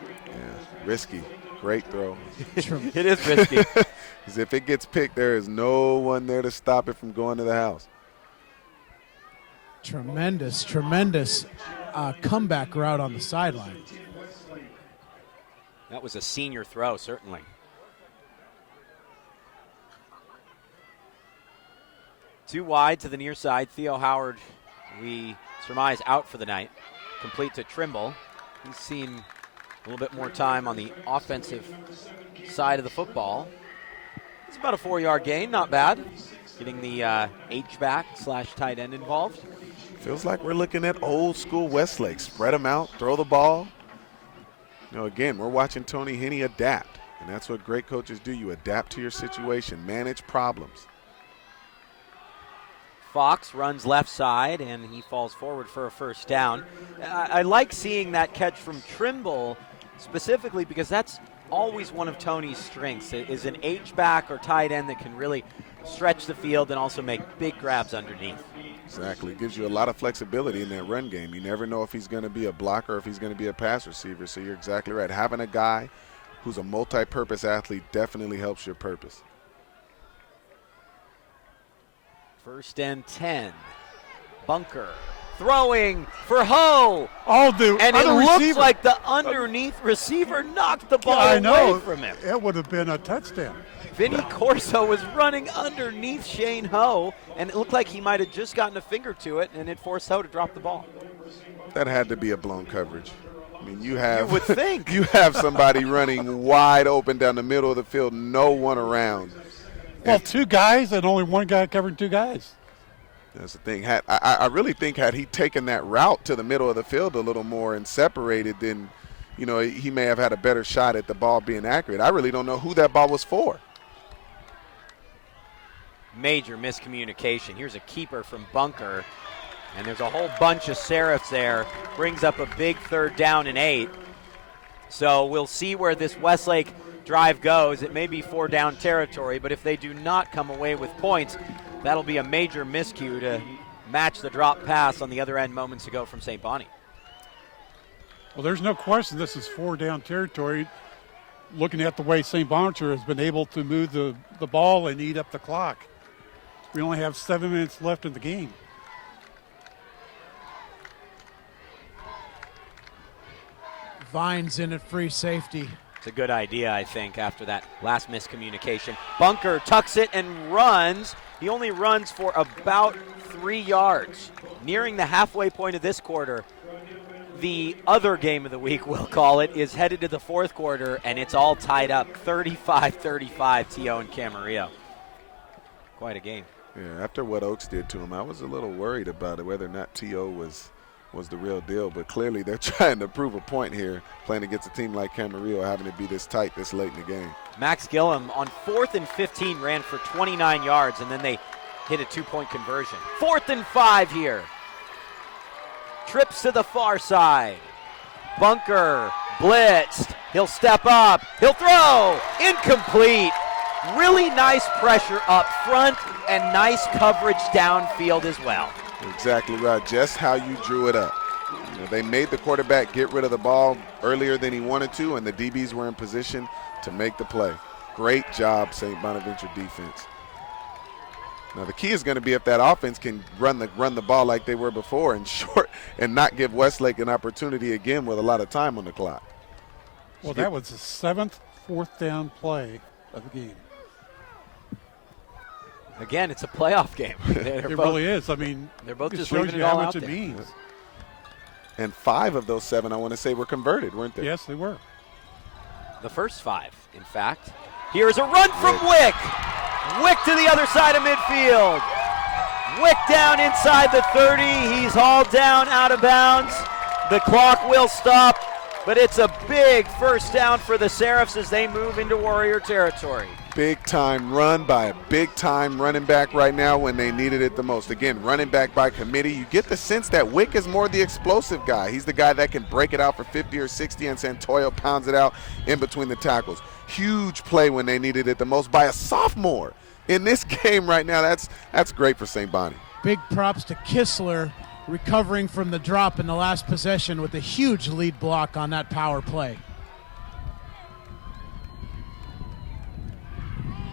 Yeah, risky. Great throw. It is risky. Because if it gets picked, there is no one there to stop it from going to the house. Tremendous comeback route on the sideline. That was a senior throw, certainly. Too wide to the near side. Theo Howard, we surmise, out for the night. Complete to Trimble. He's seen a little bit more time on the offensive side of the football. It's about a 4-yard gain, not bad. Getting the H-back / tight end involved. Feels like we're looking at old school Westlake. Spread them out, throw the ball. You know, again, we're watching Tony Henney adapt, and that's what great coaches do. You adapt to your situation, manage problems. Fox runs left side, and he falls forward for a first down. I like seeing that catch from Trimble specifically because that's always one of Tony's strengths, is an H-back or tight end that can really stretch the field and also make big grabs underneath. Exactly. It gives you a lot of flexibility in that run game. You never know if he's going to be a blocker or if he's going to be a pass receiver, so you're exactly right. Having a guy who's a multi-purpose athlete definitely helps your purpose. 1st and 10. Bunker throwing for Ho. Oh, the And it other looks receiver. like the underneath receiver knocked the ball I know. away from him. It would have been a touchdown. Vinny Corso was running underneath Shane Ho, and it looked like he might have just gotten a finger to it, and it forced Ho to drop the ball. That had to be a blown coverage. I mean, you have. You would think. You have somebody running wide open down the middle of the field, no one around. Well, 2 guys and only 1 guy covering 2 guys. That's the thing. I really think had he taken that route to the middle of the field a little more and separated, then, you know, he may have had a better shot at the ball being accurate. I really don't know who that ball was for. Major miscommunication. Here's a keeper from Bunker, and there's a whole bunch of Serifs there. Brings up a big 3rd down and 8. So we'll see where this Westlake drive goes. It may be 4-down territory, but if they do not come away with points, that'll be a major miscue to match the drop pass on the other end moments ago from St. Bonnie. Well, there's no question this is 4-down territory. Looking at the way St. Bonaventure has been able to move the ball and eat up the clock. We only have 7 minutes left in the game. Vines in at free safety. It's a good idea, I think, after that last miscommunication. Bunker tucks it and runs. He only runs for about 3 yards. Nearing the halfway point of this quarter. The other game of the week, we'll call it, is headed to the 4th quarter, and it's all tied up. 35-35, T.O. and Camarillo. Quite a game. Yeah, after what Oaks did to him, I was a little worried about it, whether or not T.O. was the real deal. But clearly they're trying to prove a point here, playing against a team like Camarillo, having to be this tight this late in the game. Max Gillum on 4th and 15 ran for 29 yards, and then they hit a 2-point conversion. 4th and 5 here. Trips to the far side. Bunker blitzed. He'll step up. He'll throw. Incomplete. Really nice pressure up front and nice coverage downfield as well. Exactly right. Just how you drew it up. You know, they made the quarterback get rid of the ball earlier than he wanted to, and the DBs were in position to make the play. Great job, St. Bonaventure defense. Now the key is going to be if that offense can run the ball like they were before and not give Westlake an opportunity again with a lot of time on the clock. Well, that was the 7th 4th down play of the game. Again, it's a playoff game. It really is. I mean, they're both it just shows leaving you it all how much out it there. means. And 5 of those 7, I want to say, were converted, weren't they? Yes, they were. The first 5, in fact. Here's a run from Wick. Wick to the other side of midfield. Wick down inside the 30. He's hauled down out of bounds. The clock will stop. But it's a big first down for the Seraphs as they move into Warrior territory. Big-time run by a big-time running back right now when they needed it the most. Again, running back by committee. You get the sense that Wick is more the explosive guy. He's the guy that can break it out for 50 or 60, and Santoyo pounds it out in between the tackles. Huge play when they needed it the most by a sophomore in this game right now. That's great for St. Bonnie. Big props to Kistler recovering from the drop in the last possession with a huge lead block on that power play.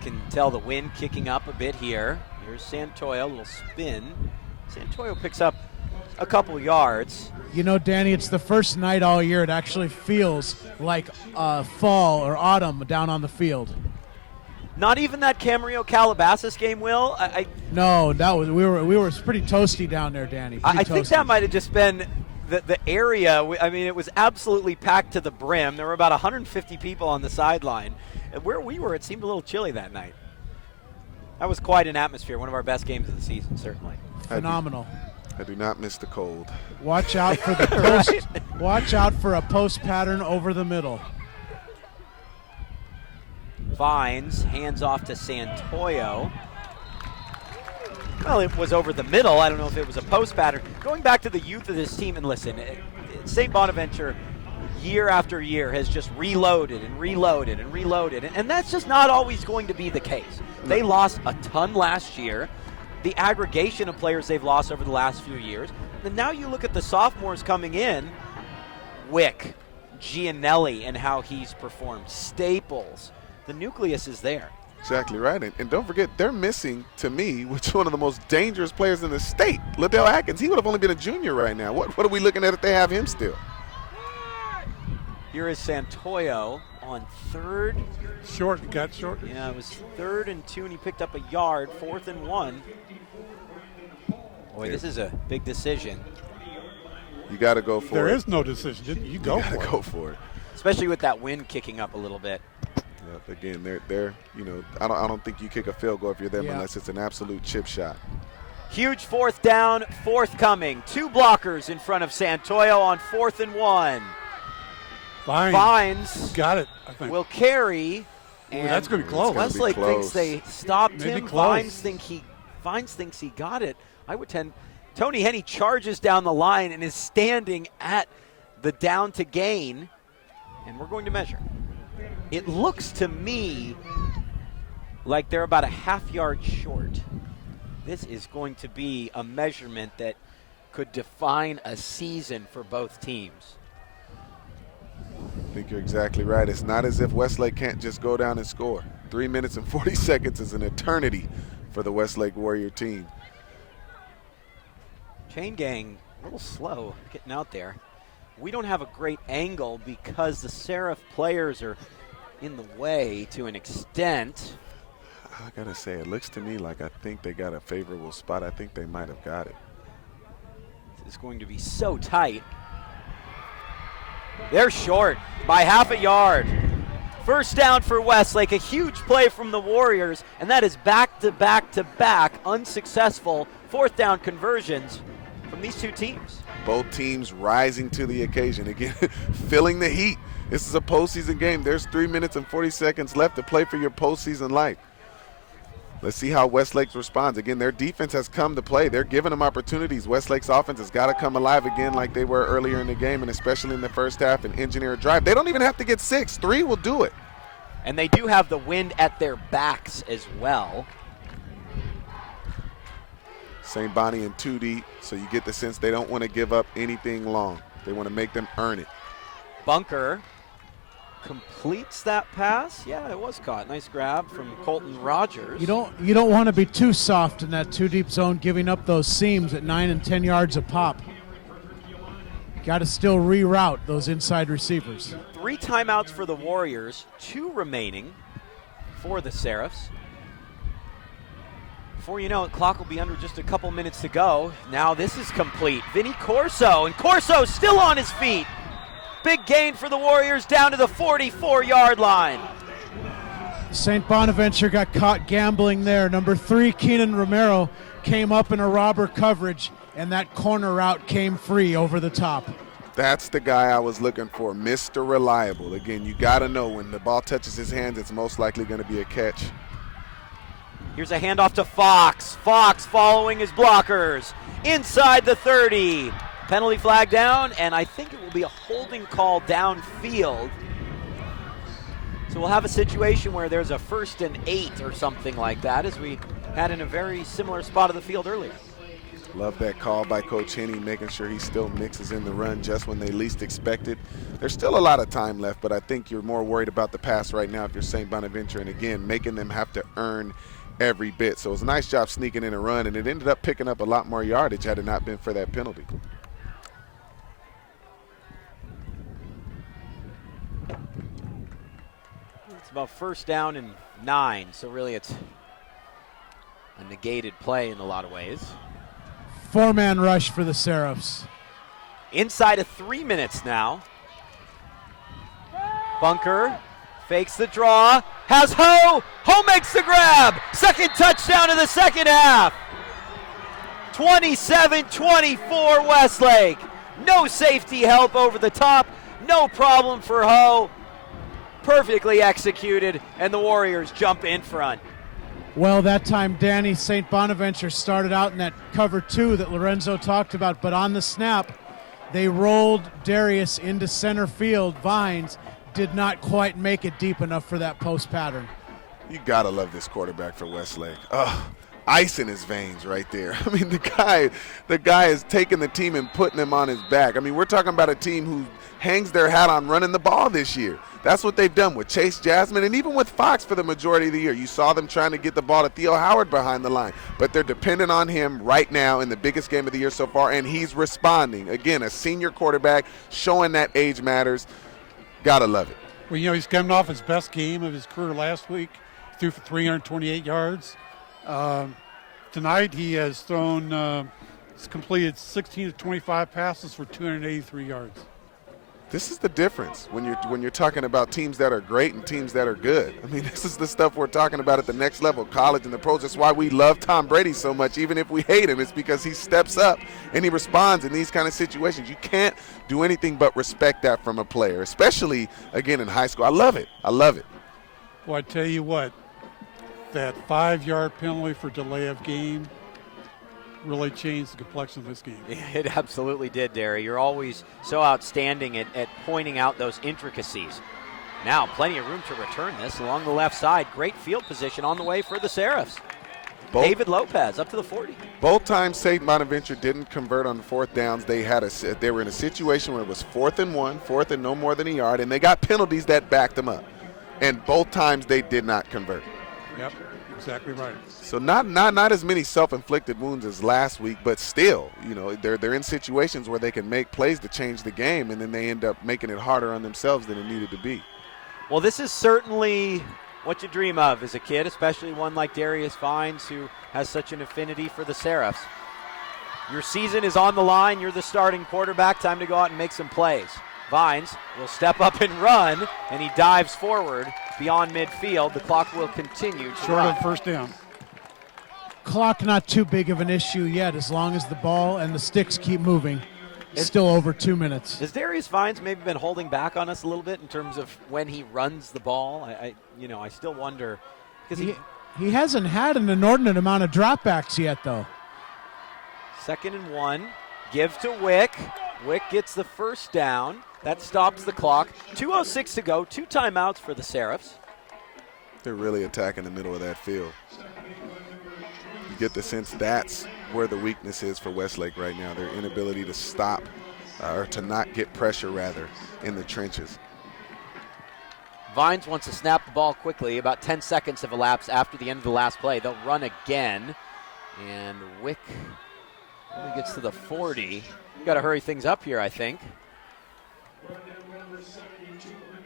Can tell the wind kicking up a bit here. Here's Santoyo, a little spin. Santoyo picks up a couple yards. You know, Danny, it's the first night all year it actually feels like fall or autumn down on the field. Not even that Camarillo Calabasas game, Will. No, that was we were pretty toasty down there, Danny. I think that might have just been the area. I mean, it was absolutely packed to the brim. There were about 150 people on the sideline. And where we were, it seemed a little chilly that night. That was quite an atmosphere. One of our best games of the season, certainly. Phenomenal. I do not miss the cold. Watch out for the post. Right? Watch out for a post pattern over the middle. Vines hands off to Santoyo. Well, it was over the middle. I don't know if it was a post pattern. Going back to the youth of this team, and listen, St. Bonaventure year after year has just reloaded and reloaded and reloaded, and that's just not always going to be the case. They lost a ton last year. The aggregation of players they've lost over the last few years. And now you look at the sophomores coming in, Wick, Gianelli, and how he's performed, Staples. The nucleus is there. Exactly right. And don't forget, they're missing, to me, which one of the most dangerous players in the state, Liddell Atkins. He would have only been a junior right now. What are we looking at if they have him still? Here is Santoyo on third. Short, got short. Yeah, it was 3rd and 2, and he picked up a yard, 4th and 1. Boy, this is a big decision. You got to go for it. There is no decision. You go for it. Go for it. Especially with that wind kicking up a little bit. Yep, again, they're I don't think you kick a field goal if you're them unless it's an absolute chip shot. Huge 4th down, forthcoming. 2 blockers in front of Santoyo on 4th and 1. Vines got it, I think. Will carry. And that's going to be close. Westlake thinks they stopped Maybe him. close. Vines thinks he got it. Tony Henney charges down the line and is standing at the down to gain, and we're going to measure. It looks to me like they're about a half yard short. This is going to be a measurement that could define a season for both teams. I think you're exactly right. It's not as if Westlake can't just go down and score. 3 minutes and 40 seconds is an eternity for the Westlake Warrior team. Chain gang, a little slow getting out there. We don't have a great angle because the Seraph players are in the way to an extent. I gotta say, it looks to me like I think they got a favorable spot. I think they might have got it. This is going to be so tight. They're short by half a yard. First down for Westlake, a huge play from the Warriors, and that is back-to-back-to-back unsuccessful 4th down conversions from these two teams. Both teams rising to the occasion. Again, feeling the heat. This is a postseason game. There's 3 minutes and 40 seconds left to play for your postseason life. Let's see how Westlake responds. Again, their defense has come to play. They're giving them opportunities. Westlake's offense has got to come alive again like they were earlier in the game, and especially in the first half, and engineer a drive. They don't even have to get 6. 3 will do it. And they do have the wind at their backs as well. St. Bonnie in 2 deep, so you get the sense they don't want to give up anything long. They want to make them earn it. Bunker completes that pass. Yeah, it was caught. Nice grab from Colton Rogers. You don't want to be too soft in that 2 deep zone, giving up those seams at 9 and 10 yards a pop. Got to still reroute those inside receivers. 3 timeouts for the Warriors, 2 remaining for the Seraphs. Before you know it, clock will be under just a couple minutes to go. Now this is complete. Vinny Corso, and Corso still on his feet. Big gain for the Warriors down to the 44-yard line. St. Bonaventure got caught gambling there. Number 3, Keenan Romero, came up in a robber coverage, and that corner route came free over the top. That's the guy I was looking for, Mr. Reliable. Again, you got to know when the ball touches his hands, it's most likely going to be a catch. Here's a handoff to Fox. Fox following his blockers. Inside the 30. Penalty flag down, and I think it will be a holding call downfield. So we'll have a situation where there's a 1st and 8 or something like that, as we had in a very similar spot of the field earlier. Love that call by Coach Henney, making sure he still mixes in the run just when they least expect it. There's still a lot of time left, but I think you're more worried about the pass right now if you're St. Bonaventure, and again, making them have to earn every bit. So it was a nice job sneaking in a run, and it ended up picking up a lot more yardage had it not been for that penalty. It's about 1st down and 9, so really it's a negated play in a lot of ways. 4-man rush for the Seraphs. Inside of 3 minutes now. Bunker fakes the draw, has Ho. Ho makes the grab. 2nd touchdown of the 2nd half. 27-24 Westlake. No safety help over the top. No problem for Ho. Perfectly executed, and the Warriors jump in front. Well, that time, Danny, St. Bonaventure started out in that cover 2 that Lorenzo talked about, but on the snap, they rolled Darius into center field. Vines did not quite make it deep enough for that post pattern. You got to love this quarterback for Westlake. Ice in his veins right there. I mean, the guy is taking the team and putting them on his back. I mean, we're talking about a team who hangs their hat on running the ball this year. That's what they've done with Chase Jasmine and even with Fox for the majority of the year. You saw them trying to get the ball to Theo Howard behind the line, but they're dependent on him right now in the biggest game of the year so far, and he's responding. Again, a senior quarterback showing that age matters. Gotta love it. Well, he's coming off his best game of his career last week. Threw for 328 yards. Tonight he has he's completed 16 to 25 passes for 283 yards. This is the difference when you're talking about teams that are great and teams that are good. I mean, this is the stuff we're talking about at the next level, college and the pros. That's why we love Tom Brady so much, even if we hate him. It's because he steps up and he responds in these kind of situations. You can't do anything but respect that from a player, especially, again, in high school. I love it. I love it. Well, I tell you what, that 5-yard penalty for delay of game really changed the complexion of this game. It absolutely did, Derry. You're always so outstanding at pointing out those intricacies. Now, plenty of room to return this along the left side. Great field position on the way for the Seraphs. David Lopez up to the 40. Both times St. Bonaventure didn't convert on 4th downs. They were in a situation where it was 4th and 1, 4th and no more than a yard, and they got penalties that backed them up. And both times they did not convert. Yep, exactly right. So not as many self-inflicted wounds as last week, but still, they're in situations where they can make plays to change the game, and then they end up making it harder on themselves than it needed to be. Well, this is certainly what you dream of as a kid, especially one like Darius Vines, who has such an affinity for the Seraphs. Your season is on the line. You're the starting quarterback. Time to go out and make some plays. Vines will step up and run, and he dives forward beyond midfield. The clock will continue to Short run. of 1st down. Clock not too big of an issue yet, as long as the ball and the sticks keep moving. It's still over 2 minutes. Has Darius Vines maybe been holding back on us a little bit in terms of when he runs the ball? I still wonder, because He hasn't had an inordinate amount of dropbacks yet, though. 2nd and 1, give to Wick. Wick gets the 1st down. That stops the clock. 2:06 to go. 2 timeouts for the Seraphs. They're really attacking the middle of that field. You get the sense that's where the weakness is for Westlake right now, their inability to stop or to not get pressure, rather, in the trenches. Vines wants to snap the ball quickly. About 10 seconds have elapsed after the end of the last play. They'll run again. And Wick only gets to the 40. Got to hurry things up here, I think.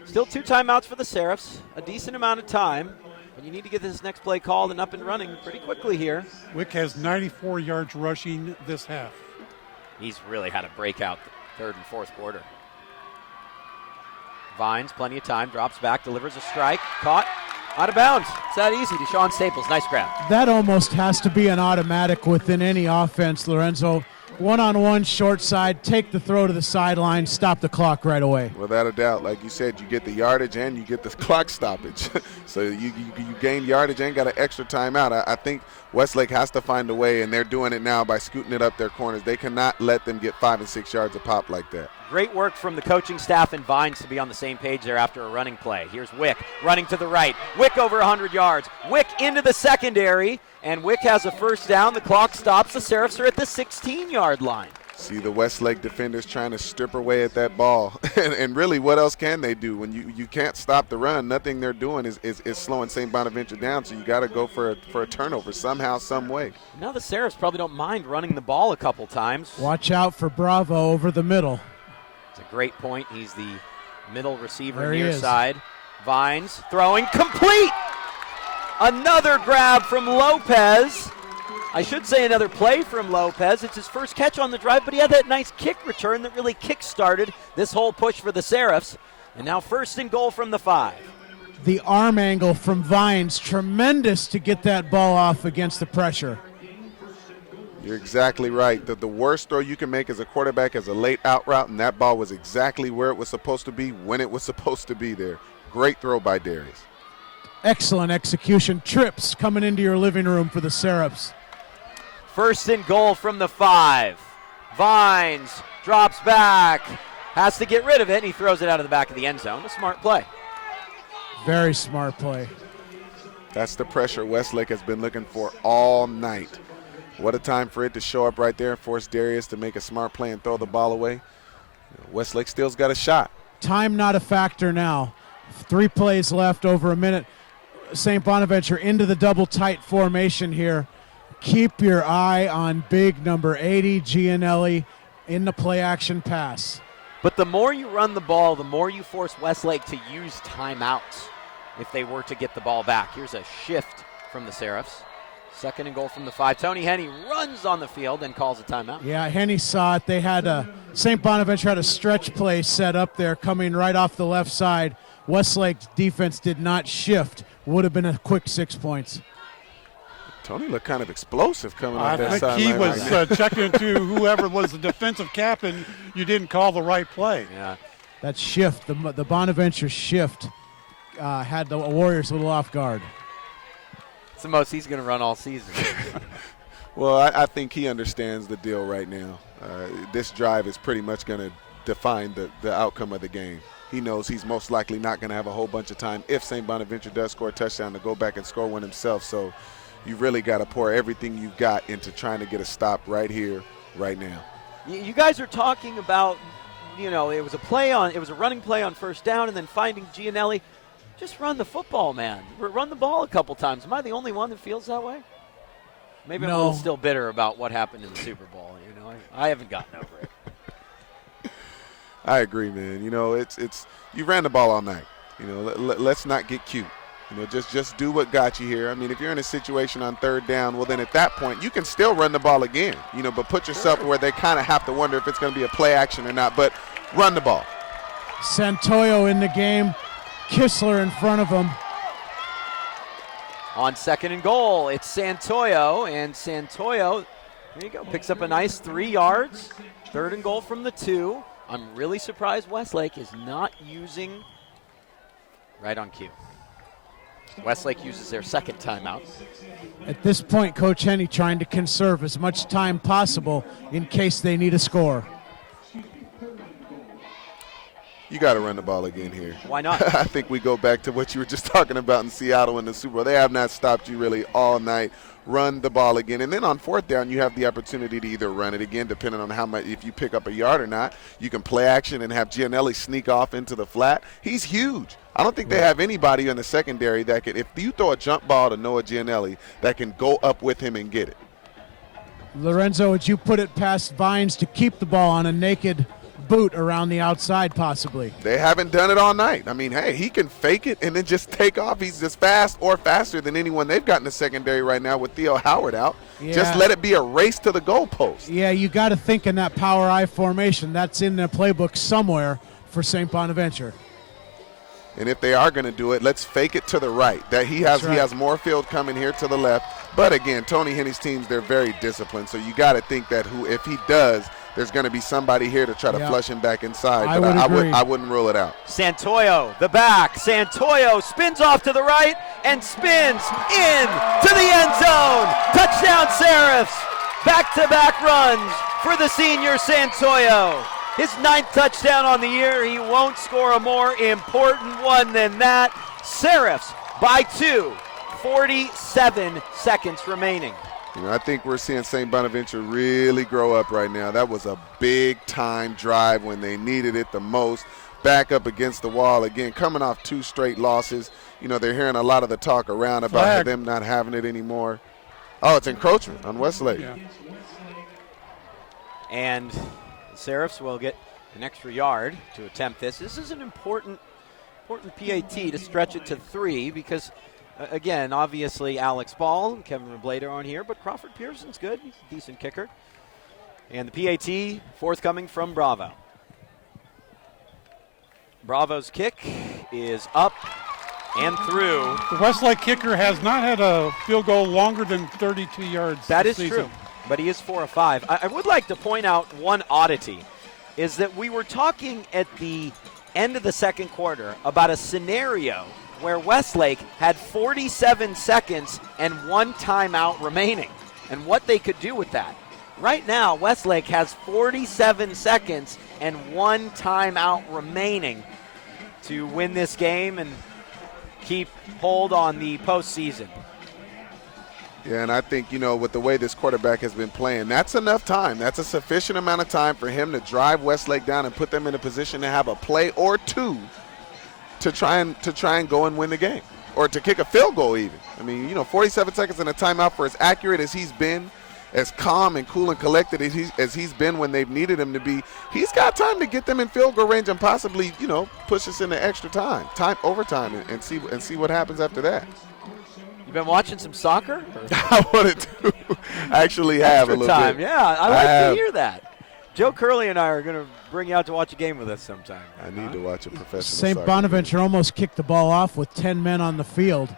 Still 2 timeouts for the Seraphs. A decent amount of time. But you need to get this next play called and up and running pretty quickly here. Wick has 94 yards rushing this half. He's really had a breakout 3rd and 4th quarter. Vines, plenty of time, drops back, delivers a strike, caught, out of bounds. It's that easy. Deshaun Staples, nice grab. That almost has to be an automatic within any offense, Lorenzo. One-on-one, short side, take the throw to the sideline, stop the clock right away. Without a doubt, like you said, you get the yardage and you get the clock stoppage. So you gain yardage and got an extra timeout. I think Westlake has to find a way, and they're doing it now by scooting it up their corners. They cannot let them get 5 and 6 yards a pop like that. Great work from the coaching staff and Vines to be on the same page there after a running play. Here's Wick running to the right. Wick over 100 yards. Wick into the secondary, and Wick has a first down. The clock stops. The Seraphs are at the 16-yard line. See the Westlake defenders trying to strip away at that ball. and really, what else can they do? When you can't stop the run, nothing they're doing is slowing St. Bonaventure down, so you got to go for a turnover somehow, some way. Now the Seraphs probably don't mind running the ball a couple times. Watch out for Bravo over the middle. It's a great point. He's the middle receiver There he near is. side. Vines throwing complete. Another grab from Lopez. I should say another play from Lopez. It's his first catch on the drive, but he had that nice kick return that really kick-started this whole push for the Seraphs. And now 1st and goal from the 5. The arm angle from Vines, tremendous to get that ball off against the pressure. You're exactly right. The worst throw you can make as a quarterback is a late out route, and that ball was exactly where it was supposed to be when it was supposed to be there. Great throw by Darius. Excellent execution. Trips coming into your living room for the Seraphs. 1st and goal from the 5. Vines drops back, has to get rid of it, and he throws it out of the back of the end zone. A smart play. Very smart play. That's the pressure Westlake has been looking for all night. What a time for it to show up right there and force Darius to make a smart play and throw the ball away. Westlake still's got a shot. Time not a factor now. 3 plays left, over a minute. St. Bonaventure into the double tight formation here. Keep your eye on big number 80, Gianelli, in the play action pass. But the more you run the ball, the more you force Westlake to use timeouts if they were to get the ball back. Here's a shift from the Seraphs. 2nd and goal from the 5. Tony Henney runs on the field and calls a timeout. Yeah, Henney saw it. They had St. Bonaventure had a stretch play set up there coming right off the left side. Westlake's defense did not shift. Would have been a quick 6 points. Tony looked kind of explosive coming off that I sideline. think he was right now. checking into whoever was the defensive captain. You didn't call the right play. Yeah. That shift, the Bonaventure shift, had the Warriors a little off guard. It's the most he's going to run all season. Well, I think he understands the deal right now. This drive is pretty much going to define the outcome of the game. He knows he's most likely not going to have a whole bunch of time if St. Bonaventure does score a touchdown to go back and score one himself. So you really got to pour everything you've got into trying to get a stop right here, right now. You guys are talking about, it was a running play on 1st down and then finding Gianelli. Just run the football, man. Run the ball a couple times. Am I the only one that feels that way? Maybe I'm a little still bitter about what happened in the Super Bowl. I haven't gotten over it. I agree, man. It's you ran the ball all night. Let's not get cute. Just do what got you here. I mean, if you're in a situation on 3rd down, well, then at that point you can still run the ball again. But put yourself where they kind of have to wonder if it's going to be a play action or not. But run the ball. Santoyo in the game. Kistler in front of him. On 2nd and goal, it's Santoyo, and Santoyo, there you go, picks up a nice 3 yards. 3rd and goal from the 2. I'm really surprised Westlake is not using right on cue. Westlake uses their 2nd timeout. At this point, Coach Henney trying to conserve as much time possible in case they need a score. You got to run the ball again here. Why not? I think we go back to what you were just talking about in Seattle in the Super Bowl. They have not stopped you really all night. Run the ball again. And then on 4th down, you have the opportunity to either run it again, depending on how much, if you pick up a yard or not. You can play action and have Gianelli sneak off into the flat. He's huge. I don't think they have anybody in the secondary that could, if you throw a jump ball to Noah Gianelli, that can go up with him and get it. Lorenzo, would you put it past Vines to keep the ball on a naked boot around the outside possibly? They haven't done it all night. I mean, hey, he can fake it and then just take off. He's as fast or faster than anyone they've got in the secondary right now with Theo Howard out. Yeah. Just let it be a race to the goalpost. Yeah, you got to think in that power I formation. That's in the playbook somewhere for St. Bonaventure. And if they are going to do it, let's fake it to the right. That he has more field coming here to the left. But again, Tony Henney's teams, they're very disciplined. So you got to think that if he does, there's going to be somebody here to try to flush him back inside. I wouldn't rule it out. Santoyo, the back. Santoyo spins off to the right and spins in to the end zone. Touchdown, Serifs. Back-to-back runs for the senior Santoyo. His 9th touchdown on the year. He won't score a more important one than that. Serifs by 2, 47 seconds remaining. I think we're seeing St. Bonaventure really grow up right now. That was a big-time drive when they needed it the most. Back up against the wall again, coming off 2 straight losses. They're hearing a lot of the talk around about them not having it anymore. Oh, it's encroachment on Westlake. Yeah. And Serifs will get an extra yard to attempt this. This is an important PAT to stretch it to 3 because, again, obviously Alex Ball, Kevin Roblader on here, but Crawford Pearson's good. He's a decent kicker. And the PAT forthcoming from Bravo. Bravo's kick is up and through. The Westlake kicker has not had a field goal longer than 32 yards. That is this season. true, but he is 4 of 5. I would like to point out one oddity, is that we were talking at the end of the second quarter about a scenario where Westlake had 47 seconds and 1 timeout remaining and what they could do with that. Right now, Westlake has 47 seconds and 1 timeout remaining to win this game and keep hold on the postseason. Yeah, and I think, with the way this quarterback has been playing, that's enough time. That's a sufficient amount of time for him to drive Westlake down and put them in a position to have a play or 2 to try and go and win the game, or to kick a field goal even. 47 seconds and a timeout for as accurate as he's been, as calm and cool and collected as he's been when they've needed him to be. He's got time to get them in field goal range and possibly, push us into extra time overtime, and see what happens after that. You've been watching some soccer? I wanted to actually have extra a little time. bit. Yeah, I like to hear that. Joe Curley and I are going to bring you out to watch a game with us sometime. I need to watch a professional St. soccer Bonaventure almost kicked the ball off with 10 men on the field.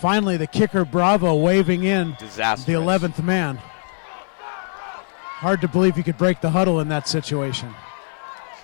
Finally, the kicker, Bravo, waving in disastrous. The 11th man. Hard to believe you could break the huddle in that situation.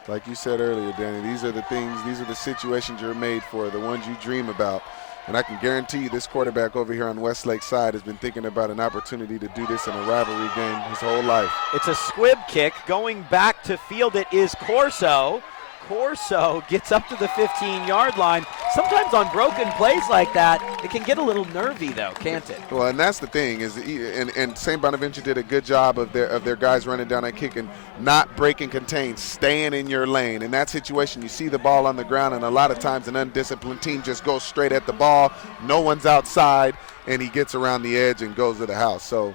Like you said earlier, Danny, these are the situations you're made for, the ones you dream about. And I can guarantee you this quarterback over here on Westlake's side has been thinking about an opportunity to do this in a rivalry game his whole life. It's a squib kick. Going back to field it is Corso. Corso gets up to the 15-yard line. Sometimes on broken plays like that, it can get a little nervy, though, can't it? Well, and that's the thing and St. Bonaventure did a good job of their guys running down that kick and not breaking contain, staying in your lane. In that situation, you see the ball on the ground, and a lot of times an undisciplined team just goes straight at the ball. No one's outside, and he gets around the edge and goes to the house. So,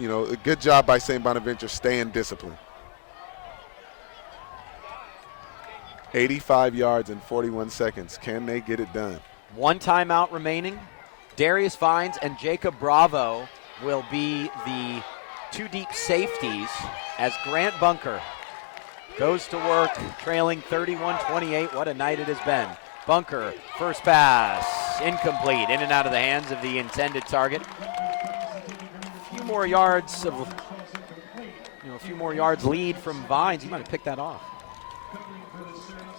a good job by St. Bonaventure staying disciplined. 85 yards in 41 seconds. Can they get it done? 1 timeout remaining. Darius Vines and Jacob Bravo will be the 2 deep safeties as Grant Bunker goes to work, trailing 31-28. What a night it has been. Bunker, first pass, incomplete, in and out of the hands of the intended target. A few more yards lead from Vines. He might have picked that off.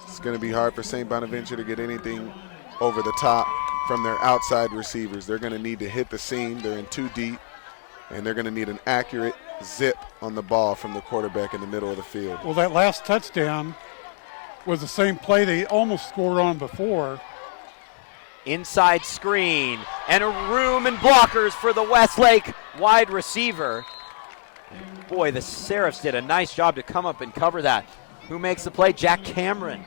It's going to be hard for St. Bonaventure to get anything over the top from their outside receivers. They're going to need to hit the seam. They're in 2 deep, and they're going to need an accurate zip on the ball from the quarterback in the middle of the field. Well, that last touchdown was the same play they almost scored on before. Inside screen and a room and blockers for the Westlake wide receiver. Boy, the Serifs did a nice job to come up and cover that. Who makes the play? Jack Cameron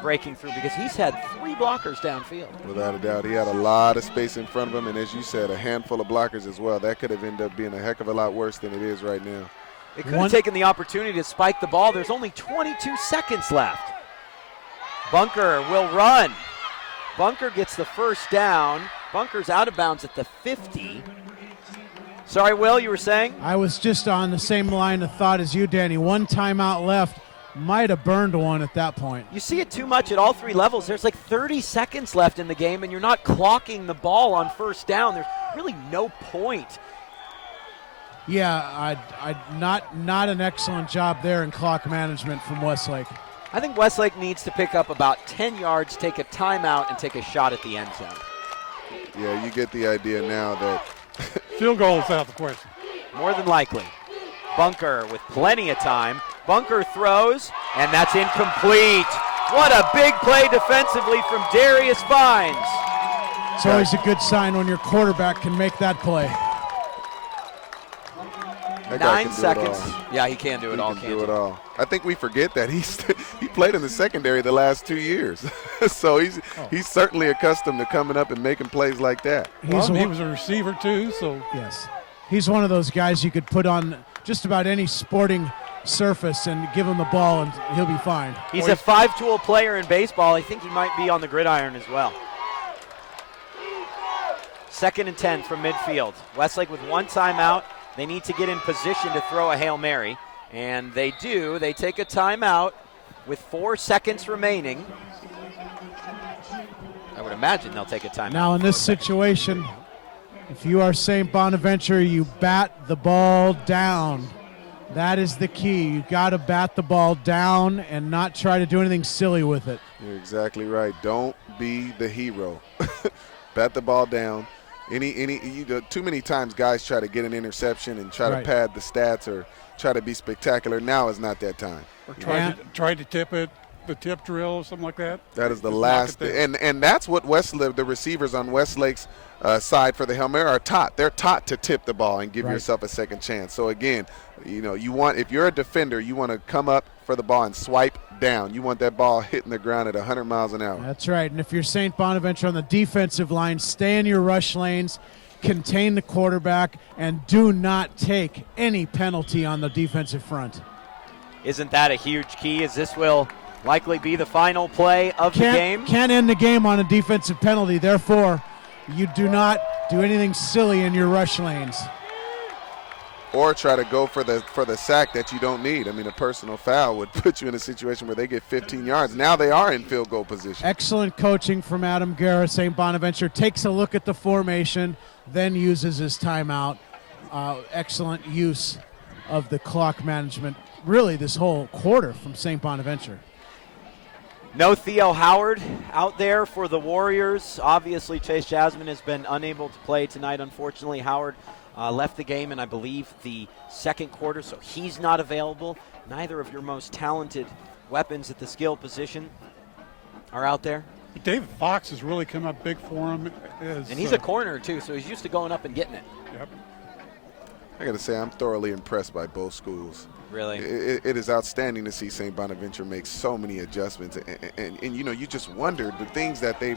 breaking through because he's had 3 blockers downfield. Without a doubt. He had a lot of space in front of him, and as you said, a handful of blockers as well. That could have ended up being a heck of a lot worse than it is right now. They could have taken the opportunity to spike the ball. There's only 22 seconds left. Bunker will run. Bunker gets the first down. Bunker's out of bounds at the 50. Sorry, Will, you were saying? I was just on the same line of thought as you, Danny. 1 timeout left. might have burned one at that point. You see it too much at all three levels. There's like 30 seconds left in the game, and you're not clocking the ball on first down. There's really no point. Yeah, not an excellent job there in clock management from Westlake. I think Westlake needs to pick up about 10 yards, take a timeout, and take a shot at the end zone. Yeah, you get the idea now that Field goal is out of the question. More than likely. Bunker with plenty of time. Bunker throws, and that's incomplete. What a big play defensively from Darius Vines. It's always a good sign when your quarterback can make that play. that guy 9 can do it seconds. all. Yeah, he can do it He all, can can't do he? it all. I think we forget that he played in the secondary the last 2 years, so he's certainly accustomed to coming up and making plays like that. He was a receiver too, so Yes. He's one of those guys you could put on just about any sporting surface and give him the ball and he'll be fine. He's a five-tool player in baseball. I think he might be on the gridiron as well. 2nd and 10 from midfield. Westlake with one timeout. They need to get in position to throw a Hail Mary, and they do. They take a timeout with 4 seconds remaining. I would imagine they'll take a timeout. Now in this situation, if you are St. Bonaventure, you bat the ball down. That is the key. You've got to bat the ball down and not try to do anything silly with it. You're exactly right. Don't be the hero. Bat the ball down. Too many times guys try to get an interception and try to pad the stats or try to be spectacular. Now is not that time. or tried to tip it, the tip drill or something like that. That is the Just last, knock it down. and that's what the receivers on Westlake's side for the Hail Mary are taught. They're taught to tip the ball and give yourself a second chance. So again, if you're a defender, you want to come up for the ball and swipe down. You want that ball hitting the ground at 100 miles an hour. That's right. And if you're St. Bonaventure on the defensive line, stay in your rush lanes, contain the quarterback, and do not take any penalty on the defensive front. Isn't that a huge key, as this will likely be the final play of the game? Can't end the game on a defensive penalty. Therefore, you do not do anything silly in your rush lanes. Or try to go for the sack that you don't need. I mean, a personal foul would put you in a situation where they get 15 yards. Now they are in field goal position. Excellent coaching from Adam Guerra. St. Bonaventure takes a look at the formation, then uses his timeout. Excellent use of the clock management, really this whole quarter from St. Bonaventure. No Theo Howard out there for the Warriors. Obviously, Chase Jasmine has been unable to play tonight. Unfortunately, Howard left the game in, I believe, the second quarter, so he's not available. Neither of your most talented weapons at the skill position are out there. David Fox has really come up big for him. And he's a corner, too, so he's used to going up and getting it. Yep. I got to say, I'm thoroughly impressed by both schools. Really? It is outstanding to see St. Bonaventure make so many adjustments, and you just wondered the things that they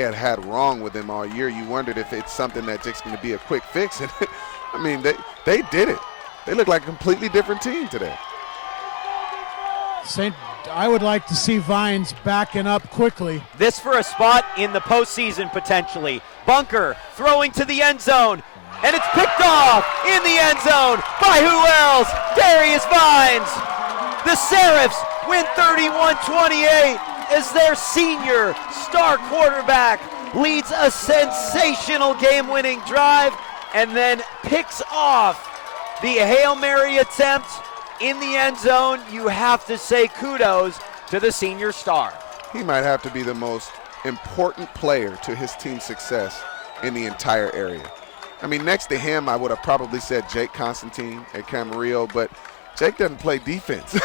had wrong with them all year. You wondered if it's something that's just going to be a quick fix, and I mean they did it. They look like a completely different team today. I would like to see Vines backing up quickly. This for a spot in the postseason potentially. Bunker throwing to the end zone. And it's picked off in the end zone by who else? Darius Vines. The Seraphs win 31-28 as their senior star quarterback leads a sensational game-winning drive and then picks off the Hail Mary attempt in the end zone. You have to say kudos to the senior star. He might have to be the most important player to his team's success in the entire area. I mean, next to him, I would have probably said Jake Constantine at Camarillo, but Jake doesn't play defense.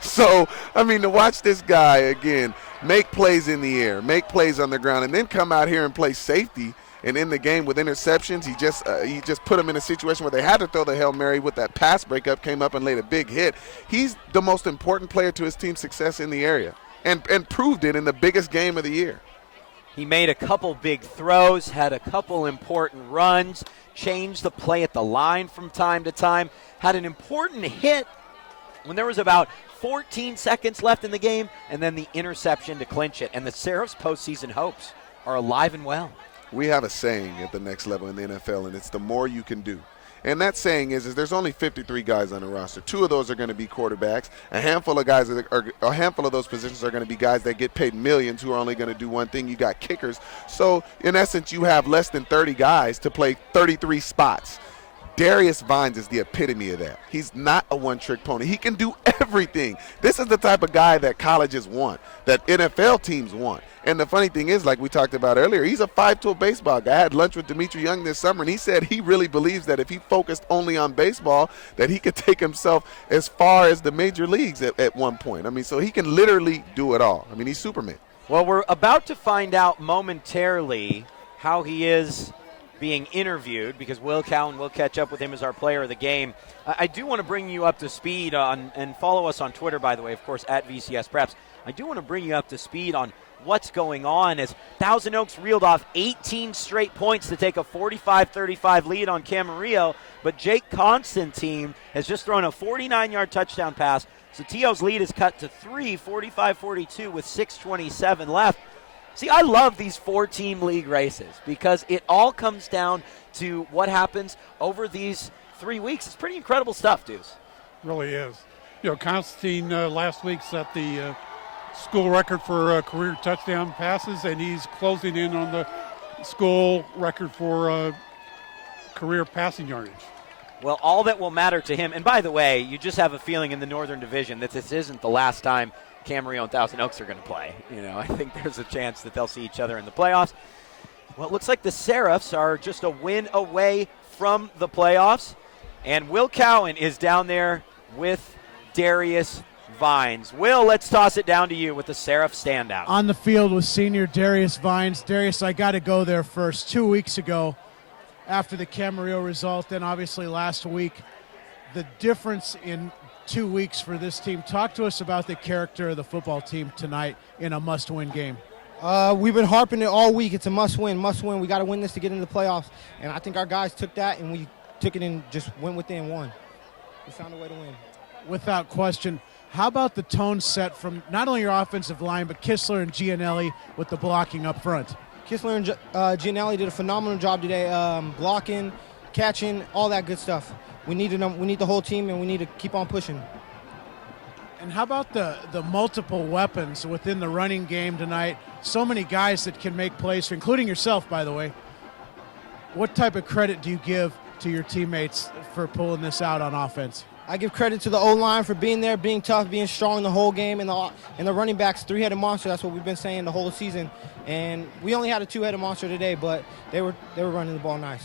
So, I mean, to watch this guy, again, make plays in the air, make plays on the ground, and then come out here and play safety and end the game with interceptions. He just put him in a situation where they had to throw the Hail Mary with that pass breakup, came up and laid a big hit. He's the most important player to his team's success in the area and proved it in the biggest game of the year. He made a couple big throws, had a couple important runs, changed the play at the line from time to time, had an important hit when there was about 14 seconds left in the game, and then the interception to clinch it. And the Seraphs' postseason hopes are alive and well. We have a saying at the next level in the NFL, and it's the more you can do. And that saying is there's only 53 guys on the roster. 2 of those are going to be quarterbacks. A handful of those positions are going to be guys that get paid millions who are only going to do one thing. You got kickers. So in essence, you have less than 30 guys to play 33 spots. Darius Vines is the epitome of that. He's not a one-trick pony. He can do everything. This is the type of guy that colleges want, that NFL teams want. And the funny thing is, like we talked about earlier, he's a 5-tool baseball guy. I had lunch with Dimitri Young this summer, and he said he really believes that if he focused only on baseball, that he could take himself as far as the major leagues at one point. I mean, so he can literally do it all. I mean, he's Superman. Well, we're about to find out momentarily how he is being interviewed, because Will Cowan will catch up with him as our player of the game. I do want to bring you up to speed on, and follow us on Twitter, by the way, of course, at VCSPreps. I do want to bring you up to speed on what's going on as Thousand Oaks reeled off 18 straight points to take a 45-35 lead on Camarillo, but Jake Constantine has just thrown a 49-yard touchdown pass. So T.O.'s lead is cut to 3, 45-42 with 6:27 left. See, I love these 4-team league races because it all comes down to what happens over these 3 weeks. It's pretty incredible stuff, Deuce. Really is. You know, Constantine last week set the school record for career touchdown passes, and he's closing in on the school record for career passing yardage. Well, all that will matter to him, and by the way, you just have a feeling in the Northern Division that this isn't the last time Camarillo and Thousand Oaks are going to play. You know, I think there's a chance that they'll see each other in the playoffs. Well, it looks like the Seraphs are just a win away from the playoffs, and Will Cowan is down there with Darius Vines. Will, let's toss it down to you with the Seraph standout. On the field with senior Darius Vines. Darius, I got to go there first. 2 weeks ago, after the Camarillo result, and obviously last week, the difference in 2 weeks for this team. Talk to us about the character of the football team tonight in a must-win game. We've been harping it all week. It's a must-win. We got to win this to get into the playoffs. And I think our guys took that, and we took it and just went with it and won. We found a way to win. Without question. How about the tone set from not only your offensive line, but Kistler and Gianelli with the blocking up front? Kistler and Gianelli did a phenomenal job today, blocking, catching, all that good stuff. We need the whole team, and we need to keep on pushing. And how about the multiple weapons within the running game tonight? So many guys that can make plays, including yourself, by the way. What type of credit do you give to your teammates for pulling this out on offense? I give credit to the O-line for being there, being tough, being strong the whole game, and the running backs, three-headed monster. That's what we've been saying the whole season. And we only had a two-headed monster today, but they were running the ball nice.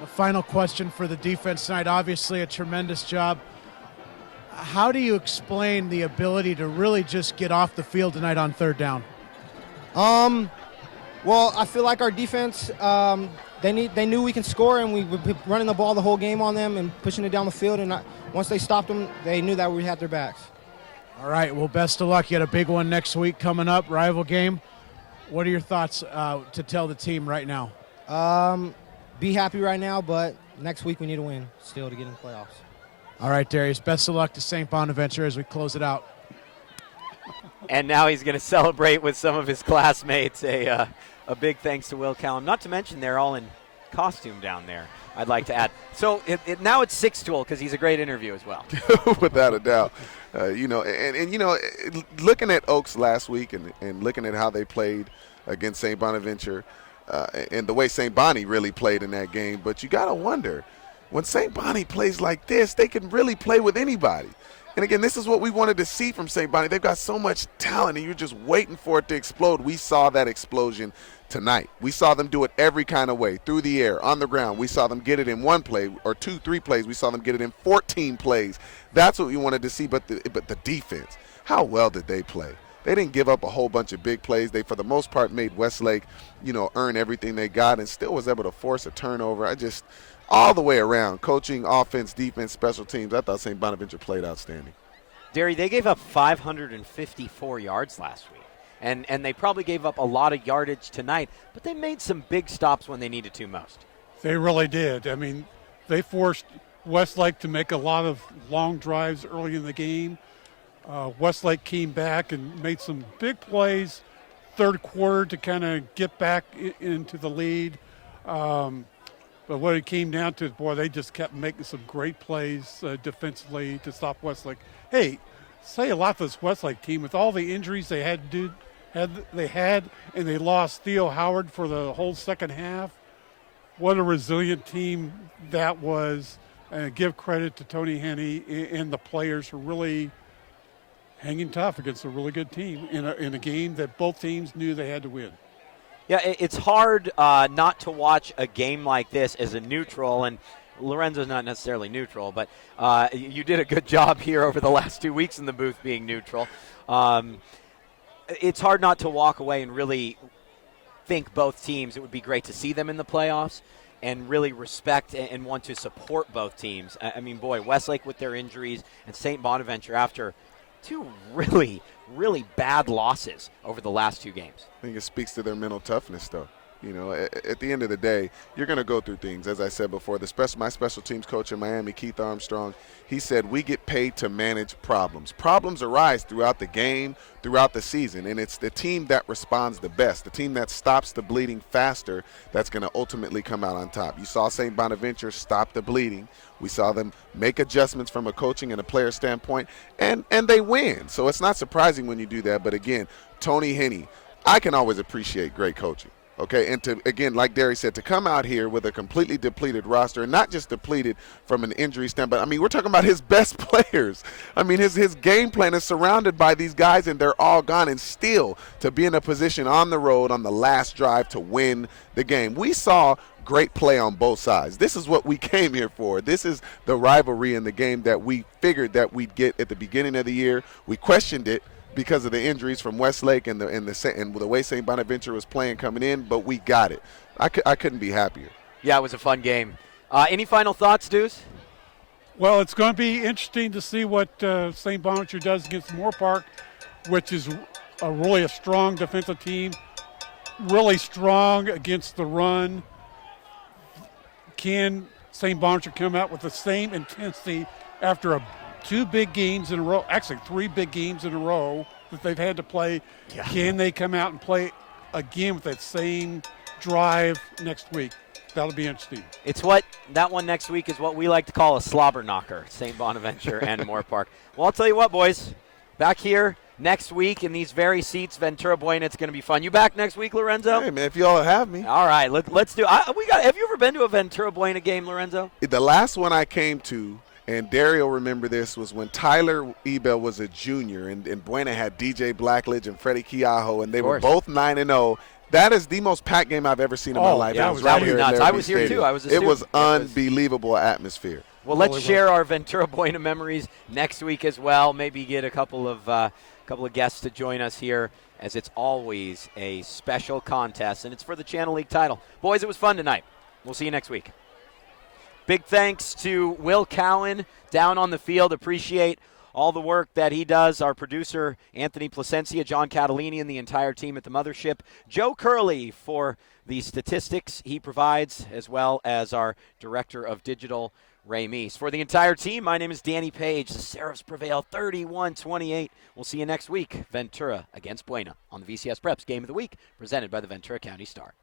The final question for the defense tonight, obviously a tremendous job. How do you explain the ability to really just get off the field tonight on third down? Well, I feel like our defense, they knew we can score, and we were running the ball the whole game on them and pushing it down the field. And once they stopped them, they knew that we had their backs. All right, well, best of luck. You got a big one next week coming up, rival game. What are your thoughts to tell the team right now? Be happy right now, but next week we need to win still to get in the playoffs. All right, Darius, best of luck to St. Bonaventure as we close it out. And now he's going to celebrate with some of his classmates. A big thanks to Will Callum. Not to mention they're all in costume down there, I'd like to add. So now it's 6-tool because he's a great interview as well. Without a doubt. Looking at Oaks last week and looking at how they played against St. Bonaventure and the way St. Bonnie really played in that game, but you got to wonder, when St. Bonnie plays like this, they can really play with anybody. And again, this is what we wanted to see from St. Bonnie. They've got so much talent, and you're just waiting for it to explode. We saw that explosion tonight. We saw them do it every kind of way, through the air, on the ground. We saw them get it in one play or 2-3 plays. We saw them get it in 14 plays. That's what we wanted to see, but the defense, how well did they play? They didn't give up a whole bunch of big plays. They, for the most part, made Westlake, earn everything they got and still was able to force a turnover. All the way around, coaching, offense, defense, special teams, I thought St. Bonaventure played outstanding. Derry, they gave up 554 yards last week, and they probably gave up a lot of yardage tonight, but they made some big stops when they needed to most. They really did. I mean, they forced Westlake to make a lot of long drives early in the game. Westlake came back and made some big plays third quarter to kind of get back into the lead. But what it came down to, boy, they just kept making some great plays defensively to stop Westlake. Hey, say a lot for this Westlake team with all the injuries they had to do, and they lost Theo Howard for the whole second half. What a resilient team that was. Give credit to Tony Henney and the players for really hanging tough against a really good team in a game that both teams knew they had to win. Yeah, it's hard not to watch a game like this as a neutral, and Lorenzo's not necessarily neutral, but you did a good job here over the last 2 weeks in the booth being neutral. It's hard not to walk away and really think both teams, it would be great to see them in the playoffs and really respect and want to support both teams. I mean, boy, Westlake with their injuries and St. Bonaventure after two really, really bad losses over the last 2 games. I think it speaks to their mental toughness, though. You know, at the end of the day, you're going to go through things. As I said before, my special teams coach in Miami, Keith Armstrong, he said, we get paid to manage problems. Problems arise throughout the game, throughout the season, and it's the team that responds the best, the team that stops the bleeding faster that's going to ultimately come out on top. You saw St. Bonaventure stop the bleeding. We saw them make adjustments from a coaching and a player standpoint, and they win. So it's not surprising when you do that. But, again, Tony Henney, I can always appreciate great coaching. Okay, and to, again, like Derry said, to come out here with a completely depleted roster, and not just depleted from an injury standpoint. I mean, we're talking about his best players. I mean, his game plan is surrounded by these guys, and they're all gone. And still, to be in a position on the road on the last drive to win the game. We saw great play on both sides. This is what we came here for. This is the rivalry in the game that we figured that we'd get at the beginning of the year. We questioned it because of the injuries from Westlake and the way St. Bonaventure was playing coming in, but we got it. I couldn't be happier. Yeah, it was a fun game. Any final thoughts, Deuce? Well, it's going to be interesting to see what St. Bonaventure does against Moore Park, which is really a strong defensive team, really strong against the run. Can St. Bonaventure come out with the same intensity after 2 big games in a row, actually 3 big games in a row that they've had to play? Yeah. Can they come out and play again with that same drive next week? That'll be interesting. It's that one next week is what we like to call a slobber knocker, St. Bonaventure and Moore Park. Well, I'll tell you what, boys, back here next week in these very seats, Ventura Buena, it's going to be fun. You back next week, Lorenzo? Hey, man, if you all have me. All right, let's do have you ever been to a Ventura Buena game, Lorenzo? The last one I came to, and Dario remember this, was when Tyler Ebel was a junior, and Buena had DJ Blackledge and Freddie Keaho, and they were both 9-0. That is the most packed game I've ever seen in my life. Yeah, it was right here nuts. at I was here Stadium. too. I was a It was student. unbelievable atmosphere. Well, let's share our Ventura Buena memories next week as well. Maybe get a couple of guests to join us here, as it's always a special contest, and it's for the Channel League title. Boys, it was fun tonight. We'll see you next week. Big thanks to Will Cowan down on the field. Appreciate all the work that he does. Our producer, Anthony Placencia, John Catalini, and the entire team at the Mothership. Joe Curley for the statistics he provides, as well as our Director of Digital, Ray Meese. For the entire team, my name is Danny Page. The Seraphs prevail 31-28. We'll see you next week. Ventura against Buena on the VCS Preps Game of the Week, presented by the Ventura County Star.